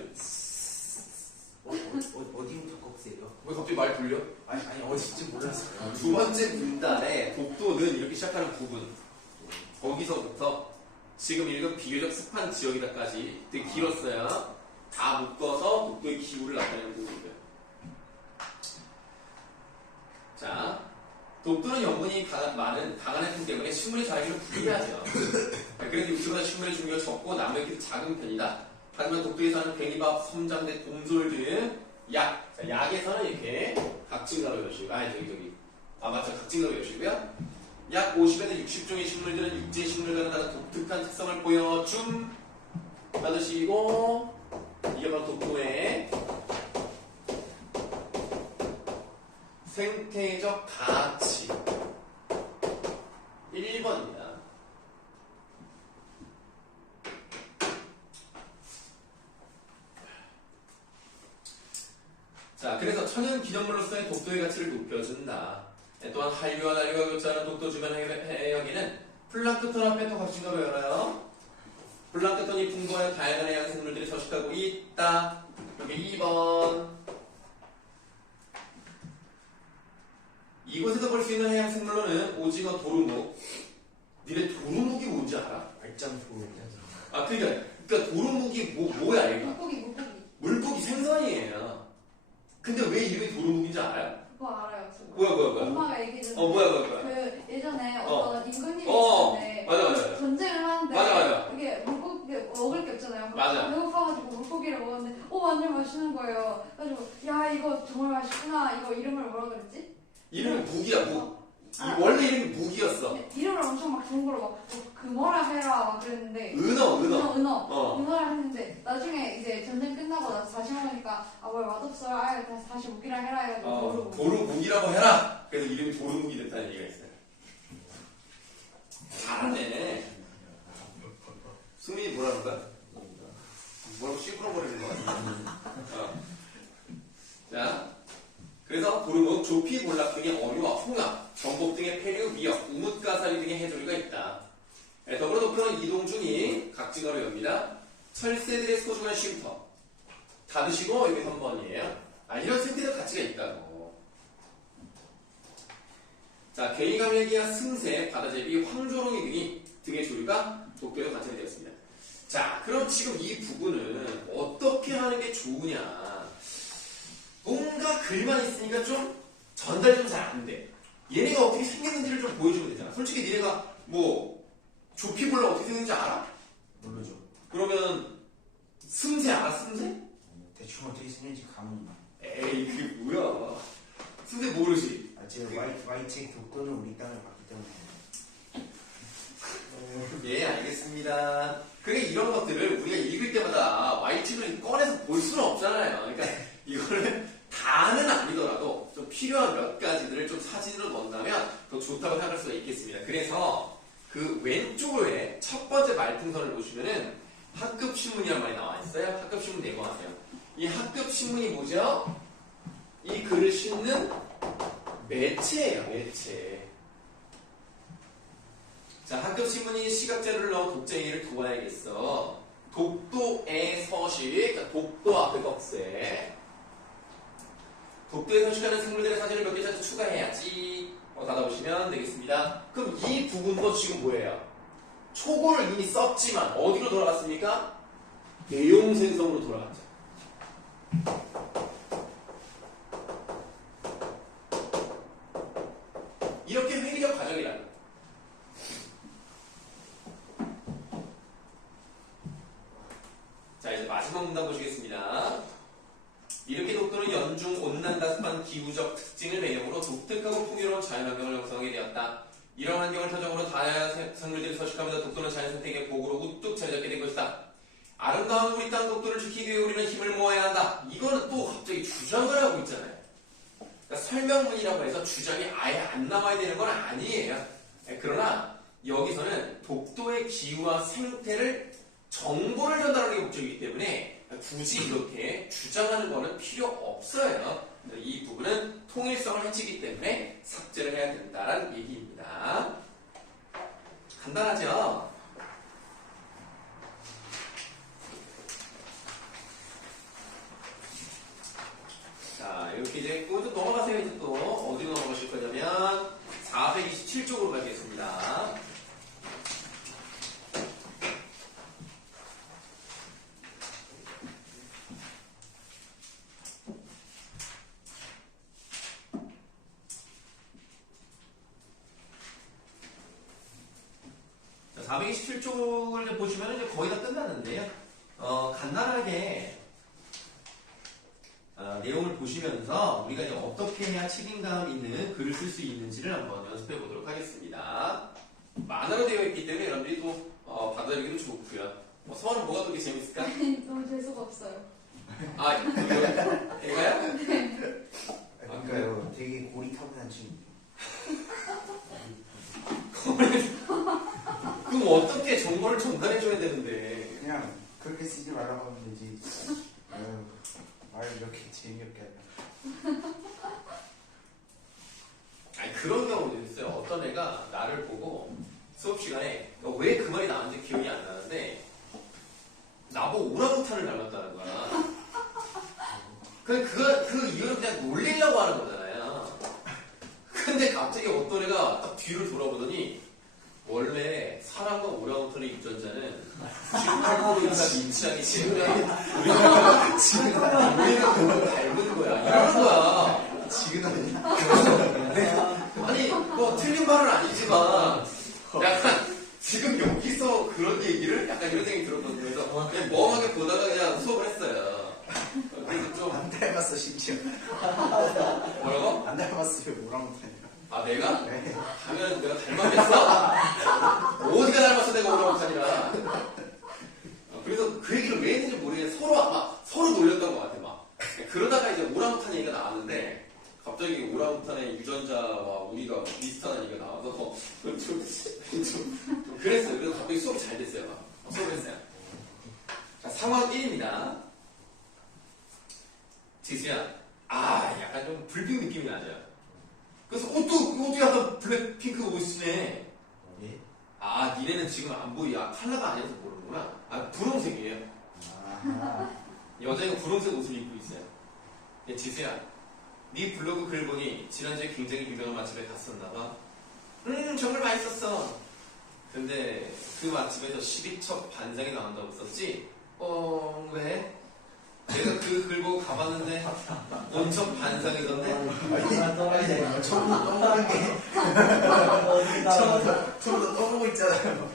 어디부터 꺽세요? 왜 갑자기 말 돌려? 아니 어딘지 몰랐어요. 두 번째 문단에 독도는 이렇게 시작하는 부분 거기서부터 지금 읽은 비교적 습한 지역이다까지 되게 길었어요. 다 묶어서 독도의 기후를 나타내는 부분이고요. 자, 독도는 염분이 많은 강한 해풍 때문에 식물이 자라기를 불리하죠. 그래서 육지보다 식물의 종류가 적고 나무의 크기도 작은 편이다. 하지만 독도에 사는 괭이밥, 섬장대, 곰솔 등 약, 자, 약에서는 이렇게 각진가로 여시고, 맞죠. 각진가로 여시고요. 약 50에서 60종의 식물들은 육지 식물과는 다른 독특한 특성을 보여줌. 받으시고, 이게 바로 독도의 생태적 가치. 1번입니다. 자, 그래서 천연 기념물로서의 독도의 가치를 높여준다. 또한 한류와 난류가 교차하는 독도 주변 해역에는 플랑크톤과 페토각시가 보여요. 플랑크톤이 풍부한 다양한 해양 생물들이 서식하고 있다. 여기 2번. 이곳에서 볼 수 있는 해양 생물로는 오징어, 도루묵. 니네 도루묵이 뭔지 알아? 알짱도 아, 그러니까 도루묵이 뭐야 얘가? 물고기. 물고기 생선이에요. 근데 왜 이름이 도루묵인지 알아요? 그거 알아요. 그거. 뭐야? 엄마가 얘기해줬는데. 뭐야? 그 예전에 어떤 임금님이 어, 있었는데 맞아. 전쟁을 하는데 맞아. 이게 물고기 먹을 게 없잖아요. 맞아. 배고파가지고 물고기를 먹었는데 완전 맛있는 거예요. 그래가지고 야 이거 정말 맛있구나. 이거 이름을 뭐라 그랬지? 이름이 묵이야, 묵. 아. 원래 이름이 묵이었어. 이름을 엄청 막 좋은 걸로 막 뭐라 해라 막 그랬는데 은어. 은어 은어를 했는데 나중에 이제 전쟁 끝나고 나서 다시 먹으니까 아 뭘 맛없어요. 아예 다시 묵이라 해라 해가지고 도루묵이라고 해라. 그래서 이름이 도루묵이 됐다는 얘기가 있어요. 잘하네. 수민이 뭐라는 거야? 뭐라고 씹어버리는 거 같아. 자, 그래서 도루묵, 조피, 볼락 등의 어류와 홍합, 전복 등의 폐류, 미역, 우뭇가사리 등의 해조류가 있다. 더불어 독도는 이동 중인 각지가로 엽니다. 철새들의 소중한 쉼터. 다 드시고 여기 3번이에요. 이런 생태적 가치가 있다고. 자, 개이감액이와 승새, 바다제비, 황조롱이 등의 조류가 독도에 관찰되었습니다. 자, 그럼 지금 이 부분은 어떻게 하는 게 좋으냐? 뭔가 글만 있으니까 좀 전달이 좀 잘 안 돼. 얘네가 어떻게 생겼는지를 좀 보여주면 되잖아. 솔직히 니네가 조피볼라 어떻게 생겼는지 알아? 모르죠. 그러면 승새 알아? 승새? 대충 어떻게 쓰는지 감은. 에이 그게 뭐야? 승새 모르지? 제가 Y책 독도는 우리 땅을 봤기 때문에. 예, 알겠습니다. 그래 이런 것들을 우리가 읽을 때마다 Y책을 꺼내서 볼 수는 없잖아요. 그러니까 이거를 다는 아니더라도 좀 필요한 몇 가지들을 좀 사진으로 넣는다면 더 좋다고 생각할 수가 있겠습니다. 그래서 그 왼쪽에 첫 번째 말풍선을 보시면은 학급 신문이란 말이 나와 있어요. 학급 신문 내고하세요. 이 학급 신문이 뭐죠? 이 글을 싣는 매체예요, 매체. 자, 학급 신문이 시각자료를 넣어 독자에게를 도와야겠어. 독도의 서식, 그러니까 독도 앞에 꺽쇠. 독도에 서식하는 생물들의 사진을 몇 개 찾아 추가해야지. 닫아보시면 되겠습니다. 그럼 이 부분도 지금 뭐예요? 초고를 이미 썼지만 어디로 돌아갔습니까? 내용 생성으로 돌아갔죠. 이렇게 회의적 과정이라는 거예요. 온난가습한 기후적 특징을 배경으로 독특하고 풍요로운 자연환경을 형성하게 되었다. 이런 환경을 터전으로 다양한 생물들이 서식하면서 독도는 자연 생태계의 보고로 우뚝 자리잡게 된 것이다. 아름다운 우리 땅 독도를 지키기 위해 우리는 힘을 모아야 한다. 이거는 또 갑자기 주장을 하고 있잖아요. 그러니까 설명문이라고 해서 주장이 아예 안 남아야 되는 건 아니에요. 그러나 여기서는 독도의 기후와 생태를 정보를 전달하는 게 목적이기 때문에 굳이 이렇게 주장하는 거는 필요 없어요. 이 부분은 통일성을 해치기 때문에 삭제를 해야 된다는 얘기입니다. 간단하죠? 자, 이렇게 이제 또 넘어가세요. 이제 또 어디로 넘어가실 거냐면 427쪽으로 가겠습니다. 자, 427쪽을 보시면 이제 거의 다 끝났는데요. 간단하게 내용을 보시면서 우리가 이제 어떻게 해야 책임감 있는 글을 쓸 수 있는지를 한번 연습해 보도록 하겠습니다. 만화로 되어 있기 때문에 여러분들이 또 받아들이기도 좋고요. 서원은 뭐가 그렇게 재밌을까? 너무 재수가 없어요. 아, 얘가요? 그러니까요. 되게 고리타분한 친구. 그럼 어떻게 정보를 전달해줘야 되는데? 그냥 그렇게 쓰지 말라고 하면 되지. 말 이렇게 재미없게 하냐. 아니, 그런 경우도 있어요. 어떤 애가 나를 보고 수업 시간에 왜 그 말이 나왔는지 기억이 안 나는데 나보고 오랑우탄을 닮았다는 거야. 그 이유는 그냥 놀리려고 하는 거잖아요. 근데 갑자기 어떤 애가 딱 뒤를 돌아보더니 원래 사람과 오랑우탄의 유전자는 98%가 진지하게 지금 우리는 그걸 닮은 거야. 이러는 거야. 지금 아니 뭐 틀린 말은 아니지만 약간 지금 여기서 그런 얘기를 약간 이런 생각이 들었거든요. 그래서 그냥 멍하게 보다가 그냥 수업을 했어요. 그래서 좀 안 닮았어 심지어. 뭐라고? 안 닮았어요 오랑우탄이랑. 아 내가? 네. 당연히 내가 닮았겠어? 어디가 닮았어 내가 오랑우탄이라. 그래서 그 얘기를 왜 했는지 모르겠는데 서로 놀렸던 것 같아 막. 그러다가 이제 오랑우탄 얘기가 나왔는데 갑자기 오랑우탄의 유전자와 우리가 비슷한 얘기가 나와서 좀 그랬어요. 그래서 갑자기 수업이 잘 됐어요. 수업을 했어요. 자, 상황 1입니다. 지수야, 약간 좀 불빛 느낌이 나죠? 그래서 옷도 약간 블랙핑크 옷이네. 예? 니네는 지금 안 보이야. 컬러가 아니어서 모르는구나. 분홍색이에요. 아. 여자가 분홍색 옷을 입고 있어요. 야, 지수야, 네 블로그 글 보니 지난주에 굉장히 유명한 맛집에 갔었나봐. 정말 맛있었어. 근데 그 맛집에서 12첩 반상이 나온다고 썼지? 왜? 내가 그 글 보고 가봤는데 원첩 반상이던데? 아니 처음부터 떠보는 게 처음부터 떠보고 있잖아요.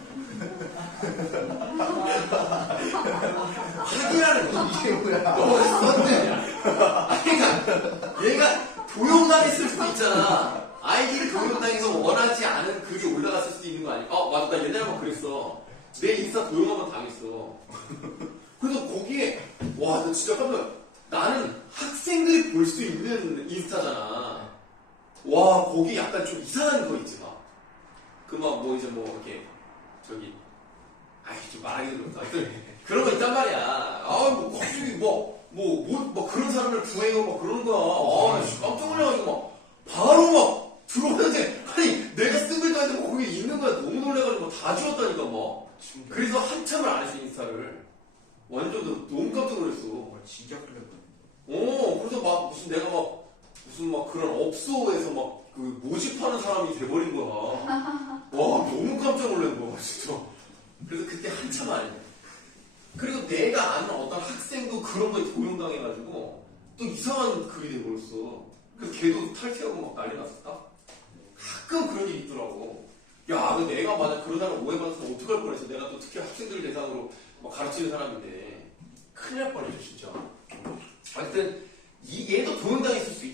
확인하는 거. 이게 뭐야? 그러니까 얘가 도용당했을 수도 있잖아. 아이디를 도용당해서 원하지 않은 글이 올라갔을 수도 있는 거 아니야? 맞아, 나 옛날에 한번 그랬어. 내 인스타 도용 한번 당했어. 그래서 거기에 나 진짜 깜짝 놀랐어. 나는 학생들이 볼 수 있는 인스타잖아. 거기 약간 좀 이상한 거 있지 막. 이렇게 좀 말하기 좀 그렇다. 그런 거 있단 말이야. 갑자기 그런 사람을 구해요, 그런 거야. 나 진짜 깜짝 놀라가지고 바로 들어오는데, 내가 쓰고 있다는데 거기 있는 거야. 너무 놀래가지고 다 지웠다니까, 그래서 한참을 안 했어, 인스타를. 완전 너무 깜짝 놀랐어. 진짜 끌렸거든. 그래서 내가 그런 업소에서 모집하는 사람이 돼버린 거야. 너무 깜짝 놀란 거야, 진짜. 그래서 그때 한참 안 했네. 그리고 내가 아는 어떤 학생도 그런 거에 도용당해가지고 또 이상한 글이 돼버렸어. 그래서 걔도 탈퇴하고 난리 났었다. 가끔 그런 일이 있더라고. 내가 만약 그러다가 오해받았으면 어떡할 뻔했어. 내가 또 특히 학생들 대상으로 가르치는 사람인데 큰일 날 뻔했죠, 진짜. 하여튼 얘도 도용당했을 수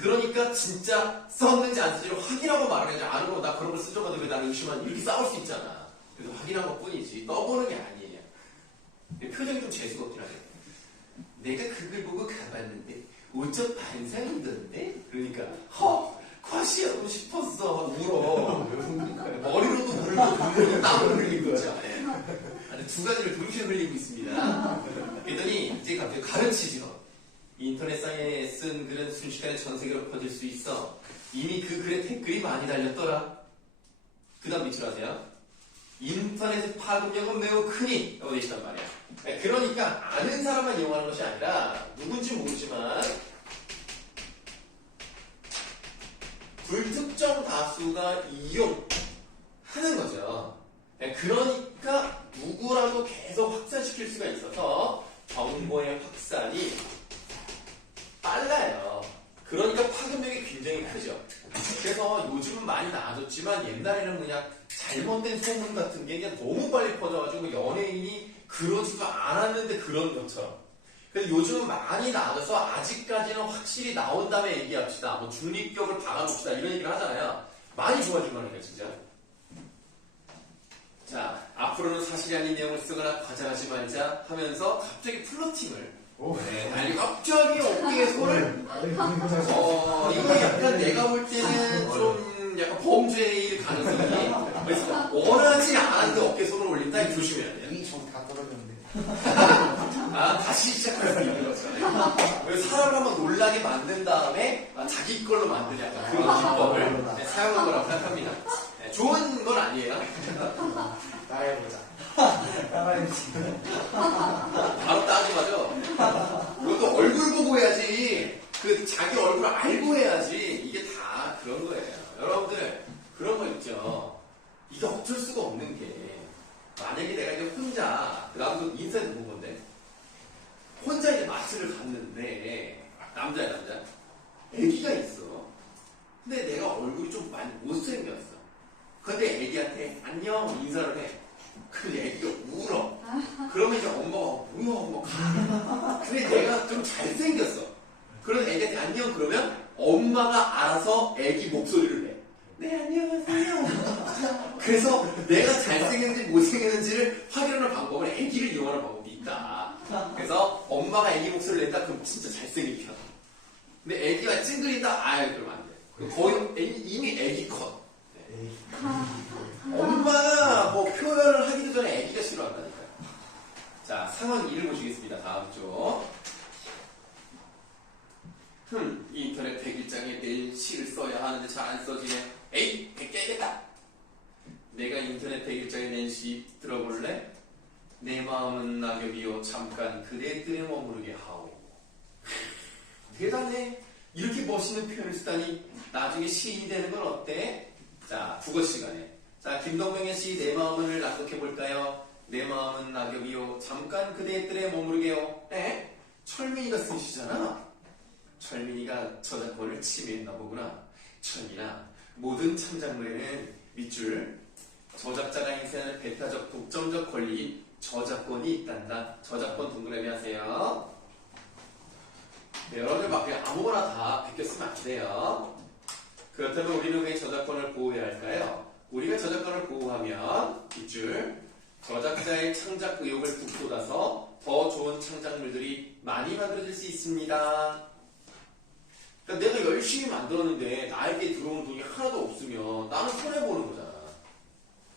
그러니까 진짜 썼는지 안 썼는지 확인하고 말해야지. 안 그러고 나 그런 걸 쓰져가지고 왜 나를 의심하니 이렇게 싸울 수 있잖아. 그래서 확인한 것 뿐이지 떠보는 게 아니에요. 표정이 좀 재수가 없긴 하죠. 내가 그걸 보고 가봤는데 5점 반상이던데? 그러니까 과시하고 싶었어. 울어. 머리로도 울고 눈으로도 땀을 흘리고 있죠. 두 가지를 동시에 흘리고 있습니다. 그랬더니 이제 갑자기 가르치죠. 인터넷상에 쓴 글은 순식간에 전 세계로 퍼질 수 있어. 이미 그 글에 댓글이 많이 달렸더라. 그 다음 밑으로 하세요. 인터넷의 파급력은 매우 크니 라고 되어 있단 말이야. 그러니까 아는 사람만 이용하는 것이 아니라 누군지 모르지만 불특정 다수가 이용하는 거죠. 그러니까 누구라도 계속 확산시킬 수가 있어서 정보의 확산이 빨라요. 그러니까 파급력이 굉장히 크죠. 그래서 요즘은 많이 나아졌지만 옛날에는 그냥 잘못된 소문 같은 게 그냥 너무 빨리 퍼져가지고 연예인이 그러지도 않았는데 그런 것처럼. 그래서 요즘은 많이 나아져서 아직까지는 확실히 나온 다음에 얘기합시다. 뭐 중립격을 박아놓읍시다. 이런 얘기를 하잖아요. 많이 좋아진 거니까 진짜. 자, 앞으로는 사실이 아닌 내용을 쓰거나 과장하지 말자 하면서 갑자기 플러팅을 아니 갑자기 어깨에 손을 이거 약간 내가 볼 때는 좀 약간 범죄일 가능성이 그래서 원하지 않았는데 어깨에 손을 올린다 이거 조심해야 돼요. 이미 정다 떨어졌는데. 다시 시작할 수 있는 거죠. 그래서 사람을 한번 놀라게 만든 다음에 자기 걸로 만드는 약간 그런 기법을 사용한 거라고 생각합니다. 좋은 건 아니에요. 따라해보자. 바로 따져가죠. 이것도 얼굴 보고 해야지. 그 자기 얼굴 알고 해야지. 이게 다 그런 거예요. 여러분들 그런 거 있죠. 이게 어쩔 수가 없는 게 만약에 내가 이제 혼자 나도 인사도 본 건데 혼자 이제 마트를 갔는데 남자야 남자 애기가 있어. 근데 내가 얼굴이 좀 많이 못생겼어. 근데 애기한테 안녕 인사를 해. 근데 애기가 울어. 그러면 이제 엄마가 뭐야 가. 근데 내가 좀 잘생겼어. 그런 애기한테 안녕 그러면 엄마가 알아서 애기 목소리를 내. 네 안녕하세요. 그래서 내가 잘생겼는지 못생겼는지를 확인하는 방법은 애기를 이용하는 방법이 있다. 그래서 엄마가 애기 목소리를 낸다 그럼 진짜 잘생긴 편. 근데 애기가 찡그린다 그러면 안 돼. 거의 이미 애기 컷. 엄마가 뭐 표현을 하기도 전에 애기가 싫어한다니까요. 자, 상황 2를 보시겠습니다. 다음 쪽. 인터넷 100일장에 내일 시를 써야 하는데 잘 안 써지네. 에이, 100개 해야겠다. 내가 인터넷 100일장에 낸 시 들어볼래? 내 마음은 낙엽이요 잠깐 그대 뜰에 머무르게 하오. 대단해. 이렇게 멋있는 표현을 쓰다니 나중에 시인이 되는 건 어때? 자, 국어 시간에. 자, 김동명의 시 내 마음을 낭독해볼까요? 내 마음은 낙엽이요 잠깐 그대의 뜰에 머무르게요. 철민이가 쓴 시잖아. 철민이가 저작권을 침해했나 보구나. 철민아, 모든 창작물에는 밑줄 저작자가 행사하는 배타적 독점적 권리인 저작권이 있단다. 저작권 동그라미 하세요. 네, 여러분들 막 그냥 아무거나 다 베껴 쓰면 안 돼요. 그렇다면 우리는 왜 저작권을 보호해야 할까요? 우리가 저작권을 보호하면 밑줄 저작자의 창작 의욕을 북돋아서 더 좋은 창작물들이 많이 만들어질 수 있습니다. 그러니까 내가 열심히 만들었는데 나에게 들어오는 돈이 하나도 없으면 나는 손해보는 거잖아.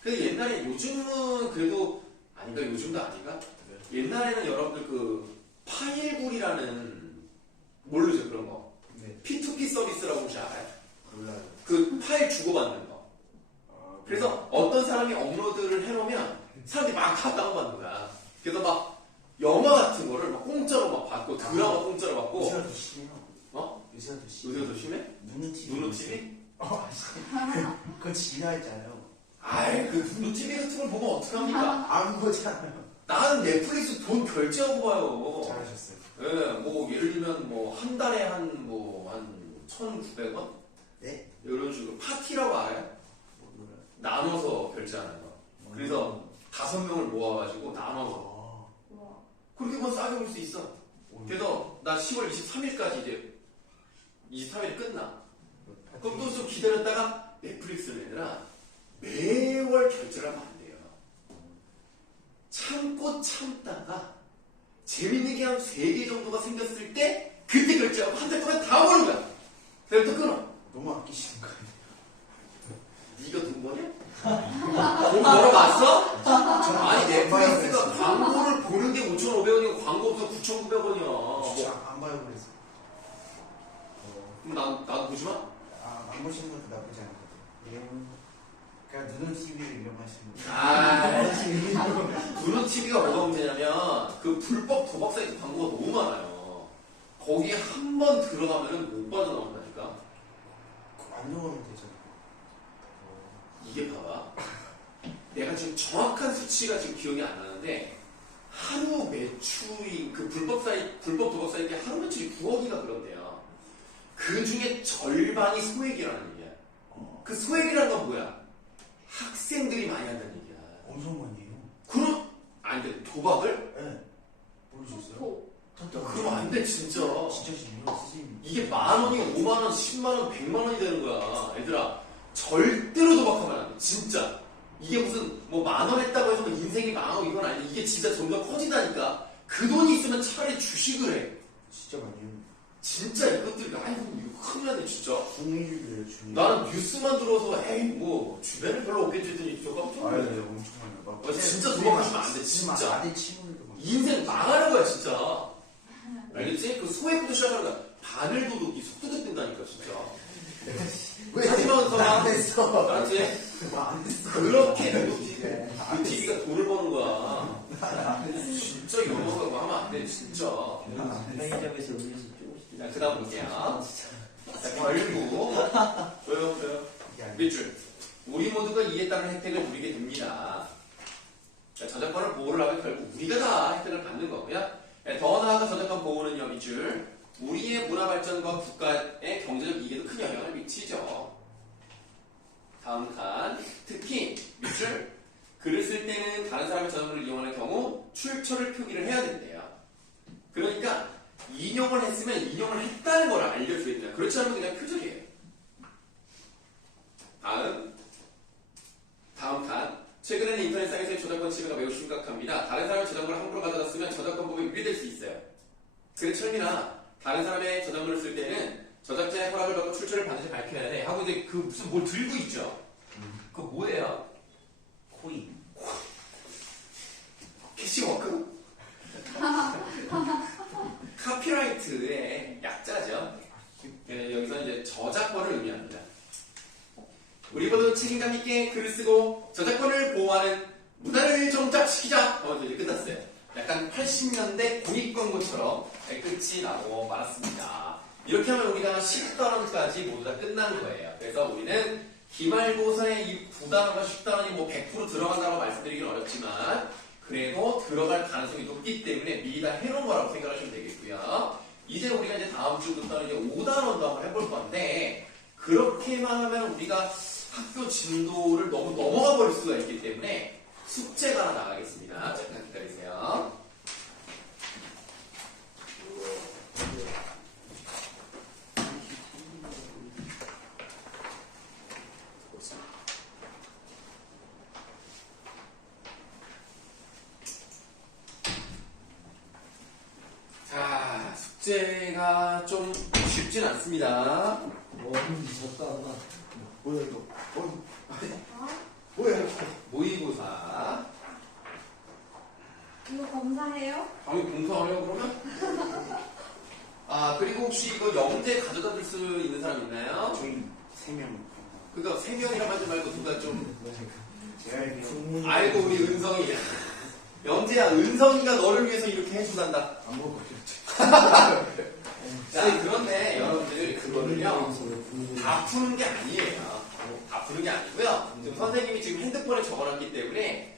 그래서 옛날에 요즘은 그래도 아닌가 요즘도 아닌가? 옛날에는 여러분들 그 파일굴이라는 모르죠 그런 거? 네. P2P 서비스라고 혹시 알아요? 몰라요. 그 파일 주고받는 거. 그래서 어떤 사람이 업로드를 해놓으면 사람들이 막 다 다운받는 거야. 그래서 막 영화 같은 거를 막 공짜로 막 받고 드라마 공짜로 받고. 요새가 더 심해요. 요새가 더 심해. 요새가 더 심해? 누누 TV? 그거 지나했잖아요. 아이 그 누누 TV 같은 걸 보면 어떡합니까? 안 보잖아요. 나는 넷플릭스 돈 결제하고 봐요. 잘하셨어요. 예, 뭐 예를 들면 뭐 한 달에 한 1,900원? 네? 이런 식으로 파티라고 알아요? 몰라요. 나눠서 결제하는 거. 그래서 5명을 모아가지고 나눠서 그렇게만 싸게 볼 수 있어. 그래서 나 10월 23일까지 이제 23일에 끝나. 그럼 또 좀 기다렸다가 넷플릭스를 내느라 매월 결제를 하면 안 돼요. 참고 참다가 재밌는 게 한 3개 정도가 생겼을 때 그때 결제하고 한 달 동안 다 보는 거야. 그다음에 또 끊어. 너무 아끼시는 거 아니에요? 네가 돈 버냐? 돈 벌어봤어? 아니 넷플릭스가 광고를 보는 게 5,500원이고 광고 없어 9,900원이야. 진짜 안 봐요 그래서. 그럼 나도 보지 마? 안 보시는 것도 나쁘지 않거든요. 그냥 눈은 TV를 이용하시는 거. 누는 TV가 뭐가 문제냐면 그 불법 도박 사이트 광고가 너무 많아요. 거기에 한 번 들어가면 못 빠져나온다니까. 안 넣으면 되잖아요. 이게 봐봐. 내가 지금 정확한 수치가 지금 기억이 안 나는데 하루 매출이 그 불법 도박 사이트에 하루 매출이 9억이가 그런데요. 그 중에 절반이 소액이라는 얘기야. 그 소액이라는 건 뭐야? 학생들이 많이 한다는 얘기야. 엄청 많이 해요. 그럼 아니 근데 도박을? 네. 모르셨어요? 또 그럼 안 돼 진짜. 진짜 신경 쓰시는. 이게 10,000원이 5만원, 10만원, 100만원이 되는 거야. 얘들아 절대로 도박하면 안 돼. 진짜. 이게 무슨 뭐 10,000원 했다고 해서 뭐 인생이 망하고 이건 아니야. 이게 진짜 점점 커진다니까. 그 돈이 있으면 차라리 주식을 해. 진짜 많이 해요. 진짜 이것들이 아이고 이거 큰일 났네 진짜. 중일이에요 중일. 나는 뉴스만 들어서 에이 뭐 주변에 별로 없겠지 했더니 저거 깜짝 아유, 놀랐네. 네, 엄청 많이 봐. 진짜 도박하시면 안 돼, 진짜. 아내 친구들도 많이. 인생 망하는 거야 진짜. 알겠지? 그 소액부터 시작하는 거야. 바늘도 이 속도도 뜬다니까 진짜. 하지만 안 됐어. 알았지? 안 됐어. 그렇게 그 TV가 돈을 버는 거야. 진짜 이런 거 하면 안 돼 진짜. 편의점에서 음료수 조금씩. 자, 그 다음 볼게요. 자, 결국 조용. 밑줄. 우리 모두가 이에 따른 혜택을 누리게 됩니다. 자, 저작권을 보호를 하면 결국 우리가 다 혜택을 받는 거고요. 더 나아가 저작권 보호는요, 밑줄. 우리의 문화 발전과 국가의 경제적 이익에도 큰 영향을 미치죠. 다음 칸. 특히 밑줄. 글을 쓸 때는 다른 사람의 저작물을 이용하는 경우 출처를 표기를 해야 된대요. 그러니까 인용을 했으면 인용을 했다는 걸 알려줘야 돼요. 그렇지 않으면 그냥 표적이에요. 다음 칸. 최근에는 인터넷상에서의 저작권 침해가 매우 심각합니다. 다른 사람의 저작물을 함부로 가져다 쓰면 저작권법에 위배될 수 있어요. 그래 철민아, 다른 사람의 저작물을 쓸 때는 저작자의 허락을 받고 출처를 반드시 밝혀야 돼. 하고 이제 그 무슨 뭘 들고 있죠? 그거 뭐예요? 코인. 캐시워크? 카피라이트의 약자죠. 여기서 이제 저작권을 의미합니다. 우리 모두 책임감 있게 글을 쓰고 저작권을 보호하는 문화를 정착시키자. 이제 끝났어요. 약간 80년대 공익 광고처럼 끝이 나고 말았습니다. 이렇게 하면 우리가 10단원까지 모두 다 끝난 거예요. 그래서 우리는 기말고사에 이 9단원과 10단원이 뭐 100% 들어간다고 말씀드리긴 어렵지만 그래도 들어갈 가능성이 높기 때문에 미리 다 해놓은 거라고 생각하시면 되겠고요. 이제 우리가 이제 다음 주부터는 이제 5단원도 한번 해볼 건데 그렇게만 하면 우리가 학교 진도를 너무 넘어가 버릴 수가 있기 때문에 숙제가 하나 나가겠습니다. 잠깐 기다리세요. 자, 숙제가 좀 쉽진 않습니다. 미쳤다. 뭐야 이거? 뭐야 이거? 모의고사. 이거 검사해요? 당연히 공부하려고 그러면? 그리고 혹시 이거 영재 가져다 줄 수 있는 사람 있나요? 저희 3명. 그러니까 3명이라 하지 말고 누가 좀 제가 알기로 알고 우리 은성이. 영재야, 은성이가 너를 위해서 이렇게 해준단다. 안 먹을 것 자, 그런데 여러분들 그거를요, 다 푸는 게 아니에요. 다 푸는 게 아니고요. 지금 선생님이 지금 핸드폰에 적어놨기 때문에,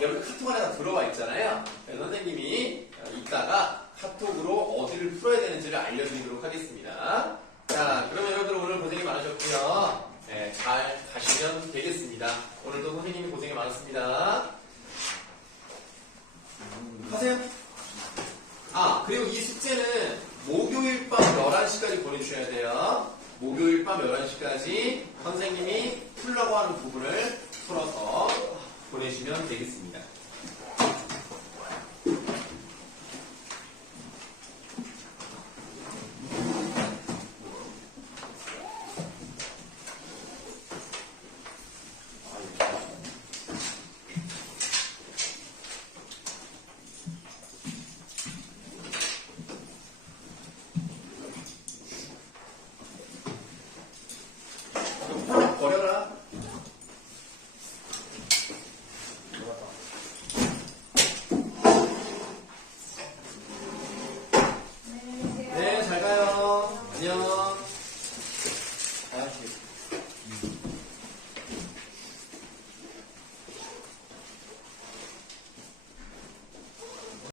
여러분 카톡 안에 다 들어와 있잖아요. 그래서 선생님이 이따가 카톡으로 어디를 풀어야 되는지를 알려드리도록 하겠습니다. 자, 그러면 여러분들 오늘 고생이 많으셨고요. 네, 잘 가시면 되겠습니다. 오늘도 선생님이 고생이 많았습니다. 하세요. 그리고 이 숙제는 목요일 밤 11시까지 보내주셔야 돼요. 10시부터 11시까지 선생님이 풀라고 하는 부분을 풀어서 보내주시면 되겠습니다.